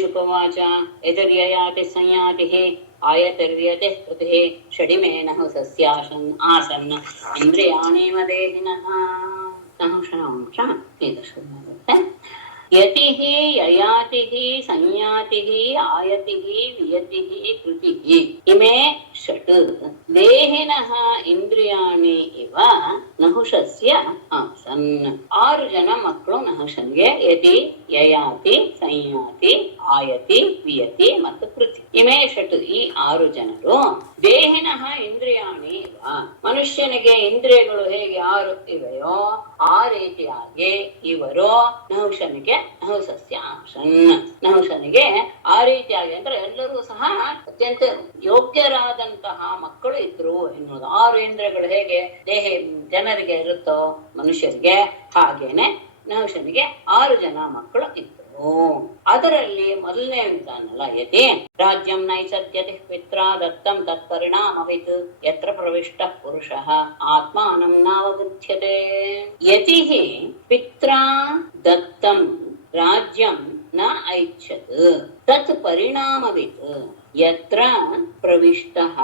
ಶುಕವಾಚ ಯತಿರ್ಯಯಾತಿ ಸಂಯಾತಿಃ ಆಯತಿರ್ಯತೆ ಕೃತಿಃ ಷಡಿಮೇನಃ ಸಸ್ಯಾಸನ್ ಆಸನ್ ಇಂದ್ರಿಯಾಣೇವ ದೇಹಿನಃ. ಅಂಶ ಬರುತ್ತೆ. ಯತಿಃ ಯಯಾತಿಃ ಸಂಯಾತಿಃ ಆಯತಿಃ ವಿಯತಿಃ ಕೃತಿಃ ಇಮೇ ಷಟ್ ದೇಹಿನಃ ಇಂದ್ರಿಯಾಣಿ ಇವ ನಹುಷಸ್ಯ ಆಸನ್. 6 ಜನ ಮಕ್ಕಳು ನಹುಷನಿಗೆ ಯತಿ ಯಯಾತಿ ಸಂಯಾತಿ ಆಯತಿ ವಿಯತಿ ಮತ್ತು ಕೃತಿ. ಇಮೇ ಷಟ್ ಈ 6 ಜನರು ದೇಹಿನಃ ಇಂದ್ರಿಯಾಣಿ ಇವ ಮನುಷ್ಯನಿಗೆ ಇಂದ್ರಿಯಗಳು ಹೇಗೆ 6 ಇವೆಯೋ ಆ ರೀತಿಯಾಗಿ ಇವರು ನಹುಷನಿಗೆ ನಹುಷನಿಗೆ ಆ ರೀತಿಯಾಗಿ ಅಂದ್ರೆ ಎಲ್ಲರೂ ಸಹ ಅತ್ಯಂತ ಯೋಗ್ಯರಾದಂತಹ ಮಕ್ಕಳು ಇದ್ರು ಎನ್ನುವುದು. 6 ಇಂದ್ರಿಯಗಳು ಹೇಗೆ ಜನರಿಗೆ ಇರುತ್ತೋ ಮನುಷ್ಯರಿಗೆ ಹಾಗೇನೆ ನಹುಷನಿಗೆ 6 ಜನ ಮಕ್ಕಳು ಇದ್ರು. ಅದರಲ್ಲಿ ಮೊದಲನೇ ವಿಧಾನಲ್ಲ ಯತಿ ರಾಜ್ಯಂ ನೈಸತ್ಯತಿ ಪಿತ್ರ ದತ್ತಂ ತತ್ಪರಿಣಾಮವಿತ್ ಯತ್ರ ಪ್ರವಿಷ್ಟ ಪುರುಷಃ ಆತ್ಮಾನಂ ನಾವಬುಧ್ಯತೆ. ಯತಿಃ ಪಿತ್ರ ದತ್ತಂ ರಾಜ್ಯಂ ನ ಐಚ್ಛತ್ ತತ್ ಪರಿಣಾಮವಿತ್ ಯತ್ರ ಪ್ರವಿಷ್ಟಃ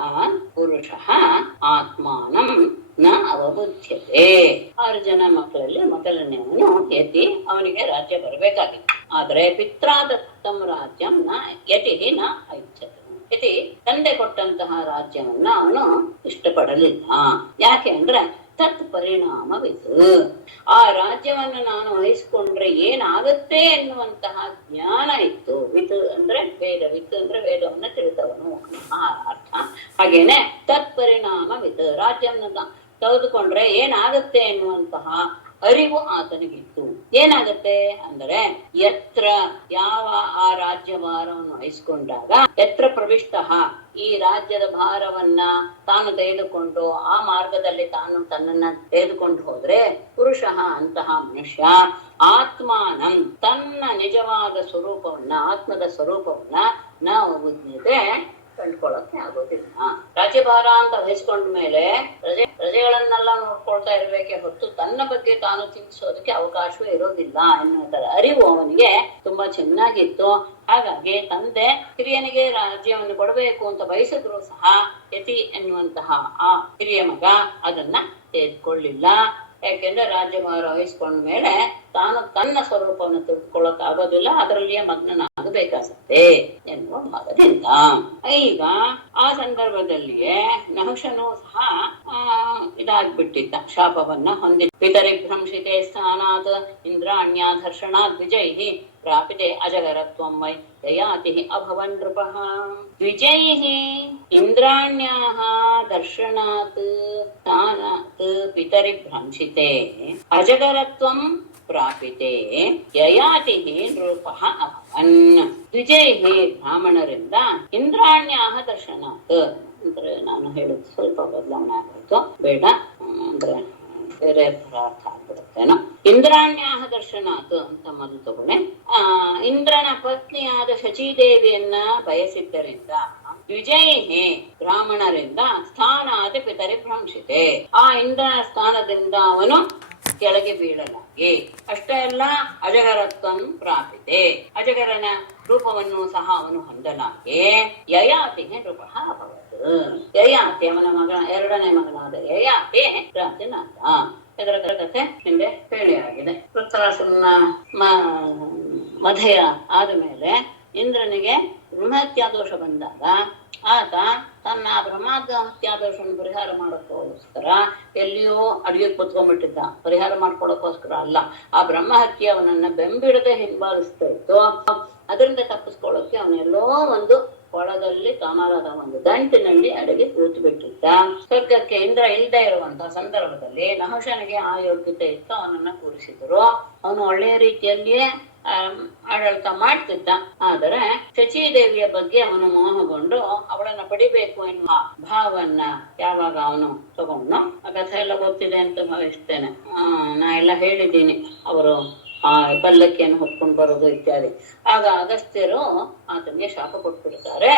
ಪುರುಷಃ ಆತ್ಮಾನಂ ನ ಅವಬುಧ್ಯತೆ. 6 ಜನ ಮಕ್ಕಳಲ್ಲಿ ಮೊದಲನೇವನು ಯತಿ, ಅವನಿಗೆ ರಾಜ್ಯ ಬರಬೇಕಾಗಿತ್ತು. ಆದ್ರೆ ಪಿತ್ರಾದತ್ತಂ ರಾಜ್ಯಂ ನ ಯತಿ ನ ಐಚ್ಛತ್. ಯತಿ ತಂದೆ ಕೊಟ್ಟಂತಹ ರಾಜ್ಯವನ್ನ ಅವನು ಇಷ್ಟಪಡಲಿಲ್ಲ. ಯಾಕೆ ಅಂದ್ರೆ ತತ್ ಪರಿಣಾಮವಿತ್ತು, ಆ ರಾಜ್ಯವನ್ನು ನಾನು ವಹಿಸಿಕೊಂಡ್ರೆ ಏನಾಗುತ್ತೆ ಎನ್ನುವಂತಹ ಜ್ಞಾನ ಇತ್ತು. ವಿತ್ ಅಂದ್ರೆ ವೇದ, ವಿತ್ ಅಂದ್ರೆ ವೇದವನ್ನ ತಿಳಿದವನು ಅರ್ಥ. ಹಾಗೇನೆ ತತ್ ಪರಿಣಾಮವಿತ್ತು, ರಾಜ್ಯವನ್ನ ತೆಗೆದುಕೊಂಡ್ರೆ ಏನಾಗುತ್ತೆ ಎನ್ನುವಂತಹ ಅರಿವು ಆತನಿಗಿತ್ತು. ಏನಾಗುತ್ತೆ ಅಂದ್ರೆ ಯತ್ರ ಯಾವ ಆ ರಾಜ್ಯ ಭಾರವನ್ನು ವಹಿಸಿಕೊಂಡಾಗ ಯತ್ರ ಪ್ರವಿಷ್ಟ ಈ ರಾಜ್ಯದ ಭಾರವನ್ನ ತಾನು ತೆಗೆದುಕೊಂಡು ಆ ಮಾರ್ಗದಲ್ಲಿ ತಾನು ತನ್ನನ್ನ ತೆಗೆದುಕೊಂಡು ಹೋದ್ರೆ ಪುರುಷಃ ಅಂತಹ ಮನುಷ್ಯ ಆತ್ಮಾನಂ ತನ್ನ ನಿಜವಾದ ಸ್ವರೂಪವನ್ನ ಆತ್ಮದ ಸ್ವರೂಪವನ್ನ ನಾವು ಬುದ್ಧಿತೆ ಕಂಡುಕೊಳ್ಳಕ್ಕೆ ಆಗೋದಿಲ್ಲ. ರಾಜ್ಯಭಾರ ಅಂತ ವಹಿಸ್ಕೊಂಡ ಮೇಲೆ ಪ್ರಜೆಗಳನ್ನೆಲ್ಲ ನೋಡ್ಕೊಳ್ತಾ ಇರ್ಬೇಕೆ ಹೊತ್ತು ತನ್ನ ಬಗ್ಗೆ ತಾನು ಚಿಂತಿಸೋದಕ್ಕೆ ಅವಕಾಶವೇ ಇರೋದಿಲ್ಲ ಎನ್ನುವ ಅರಿವು ಅವನಿಗೆ ತುಂಬಾ ಚೆನ್ನಾಗಿತ್ತು. ಹಾಗಾಗಿ ತಂದೆ ಹಿರಿಯನಿಗೆ ರಾಜ್ಯವನ್ನು ಕೊಡಬೇಕು ಅಂತ ಬಯಸಿದ್ರು ಸಹ ಯತಿ ಎನ್ನುವಂತಹ ಆ ಹಿರಿಯ ಮಗ ಅದನ್ನ ತೆಗೆದುಕೊಳ್ಳಿಲ್ಲ. ಯಾಕೆಂದ್ರೆ ರಾಜ್ಯಭಾರ ವಹಿಸ್ಕೊಂಡ ಮೇಲೆ ತಾನು ತನ್ನ ಸ್ವರೂಪವನ್ನು ತಿಳ್ಕೊಳ್ಳಕ್ ಆಗೋದಿಲ್ಲ, ಅದರಲ್ಲಿಯೇ ಮಗ್ನನಾಗಬೇಕಾಗುತ್ತೆ ಎನ್ನುವ ಭಾಗದಿಂದ. ಈಗ ಆ ಸಂದರ್ಭದಲ್ಲಿಯೇ ನಹುಷನು ಸಹ ಇದಾಗ್ಬಿಟ್ಟಿದ್ದ, ಶಾಪವನ್ನ ಹೊಂದಿ ಪಿತರಿಭ್ರಂಶಿತೆ ಸ್ಥಾನಾತ್ ಇಂದ್ರಾಣ್ಯಾಧರ್ಷಣಾತ್ ದ್ವಿಜೈಃ ಪ್ರಾಪಿತೆ ಅಜಗರತ್ವಂ ವೈ ದಯಾತಿ ಅಭವನ್ ನೃಪಃ. ದ್ವಿಜೈಃ ಇಂದ್ರಾಣ್ಯಾಃ ದರ್ಶನಾತ್ ಸ್ಥಾನಾತ್ ಪಿತರಿಭ್ರಂಶಿತೆ ಅಜಗರತ್ವಂ ಪ್ರಾಪಿತೆ ಯಯಾತಿ ನೃಪಃ ಅಭವನ್. ದ್ವಿಜೈಃ ಬ್ರಾಹ್ಮಣರಿಂದ ಇಂದ್ರಾಣ್ಯಾಃ ದರ್ಶನಾತ್ ಅಂದ್ರೆ ನಾನು ಹೇಳುದು ಸ್ವಲ್ಪ ಬದಲಾವಣೆ ಆಗೋಯ್ತು, ಬೇಡ ಅಂದ್ರೆ ಬೇರೆ ಅರ್ಥ ಆಗ್ಬಿಡುತ್ತೇನೋ. ಇಂದ್ರಾಣ್ಯಾಹ ದರ್ಶನಾತ್ ಅಂತ ಮೊದಲು ತಗೊಳ್ಳೆ. ಇಂದ್ರನ ಪತ್ನಿಯಾದ ಶಚೀದೇವಿಯನ್ನ ಬಯಸಿದ್ದರಿಂದ ದ್ವಿಜೈಹಿ ಬ್ರಾಹ್ಮಣರಿಂದ ಸ್ಥಾನಾದ ಪಿತರಿಭ್ರಂಶಿತೆ, ಆ ಇಂದ್ರನ ಸ್ಥಾನದಿಂದ ಅವನು ಕೆಳಗೆ ಬೀಳಲಾಗಿ. ಅಷ್ಟೇ ಅಲ್ಲ, ಅಜಗರತ್ವಂ ಪ್ರಾಪಿತೆ, ಅಜಗರನ ರೂಪವನ್ನು ಸಹ ಅವನು ಹೊಂದಲಾಗಿ. ಯಯಾತಿಗೆ ನೃಪಃ ಅಭವತ್. ಯಯಾತಿ ಅವನ ಮಗನ ಎರಡನೇ ಮಗನಾದ ಯಯಾತಿ ರಾಜನಾದ. ಇದರ ಕಥೆ ಹಿಂದೆ ಹೇಳಿ ಆಗಿದೆ. ವೃತ್ರಾಸುರನ ಮಧೆಯ ಆದ ಮೇಲೆ ಇಂದ್ರನಿಗೆ ಬ್ರಹ್ಮಹತ್ಯಾದೋಷ ಬಂದಾಗ ಆತ ತನ್ನ ಬ್ರಹ್ಮಹತ್ಯಾದೋಷವನ್ನು ಪರಿಹಾರ ಮಾಡೋಕ್ಕೋಸ್ಕರ ಎಲ್ಲಿಯೋ ಅಡಿಗೆ ಕೂತ್ಕೊಂಡ್ಬಿಟ್ಟಿದ್ದ. ಪರಿಹಾರ ಮಾಡ್ಕೊಳಕ್ಕೋಸ್ಕರ ಅಲ್ಲ, ಆ ಬ್ರಹ್ಮಹತ್ಯೆ ಅವನನ್ನ ಬೆಂಬಿಡದೆ ಹಿಂಬಾಲಿಸ್ತಾ ಇತ್ತು. ಅದರಿಂದ ತಪ್ಪಿಸ್ಕೊಳ್ಳೋಕೆ ಅವನೆಲ್ಲೋ ಒಂದು ಕೊಳದಲ್ಲಿ ಕಮಲದ ಒಂದು ದಂಟಿನಲ್ಲಿ ಅಡಗಿ ಕೂತು ಬಿಟ್ಟಿದ್ದ. ಸ್ವರ್ಗಕ್ಕೆ ಇಂದ್ರ ಇಲ್ಲದೆ ಇರುವಂತಹ ಸಂದರ್ಭದಲ್ಲಿ ನಹುಷನಿಗೆ ಆ ಯೋಗ್ಯತೆ ಇತ್ತು, ಅವನನ್ನ ಕೂರಿಸಿದ್ರು. ಅವನು ಒಳ್ಳೆಯ ರೀತಿಯಲ್ಲಿಯೇ ಆಡಳಿತ ಮಾಡ್ತಿದ್ದ. ಆದರೆ ಶಚೀದೇವಿಯ ಬಗ್ಗೆ ಅವನು ಮೋಹಗೊಂಡು ಅವಳನ್ನ ಪಡಿಬೇಕು ಎನ್ನುವ ಭಾವನ್ನ ಯಾವಾಗ ಅವನು ತಗೊಂಡು, ಆ ಕಥೆ ಎಲ್ಲ ಗೊತ್ತಿದೆ ಅಂತ ಭಾವಿಸ್ತೇನೆ. ನಾ ಎಲ್ಲ ಹೇಳಿದ್ದೀನಿ, ಅವರು ಆ ಪಲ್ಲಕ್ಕಿಯನ್ನು ಹೊತ್ಕೊಂಡು ಬರೋದು ಇತ್ಯಾದಿ. ಆಗ ಅಗಸ್ತ್ಯರು ಆತನಿಗೆ ಶಾಪ ಕೊಟ್ಬಿಡ್ತಾರೆ.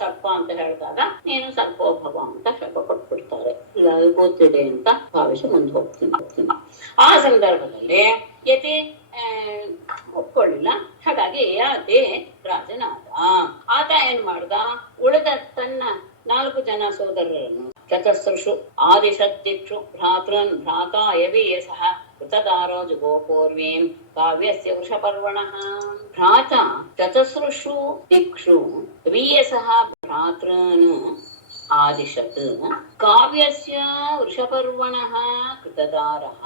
ಸರ್ಪ ಅಂತ ಹೇಳಿದಾಗ ನೀನು ಸರ್ಪೋಭವ ಅಂತ ಶಾಪ ಕೊಟ್ಬಿಡ್ತಾರೆ. ಇಲ್ಲ ಗೊತ್ತಿದೆ ಅಂತ ಭಾವಿಸಿ ಮುಂದೆ ಹೋಗ್ತೀನಿ. ಆ ಸಂದರ್ಭದಲ್ಲಿ ಯತಿ ಒಪ್ಕೊಳ್ಳಿಲ್ಲ. ಹಾಗಾಗಿ ಯಯಾತಿ ರಾಜನಾದ. ಆತ ಏನ್ ಮಾಡ್ದ, ಉಳಿದ ತನ್ನ 4 ಜನ ಸೋದರರನ್ನು ಚತಸ್ರಷು ಆದಿಶಕ್ತಿಕ್ಷು ಭ್ರಾತೃನ್ ಭ್ರಾತಾ ಯವೇಯಸಃ ಕೃತದಾರೋ ಜುಗೋಪೂರ್ವೀಂ ಕಾವ್ಯಸ್ಯ ವೃಷಪರ್ವಣಃ. ಭ್ರಾತ ಚತಸ್ರಷು ದಿಕ್ಷು ಯವೇಯಸಃ ಭ್ರಾತೃನ್ ಆದಿಶತ್ ಕಾವ್ಯಸ್ಯ ವೃಷಪರ್ವಣಃ ಕೃತದಾರಃ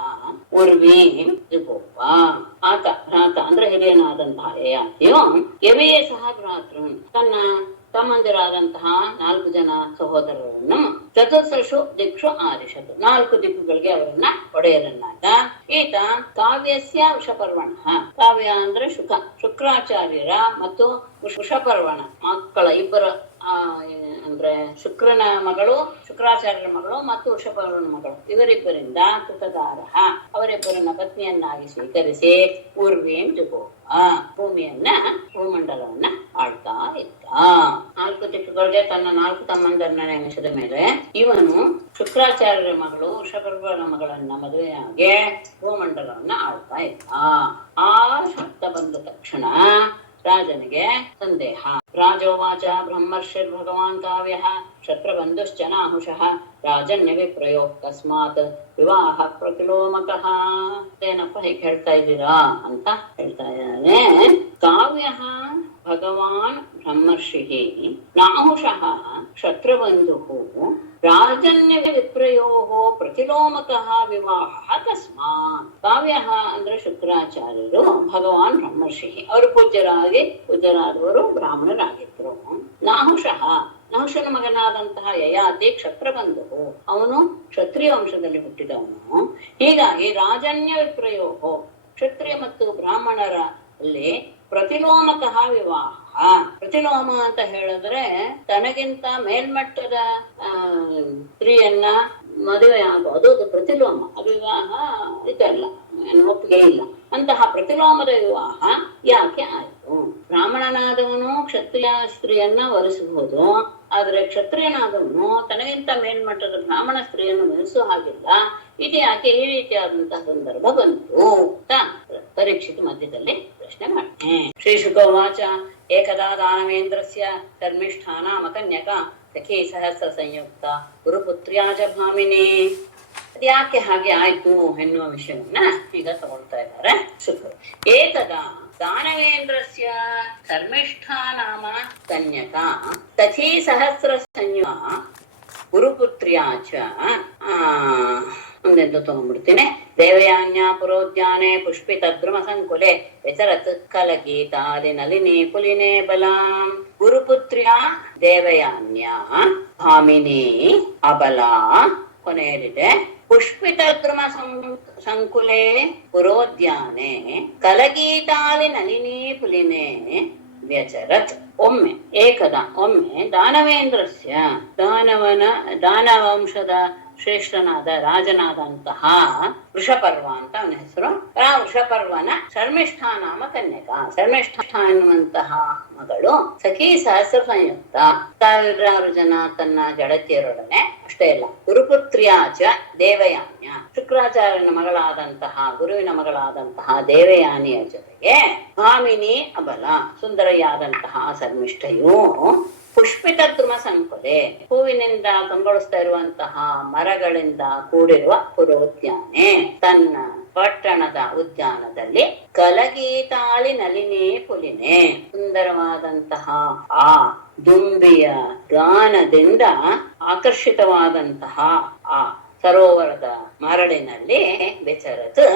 ಉರ್ವೀಂ ಜುಗೋಪ. ಆತ ಭ್ರಾತ ಅಂದ್ರೆ ಹಿರಿಯನಾದಂತಹ ಯಯಾತಿಯು ಯವೇ ಸಹ ಭ್ರಾತೃನ್ ತನ್ನ ತಮ್ಮಂದಿರಾದಂತಹ 4 ಜನ ಸಹೋದರರನ್ನು ಚತುರ್ಸು ದಿಕ್ಷು ಆದಿಶತ್ 4 ದಿಕ್ಕುಗಳಿಗೆ ಅವರನ್ನ ಒಡೆಯರನ್ನಾದ. ಈತ ಕಾವ್ಯಸ್ಯ ವೃಷಪರ್ವಣ, ಕಾವ್ಯ ಅಂದ್ರೆ ಶುಕ್ರಾಚಾರ್ಯರ ಮತ್ತು ವೃಷಪರ್ವಣ ಮಕ್ಕಳ ಇಬ್ಬರ ಅಂದ್ರೆ ಶುಕ್ರನ ಮಗಳು, ಶುಕ್ರಾಚಾರ್ಯರ ಮಗಳು ಮತ್ತು ವೃಷಪರ್ವನ ಮಗಳು ಇವರಿಬ್ಬರಿಂದ ಕೃತದಾರ ಅವರಿಬ್ಬರನ್ನ ಪತ್ನಿಯನ್ನಾಗಿ ಸ್ವೀಕರಿಸಿ ಊರ್ವೀಂ ಜುಗೋಪ ಭೂಮಿಯನ್ನ ಭೂಮಂಡಲವನ್ನ ಆಳ್ತಾ ಇದ್ದ. 4 ದಿಕ್ಕುಗಳಿಗೆ ತನ್ನ 4 ತಮ್ಮಂದರನ್ನ ನೇಮಿಸಿದ ಮೇಲೆ ಇವನು ಶುಕ್ರಾಚಾರ್ಯರ ಮಗಳು ವೃಷಪರ್ವನ ಮಗಳನ್ನ ಮದುವೆಯಾಗಿ ಭೂಮಂಡಲವನ್ನ ಆಳ್ತಾ ಇದ್ದ. ಆ ಶಬ್ದ ಬಂದ ತಕ್ಷಣ ರಾಜನಿಗೆ ಸಂದೇಹ. ರಾಜೋವಾಚ ಬ್ರಹ್ಮರ್ಷಿರ್ ಭಗವಾನ್ ಕಾವ್ಯ ಶತ್ರಬಂಧುಶ್ಚನಾಹುಷಃ ರಾಜನ್ಯ ವಿಪ್ರಯೋ ಕಸ್ಮಾತ್ ವಿವಾಹ ಪ್ರತಿಲೋಮಕಃ. ಏನಪ್ಪ ಹೀಗೆ ಹೇಳ್ತಾ ಇದ್ದೀರಾ ಅಂತ ಹೇಳ್ತಾ ಇದ್ದಾನೆ. ಕಾವ್ಯ ಭಗವಾನ್ ಬ್ರಹ್ಮರ್ಷಿ ನಾಹುಷಃ ಶತ್ರಬಂಧು ರಾಜನ್ಯ ವಿಪ್ರಯೋ ಪ್ರತಿಲೋಮಕಃ ವಿವಾಹ ಕಸ್ಮಾತ್. ಕಾವ್ಯ ಅಂದ್ರೆ ಶುಕ್ರಾಚಾರ್ಯರು, ಭಗವಾನ್ ಬ್ರಹ್ಮರ್ಷಿ ಅವರು ಪೂಜ್ಯರಾದವರು ಬ್ರಾಹ್ಮಣರಾಗಿದ್ರು. ನಾಹುಷಃ ನಹುಷನ ಮಗನಾದಂತಹ ಯಯಾತಿ ಕ್ಷತ್ರಬಂಧು, ಅವನು ಕ್ಷತ್ರಿಯ ವಂಶದಲ್ಲಿ ಹುಟ್ಟಿದವನು. ಹೀಗಾಗಿ ರಾಜನ್ಯ ವಿಪ್ರಯೋಹೋ ಕ್ಷತ್ರಿಯ ಮತ್ತು ಬ್ರಾಹ್ಮಣರ ಅಲ್ಲಿ ಪ್ರತಿಲೋಮಕಃ ವಿವಾಹ. ಪ್ರತಿಲೋಮ ಅಂತ ಹೇಳಿದ್ರೆ ತನಗಿಂತ ಮೇಲ್ಮಟ್ಟದ ಸ್ತ್ರೀಯನ್ನ ಮದುವೆ ಆಗೋದು, ಅದು ಪ್ರತಿಲೋಮ. ವಿವಾಹ ಇದಲ್ಲ, ಒಪ್ಪಿಗೆ ಇಲ್ಲ. ಅಂತಹ ಪ್ರತಿಲೋಮದ ವಿವಾಹ ಯಾಕೆ ಆಯ್ತು? ಬ್ರಾಹ್ಮಣನಾದವನು ಕ್ಷತ್ರಿಯ ಸ್ತ್ರೀಯನ್ನ ವರಿಸಬಹುದು, ಆದ್ರೆ ಕ್ಷತ್ರಿಯನಾದವನು ತನಗಿಂತ ಮೇಲ್ಮಟ್ಟದ ಬ್ರಾಹ್ಮಣ ಸ್ತ್ರೀಯನ್ನು ವರಿಸುವ ಹಾಗಿಲ್ಲ. ಇದು ಯಾಕೆ ಈ ರೀತಿಯಾದಂತಹ ಸಂದರ್ಭ ಬಂತು ಅಂತ ಪರೀಕ್ಷಿತ ಮಧ್ಯದಲ್ಲಿ ಪ್ರಶ್ನೆ ಮಾಡ್ತೇನೆ. ಶ್ರೀ ಶುಕೋವಾಚ ಏಕದಾ ದಾನವೇಂದ್ರಸ್ಯ ಧರ್ಮಿಷ್ಠಾನಾಮ ಕನ್ಯಕಾ ಸಖಿ ಸಹಸ್ರ ಸಂಯುಕ್ತ ಗುರುಪುತ್ರ್ಯಾಜ ಭಾಮಿನಿ. ಅದ್ಯಾಕೆ ಹಾಗೆ ಆಯ್ತು ಎನ್ನುವ ವಿಷಯವನ್ನ ಈಗ ತಗೊಳ್ತಾ ಇದ್ದಾರೆ ಶುಕರು. ಏಕದಾ ದಾನವೇಂದ್ರಸ್ಯ ಧರ್ಮಿಷ್ಠಾ ನಾಮ ಕನ್ಯಕಾ ಸಖಿ ಸಹಸ್ರ ಸಂಯುಕ್ತ ಗುರುಪುತ್ರ್ಯಾಚ ಒಂದೆಂದು ತಗೊಂಡ್ಬಿಡ್ತೀನಿ. ದೇವಯಾನ್ಯ ಪುರೋದ್ಯಾನೆ ಪುಷ್ಪಿತದ್ರುಮ ಸಂಕುಲೆ ವಿಚರತ್ ಕಲಗೀತಾಲಿ ನಲಿನಿ ಪುಲಿನೇ ಬಲಾಂ. ಗುರುಪುತ್ರ್ಯ ದೇವಯಾನ್ಯ ಭಾಮಿನಿ ಅಬಲ ಕೊನೆಯಲ್ಲಿದೆ. ಪುಷ್ಪಿತದ್ರುಮ ಸಂಕುಲೆ ಪುರೋದ್ಯಾನೆ ಕಲಗೀತಾಲಿ ನಲಿನಿ ಪುಲಿನೇ ವ್ಯಚರತ್. ಒಮ್ಮೆ ಏಕದ ಒಮ್ಮೆ ದಾನವೇಂದ್ರಸ್ಯ ದಾನವಂಶದ ಶ್ರೇಷ್ಠನಾದ ರಾಜನಾದಂತಹ ವೃಷಪರ್ವ ಅಂತ ಅವನ ಹೆಸರು. ಆ ವೃಷಪರ್ವನ ಶರ್ಮಿಷ್ಠ ನಾಮ ಕನ್ಯಕಾ, ಶರ್ಮಿಷ್ಠ ಎನ್ನುವಂತಹ ಮಗಳು ಸಖಿ ಸಹಸ್ರ ಸಂಯುಕ್ತ 1000 ಜನ ತನ್ನ ಗೆಳತಿಯರೊಡನೆ, ಅಷ್ಟೇ ಅಲ್ಲ ಗುರುಪುತ್ರ್ಯಾಚ ದೇವಯಾನ್ಯ ಶುಕ್ರಾಚಾರ್ಯನ ಮಗಳಾದಂತಹ ಗುರುವಿನ ಮಗಳಾದಂತಹ ದೇವಯಾನಿಯ ಜೊತೆಗೆ ಭಾಮಿನಿ ಅಬಲ ಸುಂದರಿಯಾದಂತಹ ಶರ್ಮಿಷ್ಠೆಯು ಪುಷ್ಪಿತದ್ರುಮ ಸಂಕುಲೆ ಹೂವಿನಿಂದ ಕಂಗೊಳಿಸ್ತಾ ಇರುವಂತಹ ಮರಗಳಿಂದ ಕೂಡಿರುವ ಪುರೋದ್ಯಾನೆ ತನ್ನ ಪಟ್ಟಣದ ಉದ್ಯಾನದಲ್ಲಿ ಕಲಗೀತಾಳಿ ನಲಿನಿ ಪುಲಿನೆ ಸುಂದರವಾದಂತಹ ಆ ದುಂಬಿಯ ಗಾನದಿಂದ ಆಕರ್ಷಿತವಾದಂತಹ ಆ ಸರೋವರದ ಮರಳಿನಲ್ಲಿ ಬೆಚರತ್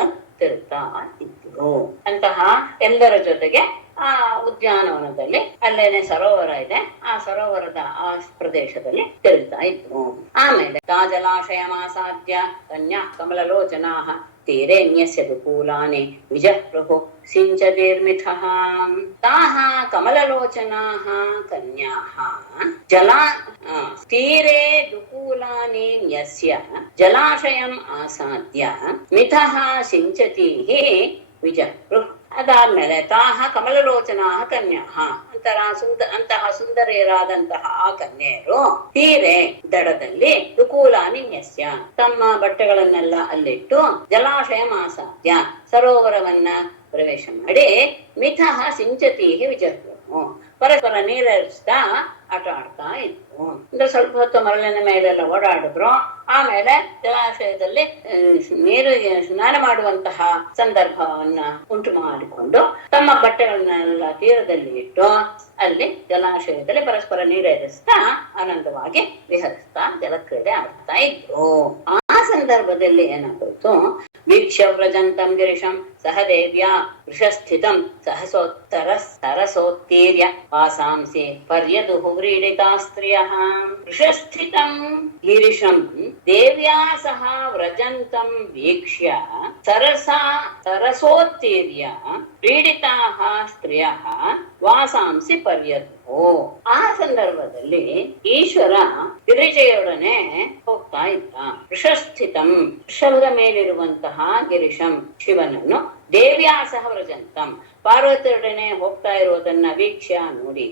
ತಿರುಗ್ತಾ ಇದ್ರು. ಅಂತಹ ಎಲ್ಲರ ಜೊತೆಗೆ ಆ ಉದ್ಯಾನವನದಲ್ಲಿ ಅಲ್ಲೇನೆ ಸರೋವರ ಇದೆ, ಆ ಸರೋವರದ ಆ ಪ್ರದೇಶದಲ್ಲಿ ತಿರುಗ್ತಾ ಇದ್ರು. ಆಮೇಲೆ ತಾಜಲಾಶಯ ಮಾಸಾದ್ಯ ಕನ್ಯಾ ಕಮಲಲೋಚನಾ ತೀರೇನ್ಯಸ್ಯ ದುಕೂಲಾನಿ ವಿಜಹೃಹು ಸಿಂಚತಿರ್ಮಿಥಃ. ತಾಃ ಕಮಲಲೋಚನಾಃ ಕನ್ಯಾಃ ಜಲಾ ತೀರೆ ದುಕೂಲಾನಿ ನ್ಯಸ್ಯ ಜಲಾಶಯಂ ಆಸಾದ್ಯ ಮಿಥಃ ಸಿಂಚತೀಃ ವಿಜಹೃಹು. ಅದಾದ್ಮೇಲೆ ತಾಹ ಕಮಲಲೋಚನಾ ಕನ್ಯಾಃ ಅಂತಹ ಸುಂದರಿಯರಾದಂತಹ ಆ ಕನ್ಯೆಯರು ತೀರೆ ದಡದಲ್ಲಿ ದುಕೂಲಾನಿ ನ್ಯಸ್ಯ ತಮ್ಮ ಬಟ್ಟೆಗಳನ್ನೆಲ್ಲ ಅಲ್ಲಿಟ್ಟು ಜಲಾಶಯ ಆಸಾದ್ಯ ಸರೋವರವನ್ನ ಪ್ರವೇಶ ಮಾಡಿ ಮಿಥಃ ಸಿಂಚತಿ ವಿಚರ್ಪು ಪರಸ್ಪರ ನೀರಿಸ್ತಾ ಆಟ ಆಡ್ತಾ ಇದ್ರು. ಅಂದ್ರೆ ಸ್ವಲ್ಪ ಹೊತ್ತು ಮರಳಿನ ಮೇಲೆಲ್ಲ ಓಡಾಡಿದ್ರು. ಆಮೇಲೆ ಜಲಾಶಯದಲ್ಲಿ ನೀರಿಗೆ ಸ್ನಾನ ಮಾಡುವಂತಹ ಸಂದರ್ಭವನ್ನ ಉಂಟು ಮಾಡಿಕೊಂಡು ತಮ್ಮ ಬಟ್ಟೆಗಳನ್ನೆಲ್ಲ ತೀರದಲ್ಲಿ ಇಟ್ಟು ಅಲ್ಲಿ ಜಲಾಶಯದಲ್ಲಿ ಪರಸ್ಪರ ನೀರೇರಿಸ್ತಾ ಆನಂದವಾಗಿ ವಿಹರಿಸ್ತಾ ಜಲಕ್ರೀಡೆ ಆಡ್ತಾ ಇದ್ರು. ಆ ಸಂದರ್ಭದಲ್ಲಿ ಏನಾಗೋಯ್ತು, ವೀಕ್ಷ್ಯ ವ್ರಜಂತಂ ಗಿರಿಶಂ ಸಹ ದೇವ್ಯಾ ವೃಷಸ್ಥಿತಂ ಸರಸೋತ್ತೀರ್ಯ ವಾಸಾಂಸಿ ಪರ್ಯದುಃ ವ್ರೀಡಿತಾ ಸ್ತ್ರಿಯಃ. ವೃಷಸ್ಥಿತಂ ಗಿರಿಶಂ ದೇವ್ಯಾ ಸಹ ವ್ರಜಂತಂ ವೀಕ್ಷ್ಯ ಸರಸೋತ್ತೀರ್ಯ ಕ್ರೀಡಿತಾಃ ಸ್ತ್ರಿಯಃ ವಾಸಾಂಸಿ ಪರ್ಯದುಃ. ಆ ಸಂದರ್ಭದಲ್ಲಿ ಈಶ್ವರ ಗಿರಿಜೆಯೊಡನೆ ಹೋಗ್ತಾ ಇದ್ದ. ವೃಷಸ್ಥಿತಂ ವೃಷಭದ ಮೇಲಿರುವಂತಹ ಗಿರಿಶಂ ಶಿವನನ್ನು ದೇವ್ಯಾಸಹ ವ್ರಜಂತಂ ಪಾರ್ವತಿಯೊಡನೆ ಹೋಗ್ತಾ ಇರುವುದನ್ನ ವೀಕ್ಷ್ಯ ನೋಡಿ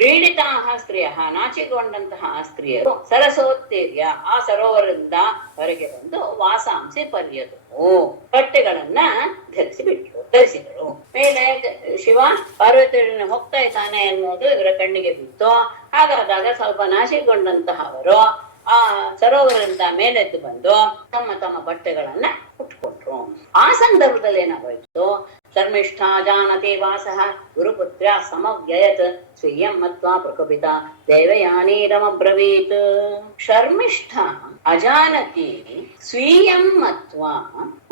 ಕ್ರೀಡಿತಾಹ ಸ್ತ್ರೀಯ ನಾಚಿಕೊಂಡಂತಹ ಸ್ತ್ರೀಯರು ಸರಸೋತ್ತೀರ್ಯ ಆ ಸರೋವರದಿಂದ ಹೊರಗೆ ಬಂದು ವಾಸಾಂಸಿ ಪರ್ಯದು ಬಟ್ಟೆಗಳನ್ನ ಧರಿಸಿದರು. ಮೇಲೆ ಶಿವ ಪಾರ್ವತಿಯೊಡನೆ ಹೋಗ್ತಾ ಇದ್ದಾನೆ ಎನ್ನುವುದು ಇವರ ಕಣ್ಣಿಗೆ ಬಿತ್ತು. ಹಾಗಾದಾಗ ಸ್ವಲ್ಪ ನಾಚಿಕೊಂಡಂತಹ ಅವರು ಆ ಸರೋವರದಿಂದ ಮೇಲೆದ್ದು ಬಂದು ತಮ್ಮ ತಮ್ಮ ಬಟ್ಟೆಗಳನ್ನ ಉಟ್ಕೊಂಡ್ರು. ಆ ಸಂದರ್ಭದಲ್ಲಿ ಏನಾಗೋಯ್ತು, ಶರ್ಮಿಷ್ಠಾ ಜಾನತಿ ವಾಸಃ ಗುರುಪುತ್ರ ಸಮವ್ಯಯತ್ ಸ್ವೀಯಂ ಮತ್ವಾ ಪ್ರಕುಪಿತ ದೇವಯಾನೀರಮಬ್ರವೀತ್. ಶರ್ಮಿಷ್ಠ ಅಜಾನತಿ ಸ್ವೀಯಂ ಮತ್ವಾ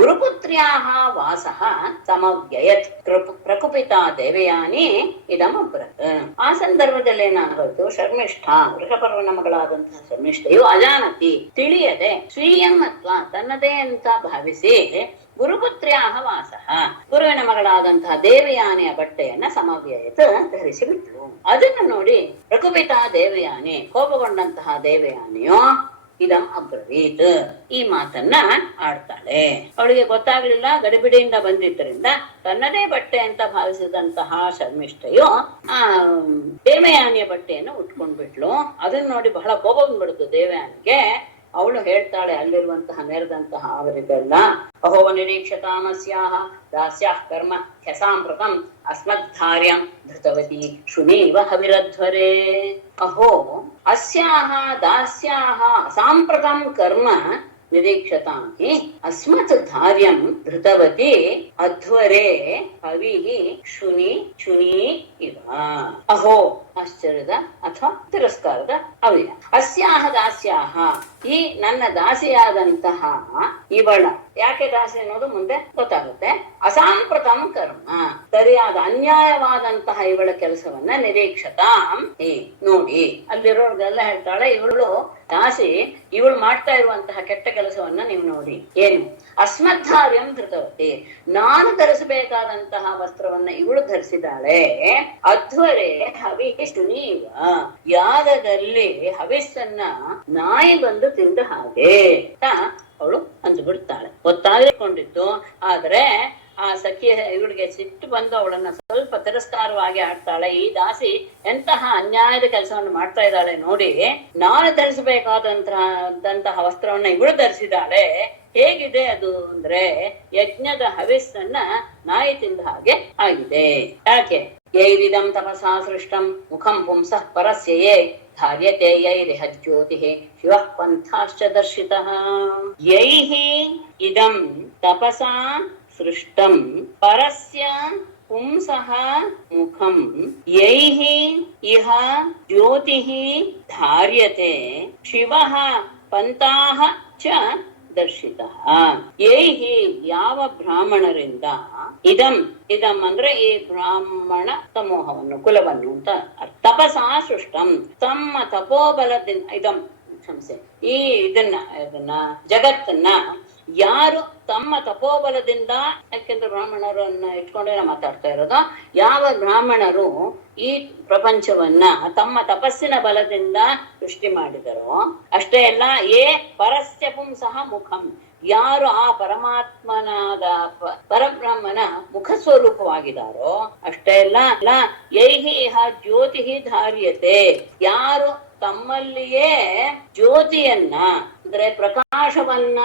ಗುರುಪುತ್ರ್ಯಾಃ ವಾಸಃ ಸಮವ್ಯಯತ್ ಪ್ರಕುಪಿತ ದೇವಯಾನಿ ಇದಮಬ್ರತ್. ಆ ಸಂದರ್ಭದಲ್ಲಿ ಏನಾಗೋಯ್ತು, ಶರ್ಮಿಷ್ಠ ವೃಷಪರ್ವನ ಮಗಳಾದಂತಹ ಶರ್ಮಿಷ್ಠೆಯು ಅಜಾನತಿ ತಿಳಿಯದೆ ಸ್ವೀಯಂ ಮತ್ವಾ ತನ್ನದೇ ಅಂತ ಭಾವಿಸಿ ಗುರುಪುತ್ರ್ಯಾಹ ವಾಸಃ ಗುರುವಿನ ಮಗಳಾದಂತಹ ದೇವಯಾನಿಯ ಬಟ್ಟೆಯನ್ನ ಸಮವ್ಯಯತ್ ಧರಿಸಿ ಬಿಟ್ಲು. ಅದನ್ನು ನೋಡಿ ಪ್ರಕುಪಿತ ದೇವಯಾನಿ ಕೋಪಗೊಂಡಂತಹ ದೇವಯಾನಿಯು ಇದಂ ಅಬ್ರವೀತ್ ಈ ಮಾತನ್ನ ಆಡ್ತಾಳೆ. ಅವಳಿಗೆ ಗೊತ್ತಾಗ್ಲಿಲ್ಲ, ಗಡಿಬಿಡಿಯಿಂದ ಬಂದಿದ್ದರಿಂದ ತನ್ನದೇ ಬಟ್ಟೆ ಅಂತ ಭಾವಿಸಿದಂತಹ ಶರ್ಮಿಷ್ಠೆಯು ಆ ದೇವಯಾನಿಯ ಬಟ್ಟೆಯನ್ನು ಉಟ್ಕೊಂಡ್ಬಿಟ್ಲು. ಅದನ್ನ ನೋಡಿ ಬಹಳ ಕೋಪ ಬಂದ್ಬಿಡ್ತು ದೇವಯಾನಿಗೆ. ಅವಳು ಹೇಳ್ತಾಳೆ ಅಲ್ಲಿರುವಂತಹ ನೆರೆದಂತಹ ಅವರಿಗೆಲ್ಲ, ಅಹೋ ನಿರೀಕ್ಷತಾಮಸ್ಯಾಹ ದಾಸ್ಯಾಃ ಕರ್ಮ ಹ್ಯಸಾಂಪ್ರತಂ ಅಸ್ಮದ್ಧಾರ್ಯಂ ಧೃತವತಿ ಶುನೀವ ಹವಿರಧ್ವರೇ. ಅಹೋ ಅಸ್ಯಾಹ ದಾಸ್ಯಾಹ ಅಸಾಂಪ್ರತಂ ಕರ್ಮ ನಿರೀಕ್ಷತಾಂ ಹಿ ಅಸ್ಮತ್ ಧಾರ್ಯಂ ಧೃತವತಿ ಅಧ್ವರೇ ಹವಿಃ ಶುನಿ ಇವ. ಅಹೋ ಆಶ್ಚರ್ಯದ ಅಥವಾ ತಿರಸ್ಕಾರದ ಅವ್ಯಯ. ಅಸ್ಯಾಹ ದಾಸ್ಯಾಹ ಈ ನನ್ನ ದಾಸಿಯಾದಂತಹ ಇವಳ, ಯಾಕೆ ದಾಸಿ ಅನ್ನೋದು ಮುಂದೆ ಗೊತ್ತಾಗುತ್ತೆ. ಅಸಾಂಪ್ರತಂ ಕರ್ಮ ಸರಿಯಾದ ಅನ್ಯಾಯವಾದಂತಹ ಇವಳ ಕೆಲಸವನ್ನ ನಿರೀಕ್ಷತಾಂ ನೋಡಿ. ಅಲ್ಲಿರೋರ್ಗೆಲ್ಲ ಹೇಳ್ತಾಳೆ, ಇವಳು ದಾಸಿ ಇವಳು ಮಾಡ್ತಾ ಇರುವಂತಹ ಕೆಟ್ಟ ಕೆಲಸವನ್ನ ನೀವು ನೋಡಿ. ಏನು? ಅಸ್ಮದ್ಧಾರ್ಯಂ ಧೃತವತಿ ನಾನು ಧರಿಸಬೇಕಾದಂತಹ ವಸ್ತ್ರವನ್ನ ಇವಳು ಧರಿಸಿದಾಳೆ. ಅಧ್ವರೇ ಹವಿ ಶುನೀವ ಯಾಗದಲ್ಲಿ ಹವಿಸ್ಸನ್ನ ನಾಯಿ ಬಂದು ತಿಂದ ಹಾಗೆ ಅವಳು ಅಂದು ಬಿಡ್ತಾಳೆ. ಗೊತ್ತಾಗಿಕೊಂಡಿತ್ತು. ಆದ್ರೆ ಆ ಸಖಿಯ ಇವಳಿಗೆ ಸಿಟ್ಟು ಬಂದು ಅವಳನ್ನ ಸ್ವಲ್ಪ ತಿರಸ್ಕಾರವಾಗಿ ಆಡ್ತಾಳೆ. ಈ ದಾಸಿ ಎಂತಹ ಅನ್ಯಾಯದ ಕೆಲಸವನ್ನು ಮಾಡ್ತಾ ಇದ್ದಾಳೆ ನೋಡಿ, ನಾನು ಧರಿಸಬೇಕಾದಂತಹ ವಸ್ತ್ರವನ್ನ ಇವಳು ಧರಿಸಿದಾಳೆ. ಹೇಗಿದೆ ಅದು ಅಂದ್ರೆ ಯಜ್ಞದ ಹವಿಸ್ಸನ್ನ ನಾಯಿ ತಿಂದ ಹಾಗೆ ಆಗಿದೆ. ಯಾಕೆ? ಯೈರಿದಂ ತಪಸಾ ಸೃಷ್ಟಂ ಮುಖಂ ಪುಂಸಃ ಪರಸ್ಯಯೇ ಧಾರ್ಯತೆ ಯೈರಿಹ ಜ್ಯೋತಿಃ ಶಿವಃ ಪಂಥಾಶ್ಚ ದರ್ಶಿತಃ. ಯೈಃ ಇದಂ ತಪಸಾ ಸೃಷ್ಟಂ ಪರಸ್ಯ ಪುಂಸಃ ಮುಖಂ ಯೈಃ ಇಹ ಜ್ಯೋತಿಃ ಧಾರ್ಯತೆ ಶಿವಃ ಪಂಥಾಃ ಚ ದರ್ಶಿತಃ. ಯೈಹಿ ಯಾವ ಬ್ರಾಹ್ಮಣರಿಂದ ಇದಂ ಅಂದ್ರೆ ಈ ಬ್ರಾಹ್ಮಣ ಸಮೂಹವನ್ನು ಕುಲವನ್ನು ಅಂತ ತಪಸಾ ಸೃಷ್ಟಂ ತಮ್ಮ ತಪೋಬಲದಿಂದ ಇದನ್ನ ಜಗತ್ತನ್ನ ಯಾರು ತಮ್ಮ ತಪೋಬಲದಿಂದ, ಯಾಕೆಂದ್ರೆ ಬ್ರಾಹ್ಮಣರನ್ನ ಇಟ್ಕೊಂಡೇ ನಾವು ಮಾತಾಡ್ತಾ ಇರೋದು, ಯಾವ ಬ್ರಾಹ್ಮಣರು ಈ ಪ್ರಪಂಚವನ್ನ ತಮ್ಮ ತಪಸ್ಸಿನ ಬಲದಿಂದ ಸೃಷ್ಟಿ ಮಾಡಿದರೋ ಅಷ್ಟೇ ಅಲ್ಲ, ಪರಸ್ಯ ಪುಂಸಃ ಮುಖಂ ಯಾರು ಆ ಪರಮಾತ್ಮನಾದ ಪರಬ್ರಹ್ಮನ ಮುಖ ಸ್ವರೂಪವಾಗಿದ್ದಾರೋ ಅಷ್ಟೇ ಅಲ್ಲ, ಯೈಹಿ ಇಹ ಜ್ಯೋತಿ ಧಾರ್ಯತೆ ಯಾರು ತಮ್ಮಲ್ಲಿಯೇ ಜ್ಯೋತಿಯನ್ನ ಅಂದ್ರೆ ಪ್ರಕಾಶ ಪ್ರಕಾಶವನ್ನ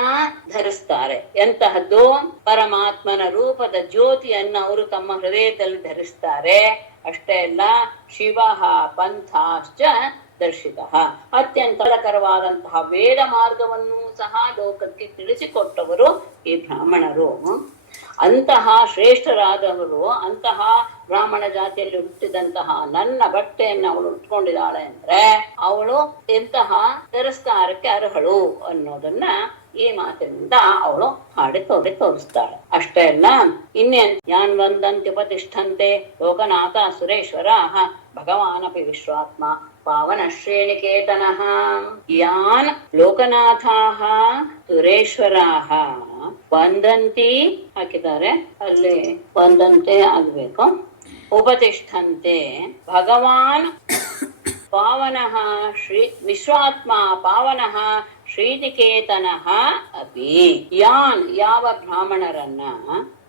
ಧರಿಸ್ತಾರೆ. ಎಂತಹದ್ದು? ಪರಮಾತ್ಮನ ರೂಪದ ಜ್ಯೋತಿಯನ್ನ ಅವರು ತಮ್ಮ ಹೃದಯದಲ್ಲಿ ಧರಿಸ್ತಾರೆ. ಅಷ್ಟೇ ಅಲ್ಲ, ಶಿವ ಪಂಥಾಶ್ಚ ದರ್ಶಿತ, ಅತ್ಯಂತ ಕರವಾದಂತಹ ವೇದ ಮಾರ್ಗವನ್ನು ಸಹ ಲೋಕಕ್ಕೆ ತಿಳಿಸಿಕೊಟ್ಟವರು ಈ ಬ್ರಾಹ್ಮಣರು. ಅಂತಹ ಶ್ರೇಷ್ಠರಾದವರು, ಅಂತಹ ಬ್ರಾಹ್ಮಣ ಜಾತಿಯಲ್ಲಿ ಹುಟ್ಟಿದಂತಹ ನನ್ನ ಬಟ್ಟೆಯನ್ನು ಅವಳು ಉಟ್ಕೊಂಡಿದ್ದಾಳೆ ಅಂದ್ರೆ ಅವಳು ಎಂತಹ ತಿರಸ್ಕಾರಕ್ಕೆ ಅರ್ಹಳು ಅನ್ನೋದನ್ನ ಈ ಮಾತಿನಿಂದ ಅವಳು ಹಾಡಿ ತೋರಿಸ್ತಾಳೆ. ಅಷ್ಟೇ ಅಲ್ಲ, ಇನ್ನೇನ್ ಯಾನ್ ವಂದಂತ್ಯುಪತಿಷ್ಠಂತೆ ಲೋಕನಾಥ ಸುರೇಶ್ವರ ಭಗವಾನಪಿ ವಿಶ್ವಾತ್ಮ ಪಾವನ ಶ್ರೇಣಿಕೇತನಃ. ಯಾನ್ ಲೋಕನಾಥಾಃ ಸುರೇಶ್ವರಾಃ ವಂದಂತಿ ಹಾಕಿದ್ದಾರೆ, ಅಲ್ಲಿ ವಂದಂತೆ ಆಗ್ಬೇಕು, ಉಪತಿಷ್ಠಂತೆ ಭಗವಾನ್ ಪಾವನಃ ಶ್ರೀ ವಿಶ್ವಾತ್ಮ ಪಾವನಃ ಶ್ರೀನಿಕೇತನಃ ಅಪಿ. ಯಾನ್ ಯಾವ ಬ್ರಾಹ್ಮಣರನ್ನ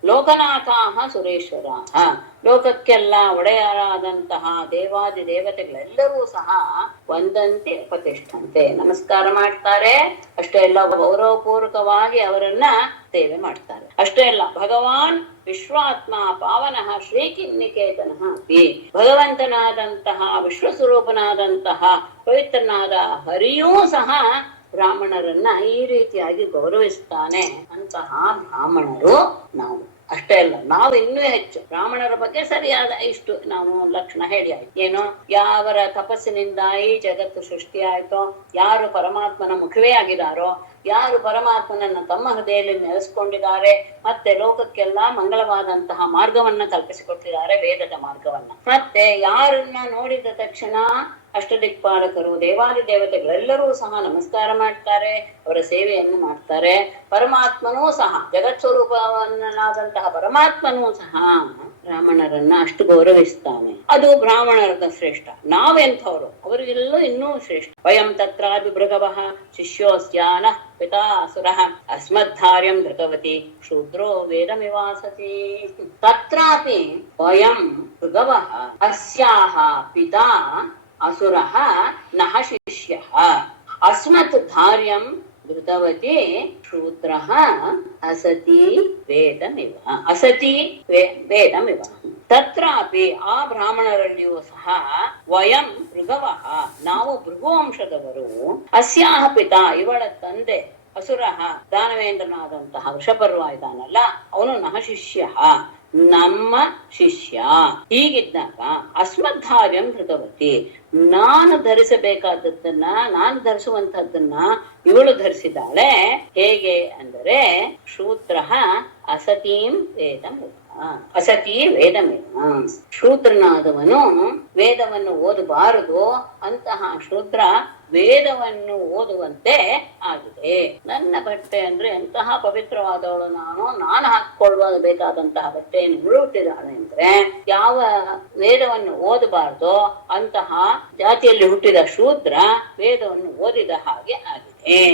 ಲೋಕನಾಥಾಹ ಸುರೇಶ್ವರಾಹ ಲೋಕಕ್ಕೆಲ್ಲ ಒಡೆಯರಾದಂತಹ ದೇವಾದಿ ದೇವತೆಗಳೆಲ್ಲರೂ ಸಹ ವಂದಂತೆ ಉಪತಿಷ್ಠಂತೆ ನಮಸ್ಕಾರ ಮಾಡ್ತಾರೆ. ಅಷ್ಟೇ ಅಲ್ಲ, ಗೌರವಪೂರ್ವಕವಾಗಿ ಅವರನ್ನ ಸೇವೆ ಮಾಡ್ತಾರೆ. ಅಷ್ಟೇ ಅಲ್ಲ, ಭಗವಾನ್ ವಿಶ್ವಾತ್ಮ ಪಾವನಃ ಶ್ರೀನಿಕೇತನಃ ಅಪಿ ಭಗವಂತನಾದಂತಹ ವಿಶ್ವಸ್ವರೂಪನಾದಂತಹ ಪವಿತ್ರನಾದ ಹರಿಯೂ ಸಹ ಬ್ರಾಹ್ಮಣರನ್ನ ಈ ರೀತಿಯಾಗಿ ಗೌರವಿಸ್ತಾನೆ. ಅಂತಹ ಬ್ರಾಹ್ಮಣರು ನಾವು. ಅಷ್ಟೇ ಅಲ್ಲ, ನಾವು ಇನ್ನೂ ಹೆಚ್ಚು ಬ್ರಾಹ್ಮಣರ ಬಗ್ಗೆ ಸರಿಯಾದ ಇಷ್ಟು ನಾವು ಲಕ್ಷಣ ಹೇಳಿ ಆಯ್ತು. ಏನು, ಯಾವರ ತಪಸ್ಸಿನಿಂದ ಈ ಜಗತ್ತು ಸೃಷ್ಟಿ ಆಯ್ತೋ, ಯಾರು ಪರಮಾತ್ಮನ ಮುಖವೇ ಆಗಿದಾರೋ, ಯಾರು ಪರಮಾತ್ಮನನ್ನ ತಮ್ಮ ಹೃದಯದಲ್ಲಿ ನೆಲೆಸ್ಕೊಂಡಿದ್ದಾರೆ, ಮತ್ತೆ ಲೋಕಕ್ಕೆಲ್ಲ ಮಂಗಳವಾದಂತಹ ಮಾರ್ಗವನ್ನ ಕಲ್ಪಿಸಿಕೊಟ್ಟಿದ್ದಾರೆ, ವೇದದ ಮಾರ್ಗವನ್ನ. ಮತ್ತೆ ಯಾರನ್ನ ನೋಡಿದ ತಕ್ಷಣ ಅಷ್ಟದಿಕ್ಪಾಲಕರು ದೇವಾದಿ ದೇವತೆಗಳೆಲ್ಲರೂ ಸಹ ನಮಸ್ಕಾರ ಮಾಡ್ತಾರೆ, ಅವರ ಸೇವೆಯನ್ನು ಮಾಡ್ತಾರೆ. ಪರಮಾತ್ಮನೂ ಸಹ ಜಗತ್ ಸ್ವರೂಪವನ್ನಾದಂತಹ ಪರಮಾತ್ಮನೂ ಸಹ ಬ್ರಾಹ್ಮಣರನ್ನ ಅಷ್ಟು ಗೌರವಿಸ್ತಾನೆ. ಅದು ಬ್ರಾಹ್ಮಣರದ ಶ್ರೇಷ್ಠ. ನಾವೆಂಥವ್ರು? ಅವರಿಗೆಲ್ಲೂ ಇನ್ನೂ ಶ್ರೇಷ್ಠ. ವಯಂ ತತ್ರಾಪಿ ಭೃಗವಃ ಶಿಷ್ಯೋಸ್ಯಾನ ಪಿತಾ ಅಸುರಃ ಅಸ್ಮದ್ಧಾರ್ಯಂ ಧೃತವತಿ ಶೂದ್ರೋ ವೇದಮಿವಾಸತಿ. ತತ್ರಾಪಿ ವಯಂ ಭೃಗವಃ ಅಸ್ಯಾಹ ಪಿತಾ ಅಸುರಃ ನಃ ಶಿಷ್ಯಃ ಅಸ್ಮತ್ ಧಾರ್ಯಂ ಧೃತವತಿ ಶೂದ್ರಃ ಅಸತಿ ವೇದಮಿವ ಅಸತಿ ವೇದಮಿವ. ತತ್ರಾಪಿ ಆ ಬ್ರಾಹ್ಮಣರಲ್ಲಿಯೂ ಸಹ ವಯಂ ಭೃಗವಃ ನಾವು ಭೃಗುವಂಶದವರು, ಅಸ್ಯಾಹ ಪಿತಾ ಇವಳ ತಂದೆ ಅಸುರಃ ದಾನವೇಂದ್ರನಾದಂತಹ ವೃಷಪರ್ವ ಇದ್ದಾನಲ್ಲ ಅವನು ನಃ ಶಿಷ್ಯ ನಮ್ಮ ಶಿಷ್ಯ. ಹೀಗಿದ್ದಾಗ ಅಸ್ಮದ್ಧಾರ್ಯಂ ಧೃತವತಿ ನಾನು ಧರಿಸಬೇಕಾದದ್ದನ್ನ ನಾನು ಧರಿಸುವಂತಹದ್ದನ್ನ ಇವಳು ಧರಿಸಿದಾಳೆ. ಹೇಗೆ ಅಂದರೆ ಶೂದ್ರ ಅಸತೀಂ ವೇದಮಿವ ಅಸತಿ ವೇದಮಿವ. ಶೂದ್ರನಾದವನು ವೇದವನ್ನು ಓದಬಾರದು, ಅಂತಹ ಶೂದ್ರ ವೇದವನ್ನು ಓದುವಂತೆ ಆಗಿದೆ. ನನ್ನ ಬಟ್ಟೆ ಅಂದ್ರೆ ಎಂತಹ ಪವಿತ್ರವಾದವಳು ನಾನು ಹಾಕೊಳ್ಳಬೇಕಾದಂತಹ ಬಟ್ಟೆಯನ್ನು ಹುಟ್ಟಿದಾಳೆ ಅಂದ್ರೆ ಯಾವ ವೇದವನ್ನು ಓದಬಾರ್ದೋ ಅಂತಹ ಜಾತಿಯಲ್ಲಿ ಹುಟ್ಟಿದ ಶೂದ್ರ ವೇದವನ್ನು ಓದಿದ ಹಾಗೆ ಆಗಿದೆ.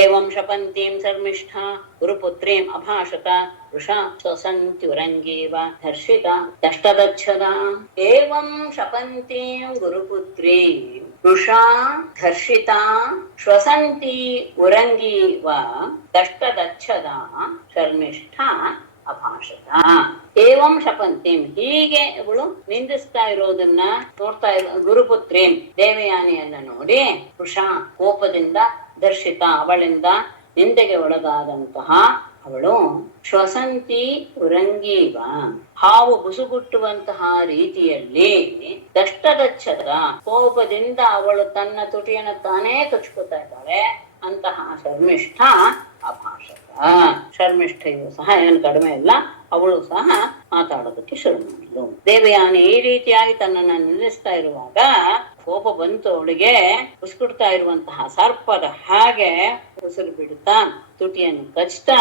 ಏವಂ ಶಪಂತೀಂ ಶರ್ಮಿಷ್ಠ ಗುರುಪುತ್ರೀಂ ಅಭಾಷತ ವೃಷಾ ಸ್ವಸಂತ್ಯುರಂಗೀವ ಧರ್ಷಿತ ದಷ್ಟದಚ್ಛದ. ಏವಂ ಶಪಂತೀಂ ಗುರುಪುತ್ರೀಂ ವೃಷಾ ಧರ್ಷಿತಾ ಶ್ವಸಂತಿ ಉರಂಗೀವ ದಷ್ಟದಚ್ಛದ ಶರ್ಮಿಷ್ಠ ಅಭಾಷತ. ಏವಂ ಶಪಂತಿಂ ಹೀಗೆ ಇವಳು ನಿಂದಿಸ್ತಾ ಇರೋದನ್ನ ನೋಡ್ತಾ ಗುರುಪುತ್ರೀಂ ದೇವಯಾನಿಯನ್ನ ನೋಡಿ ವೃಷಾ ಕೋಪದಿಂದ ದರ್ಶಿತ ಅವಳಿಂದ ನಿಂದೆಗೆ ಒಳಗಾದಂತಹ ಅವಳು ಶ್ವಸಂತಿ ಉರಂಗೀವ ಹಾವು ಬುಸುಗುಟ್ಟುವಂತಹ ರೀತಿಯಲ್ಲಿ ದಷ್ಟದಚ್ಛದ ಕೋಪದಿಂದ ಅವಳು ತನ್ನ ತುಟಿಯನ್ನು ತಾನೇ ಕಚ್ಕೋತಾ ಇದ್ದಾಳೆ. ಅಂತಹ ಶರ್ಮಿಷ್ಠ ಅಭಾಷಕ. ಶರ್ಮಿಷ್ಠೆಯು ಸಹ ಏನು ಕಡಿಮೆ ಇಲ್ಲ, ಅವಳು ಸಹ ಮಾತಾಡೋದಕ್ಕೆ ಶುರು ಮಾಡಿದ್ಲು. ದೇವಯಾನಿ ಈ ರೀತಿಯಾಗಿ ತನ್ನನ್ನು ನಿಲ್ಲಿಸ್ತಾ ಇರುವಾಗ ಕೋಪ ಬಂತು ಅವಳಿಗೆ. ಉಸ್ಕುಡ್ತಾ ಇರುವಂತಹ ಸರ್ಪದ ಹಾಗೆ ಉಸಿರು ಬಿಡುತ್ತಾ ತುಟಿಯನ್ನು ಕಚ್ತಾ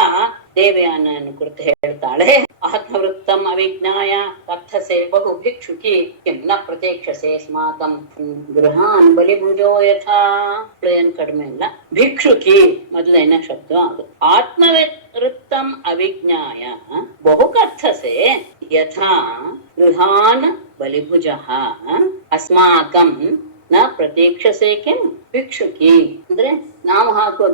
ದೇವಯಾನನ್ನು ಕುರಿತು ಹೇಳ್ತಾಳೆ. ಆತ್ಮವೃತ್ತಂ ಅವಿಜ್ಞಾಯ ಕಥಸೆ ಬಹು ಭಿಕ್ಷುಕಿ ಕಿಂ ನ ಪ್ರತೀಕ್ಷಸೆ ಸ್ಮಾಕಂ ಗೃಹಾನ್ ಬಲಿಭುಜೋ ಯಥಾ. ಏನು ಕಡಿಮೆ ಇಲ್ಲ, ಭಿಕ್ಷುಕಿ ಮೊದಲನೇ ಶಬ್ದ ಅದು. ಆತ್ಮವೃತ್ತಂ ಅವಿಜ್ಞಾಯ ಬಹು ಕಥಸೆ ಯಥಾ ಗೃಹಾನ್ ಬಲಿಭುಜ ಅಸ್ಮಾಕಂ ನ ಪ್ರತೀಕ್ಷಸೆ ಕಿಂ. ಭಿಕ್ಷುಕಿ ಅಂದ್ರೆ ನಾವು ಹಾಕುವ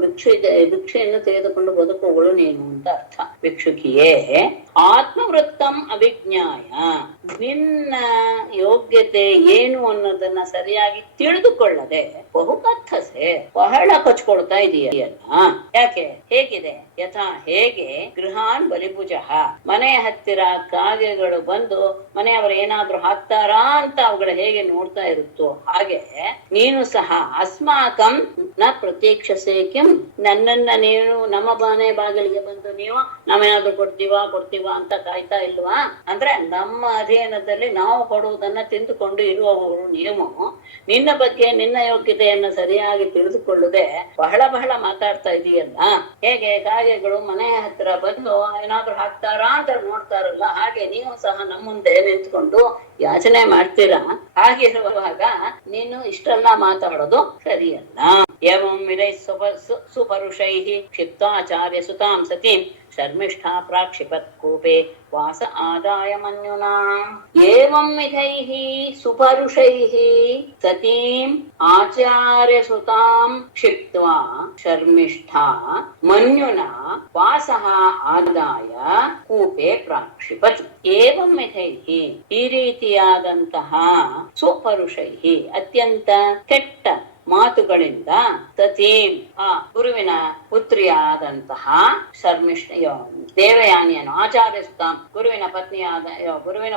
ಭಿಕ್ಷೆಯನ್ನು ತೆಗೆದುಕೊಂಡು ಬದುಕುಗಳು ನೀನು ಅಂತ ಅರ್ಥ. ಭಿಕ್ಷುಕಿಯೇ ಆತ್ಮವೃತ್ತಂ ಅಭಿಜ್ಞಾಯ, ನಿನ್ನ ಯೋಗ್ಯತೆ ಏನು ಅನ್ನೋದನ್ನ ಸರಿಯಾಗಿ ತಿಳಿದುಕೊಳ್ಳದೆ ಬಹುಕಥಸೆ ಬಹಳ ಕಚ್ಕೊಳ್ತಾ ಇದೆಯಲ್ಲ. ಯಾಕೆ? ಹೇಗಿದೆ? ಯಥಾ ಹೇಗೆ ಗೃಹಾನ್ ಬಲಿಭುಜ, ಮನೆಯ ಹತ್ತಿರ ಕಾಗೆಗಳು ಬಂದು ಮನೆಯವರು ಏನಾದ್ರೂ ಹಾಕ್ತಾರಾ ಅಂತ ಅವುಗಳು ಹೇಗೆ ನೋಡ್ತಾ ಇರುತ್ತೋ ಹಾಗೆ ನೀನು ಸಹ ಅಸ್ಮಾಕಂ ನ ಪ್ರತೀಕ್ಷಸೆ ಕಿಂ, ನನ್ನನ್ನ ನೀನು ನಮ್ಮ ಮನೆ ಬಾಗಿಲಿಗೆ ಬಂದು ನೀವು ನಾವೇನಾದ್ರೂ ಕೊಡ್ತೀವಾ ಅಂತ ಕಾಯ್ತಾ ಇಲ್ವಾ? ಅಂದ್ರೆ ನಮ್ಮ ಅಧೀನದಲ್ಲಿ ನಾವು ಕೊಡುವುದನ್ನ ತಿಂದುಕೊಂಡು ಇರುವವರು ನೀವು ನಿನ್ನ ಬಗ್ಗೆ ನಿನ್ನ ಯೋಗ್ಯತೆಯನ್ನು ಸರಿಯಾಗಿ ತಿಳಿದುಕೊಳ್ಳದೆ ಬಹಳ ಮಾತಾಡ್ತಾ ಇದೆಯಲ್ಲ. ಹೇಗೆ ಕಾಗೆಗಳು ಮನೆಯ ಹತ್ತಿರ ಬಂದು ಏನಾದ್ರೂ ಹಾಕ್ತಾರಾ ಅಂತ ನೋಡ್ತಾರಲ್ಲ, ಹಾಗೆ ನೀವು ಸಹ ನಮ್ಮ ಮುಂದೆ ನಿಂತ್ಕೊಂಡು ಯಾಚನೆ ಮಾಡ್ತೀರಾ. ಹಾಗಿರುವಾಗ ನೀನು ಇಷ್ಟೆಲ್ಲ ಮಾತಾಡೋದು ಸರಿಯಲ್ಲ. ಏವಂ ವಿಧೈ ಸುಪರುಷೈ ಕ್ಷಿಪ್ತಾಚಾರ್ಯ ಸುತಾಂ ಸತೀಂ ಶರ್ಮಿಷ್ಠಾ ಪ್ರಾಕ್ಷಿಪತ್ ಕೂಪೆ ವಾಸ ಆದಾಯ ಮನ್ಯುನಾ. ಏವಂ ವಿಧೈಃ ಸುಪರುಷೈಃ ಸತೀಂ ಆಚಾರ್ಯ ಸುತಾಂ ಕ್ಷಿಪ್ತ್ವಾ ಶರ್ಮಿಷ್ಠಾ ಮನ್ಯುನಾ ವಾಸಃ ಆದಾಯ ಕೂಪೆ ಪ್ರಾಕ್ಷಿಪತ್. ಏವಂ ವಿಧೈಃ, ಈ ರೀತಿಯಾದಂತಹ ಸುಪರುಷೈಃ ಅತ್ಯಂತ ಕೆಟ್ಟ ಮಾತುಗಳಿಂದ ಸತೀಂ ಆ ಗುರುವಿನ ಪುತ್ರಿಯಾದಂತಹ ಶರ್ಮಿಷ್ಠ ದೇವಯಾನಿಯನ್ನು ಆಚಾರ್ಯ ಸುತಾಂ ಗುರುವಿನ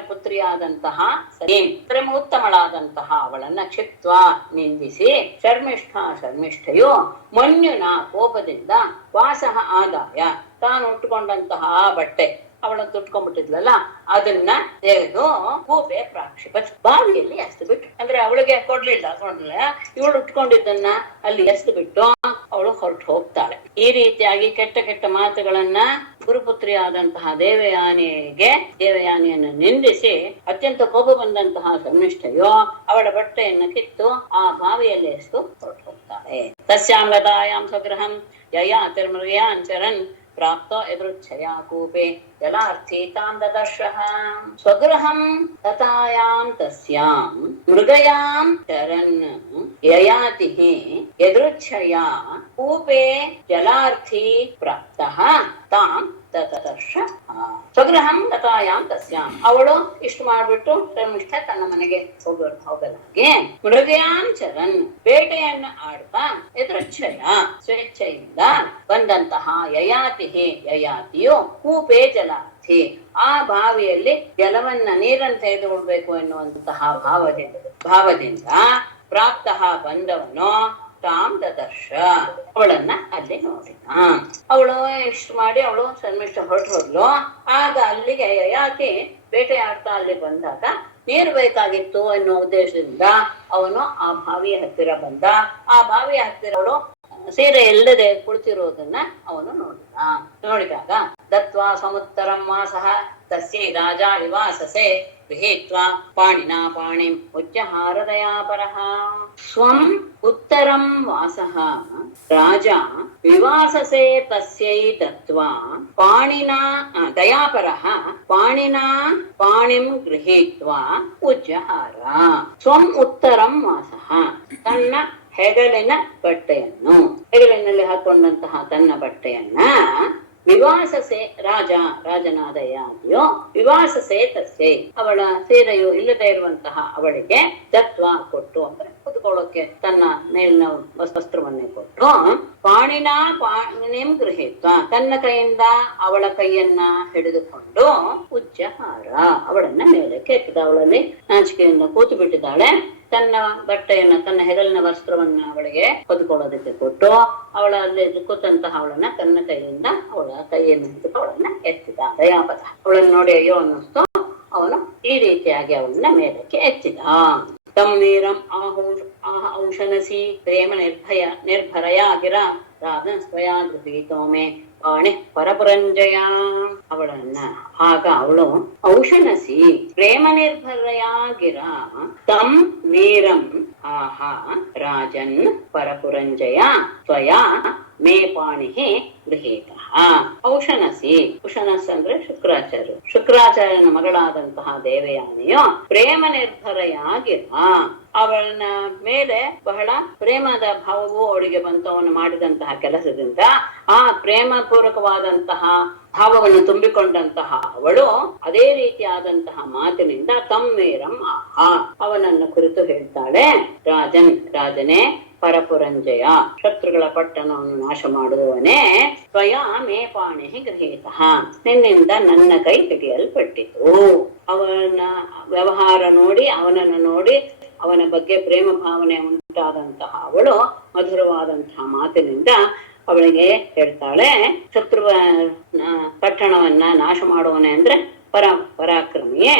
ಪುತ್ರಿಯಾದಂತಹ ಸತೀಂ ಉತ್ತಮಳಾದಂತಹ ಅವಳನ್ನ ಕ್ಷಿಪ್ತ್ವ ನಿಂದಿಸಿ ಶರ್ಮಿಷ್ಠೆಯು ಮನ್ಯುನ ಕೋಪದಿಂದ ವಾಸಃ ಆದಾಯ ತಾನು ಉಟ್ಕೊಂಡಂತಹ ಬಟ್ಟೆ ಅವಳನ್ನು ತುಟ್ಕೊಂಡ್ಬಿಟ್ಟಿದ್ಲಲ್ಲ ಅದನ್ನ ತೆಗೆದು ಕೂಪೆ ಪ್ರಾಕ್ಷಿಪತ್ ಬಾವಿಯಲ್ಲಿ ಎಸ್ದು ಬಿಟ್ಟು, ಅಂದ್ರೆ ಅವಳಿಗೆ ಕೊಡ್ಲಿಲ್ಲ ಇವಳು ಉಟ್ಕೊಂಡಿದ್ದನ್ನ ಅಲ್ಲಿ ಎಸ್ದು ಬಿಟ್ಟು ಅವಳು ಹೊರಟು ಹೋಗ್ತಾಳೆ. ಈ ರೀತಿಯಾಗಿ ಕೆಟ್ಟ ಮಾತುಗಳನ್ನ ಗುರುಪುತ್ರಿಯಾದಂತಹ ದೇವಯಾನಿಯನ್ನು ನಿಂದಿಸಿ ಅತ್ಯಂತ ಕೋಪ ಬಂದಂತಹ ಶರ್ಮಿಷ್ಠೆಯು ಅವಳ ಬಟ್ಟೆಯನ್ನು ಕಿತ್ತು ಆ ಬಾವಿಯಲ್ಲಿ ಎಸ್ದು ಹೊರಟು ಹೋಗ್ತಾಳೆ. ತಸ್ಯಾಂ ಗತಾಯಾಂ ಸ್ವಗೃಹಂ ಯಯಾತಿರ್ಮೃಗಯಾಂಚರನ್ ಪ್ರಾಪ್ತೋ ಯದೃಚ್ಛಯಾ ಕೂಪೆ ಜಲಾರ್ಥಿ ತಾಂ ದದರ್ಶಃ. ಸ್ವಗೃಹಂ ತತಾಯಾಂ ತಸ್ಯಾಂ ಮೃಗಯಾಂ ಚರನ್ ಯಯಾತಿಃ ಯದೃಚ್ಛಯಾ ಕೂಪೆ ಜಲಾರ್ಥಿ ಪ್ರಾಪ್ತಃ ತಾಂ ದದರ್ಶಃ. ಸ್ವಗೃಹಂ ತತಾಯಾಂ ತಸ್ಯಾಂ, ಅವಳು ಇಷ್ಟು ಮಾಡ್ಬಿಟ್ಟು ಶರ್ಮಿಷ್ಠ ತನ್ನ ಮನೆಗೆ ಹೋಗಲಾಗೆ ಮೃಗಯಾಂ ಚರನ್ ಬೇಟೆಯನ್ನ ಆಡ್ತಾ ಯದೃಚ್ಛಯ ಸ್ವೇಚ್ಛೆಯಿಂದ ಬಂದಂತಹ ಯಯಾತಿಯು ಕೂಪೆ ಜಲಾರ್ಥಿ ಆ ಬಾವಿಯಲ್ಲಿ ನೀರನ್ನು ತೆಗೆದುಕೊಳ್ಬೇಕು ಎನ್ನುವಂತಹ ಭಾವದಿಂದ ಪ್ರಾಪ್ತಃ ಬಂದವನು ತಾಂ ದದರ್ಶ ಅವಳನ್ನ ಅಲ್ಲಿ ನೋಡಿದ. ಅವಳು ಇಷ್ಟು ಮಾಡಿ ಅವಳು ಶರ್ಮಿಷ್ಠ ಹೊರಟು ಹೋದ್ಲು. ಆಗ ಅಲ್ಲಿಗೆ ಯಯಾತಿ ಬೇಟೆ ಆಡ್ತಾ ಅಲ್ಲಿ ಬಂದಾಗ ನೀರು ಬೇಕಾಗಿತ್ತು ಎನ್ನುವ ಉದ್ದೇಶದಿಂದ ಅವನು ಆ ಬಾವಿಯ ಹತ್ತಿರ ಬಂದ. ಆ ಬಾವಿಯ ಹತ್ತಿರ ಅವಳು ಸೀರೆ ಇಲ್ಲದೆ ಕುಳಿತಿರುವುದನ್ನ ಅವನು ನೋಡಿದಾಗ ದತ್ವಾ ಸಮುತ್ತರಂ ವಾಸಃ ತಸ್ಯೈ ರಾಜ ವಿವಾಸಸೆ ಗೃಹೀತ್ವಾ ಪಾಣಿನಾ ಪಾಣಿಂ ಉಜ್ಜಹಾರ ದಯಾಪರಃ. ಸ್ವಂ ಉತ್ತರಂ ವಾಸಃ ರಾಜ ವಿವಾಸಸೆ ತಸ್ಯೈ ದತ್ವಾ ಪಾಣಿನಾ ದಯಾಪರಃ ಪಾಣಿನಾ ಪಾಣಿಂ ಗೃಹೀತ್ವಾ ಉಜ್ಜಹಾರ. ಸ್ವಂ ಉತ್ತರಂ ವಾಸಃ ತನ್ನ ಹೆಗಲಿನ ಬಟ್ಟೆಯನ್ನು ಹೆಗಲಿನಲ್ಲಿ ಹಾಕೊಂಡಂತಹ ತನ್ನ ಬಟ್ಟೆಯನ್ನ ವಿವಾಸಸೆ ರಾಜನಾದ ಯಯಾತಿಯು ವಿವಾಸಸೆ ತಸ್ಯೈ ಅವಳ ಸೀರೆಯು ಇಲ್ಲದೆ ಇರುವಂತಹ ಅವಳಿಗೆ ದತ್ವ ಕೊಟ್ಟು ಅಂದ್ರೆ ಕುತ್ಕೊಳ್ಳೋಕೆ ತನ್ನ ಮೇಲಿನ ವಸ್ತ್ರವನ್ನೇ ಕೊಟ್ಟು ಪಾಣಿನಿಂ ಗೃಹೀತ್ವ ತನ್ನ ಕೈಯಿಂದ ಅವಳ ಕೈಯನ್ನ ಹಿಡಿದುಕೊಂಡು ಉಜ್ಜಹಾರ ಅವಳನ್ನ ಮೇಲಕ್ಕೆ ಎತ್ತಿದ. ಅವಳಲ್ಲಿ ನಾಚಿಕೆಯಿಂದ ಕೂತು ಬಿಟ್ಟಿದ್ದಾಳೆ. ತನ್ನ ಬಟ್ಟೆಯನ್ನ ತನ್ನ ಹೆಗಲಿನ ವಸ್ತ್ರವನ್ನ ಅವಳಿಗೆ ಹೊದ್ಕೊಳ್ಳೋದಕ್ಕೆ ಕೊಟ್ಟು ಅವಳಲ್ಲಿ ಕೂತಂತಹ ಅವಳನ್ನ ತನ್ನ ಕೈಯಿಂದ ಅವಳ ಕೈಯನ್ನು ಹಿಡಿದು ಅವಳನ್ನ ಎತ್ತಿದ. ದಯಾಪದ ಅವಳನ್ನು ನೋಡಿ ಅಯ್ಯೋ ಅನ್ನಿಸ್ತು. ಅವನು ಈ ರೀತಿಯಾಗಿ ಅವಳನ್ನ ಮೇಲಕ್ಕೆ ಎತ್ತಿದ. ತಂ ವೀರಂ ಔಷನಸಿ ಪ್ರೇಮ ನಿರ್ಭರಯ ಗಿರ ರಾಧನ ಸ್ವಯಾ ಗೃಹೀತೋ ಮೇ ಪಾಣಿ ಪರಪುರಂಜಯ. ಅವಳನ್ನ ಆಗ ಅವಳು ಔಷನಸಿ ಪ್ರೇಮ ನಿರ್ಭರಯಾಗಿರ ತಂ ವೀರಂ ರಾಜನ್ ಪರಪುರಂಜಯ ತ್ವಯಾ ಮೇ ಪಾಣಿ ಗೃಹೀತ ಔಷನಸಿ. ಉಷನಸ್ ಅಂದ್ರೆ ಶುಕ್ರಾಚಾರ್ಯನ ಮಗಳಾದಂತಹ ದೇವಯಾನಿಯು ಪ್ರೇಮ ನಿರ್ಭರೆಯಾಗಿರ ಅವನ ಮೇಲೆ ಬಹಳ ಪ್ರೇಮದ ಭಾವವು ಅವಳಿಗೆ ಬಂತು. ಅವನು ಮಾಡಿದಂತಹ ಕೆಲಸದಿಂದ ಆ ಪ್ರೇಮ ಪೂರ್ವಕವಾದಂತಹ ಭಾವವನ್ನು ತುಂಬಿಕೊಂಡಂತಹ ಅವಳು ಅದೇ ರೀತಿಯಾದಂತಹ ಮಾತಿನಿಂದ ತಮ್ಮೇರಂ ಅವನನ್ನು ಕುರಿತು ಹೇಳ್ತಾಳೆ, ರಾಜನೇ ಪರಪುರಂಜಯ, ಶತ್ರುಗಳ ಪಟ್ಟಣವನ್ನು ನಾಶ ಮಾಡುವವನೇ, ತ್ವಯಾ ಮೇ ಪಾಣಿ ಗೃಹೀತ, ನಿನ್ನಿಂದ ನನ್ನ ಕೈ ಹಿಡಿಯಲ್ಪಟ್ಟಿತು. ಅವನ ವ್ಯವಹಾರ ನೋಡಿ, ಅವನನ್ನು ನೋಡಿ ಅವನ ಬಗ್ಗೆ ಪ್ರೇಮ ಭಾವನೆ ಉಂಟಾದಂತಹ ಅವಳು ಮಧುರವಾದಂತಹ ಮಾತಿನಿಂದ ಅವಳಿಗೆ ಹೇಳ್ತಾಳೆ, ಶತ್ರುವ ಪಟ್ಟಣವನ್ನ ನಾಶ ಮಾಡುವನೆ ಅಂದ್ರೆ ಪರಾಕ್ರಮಿಯೇ,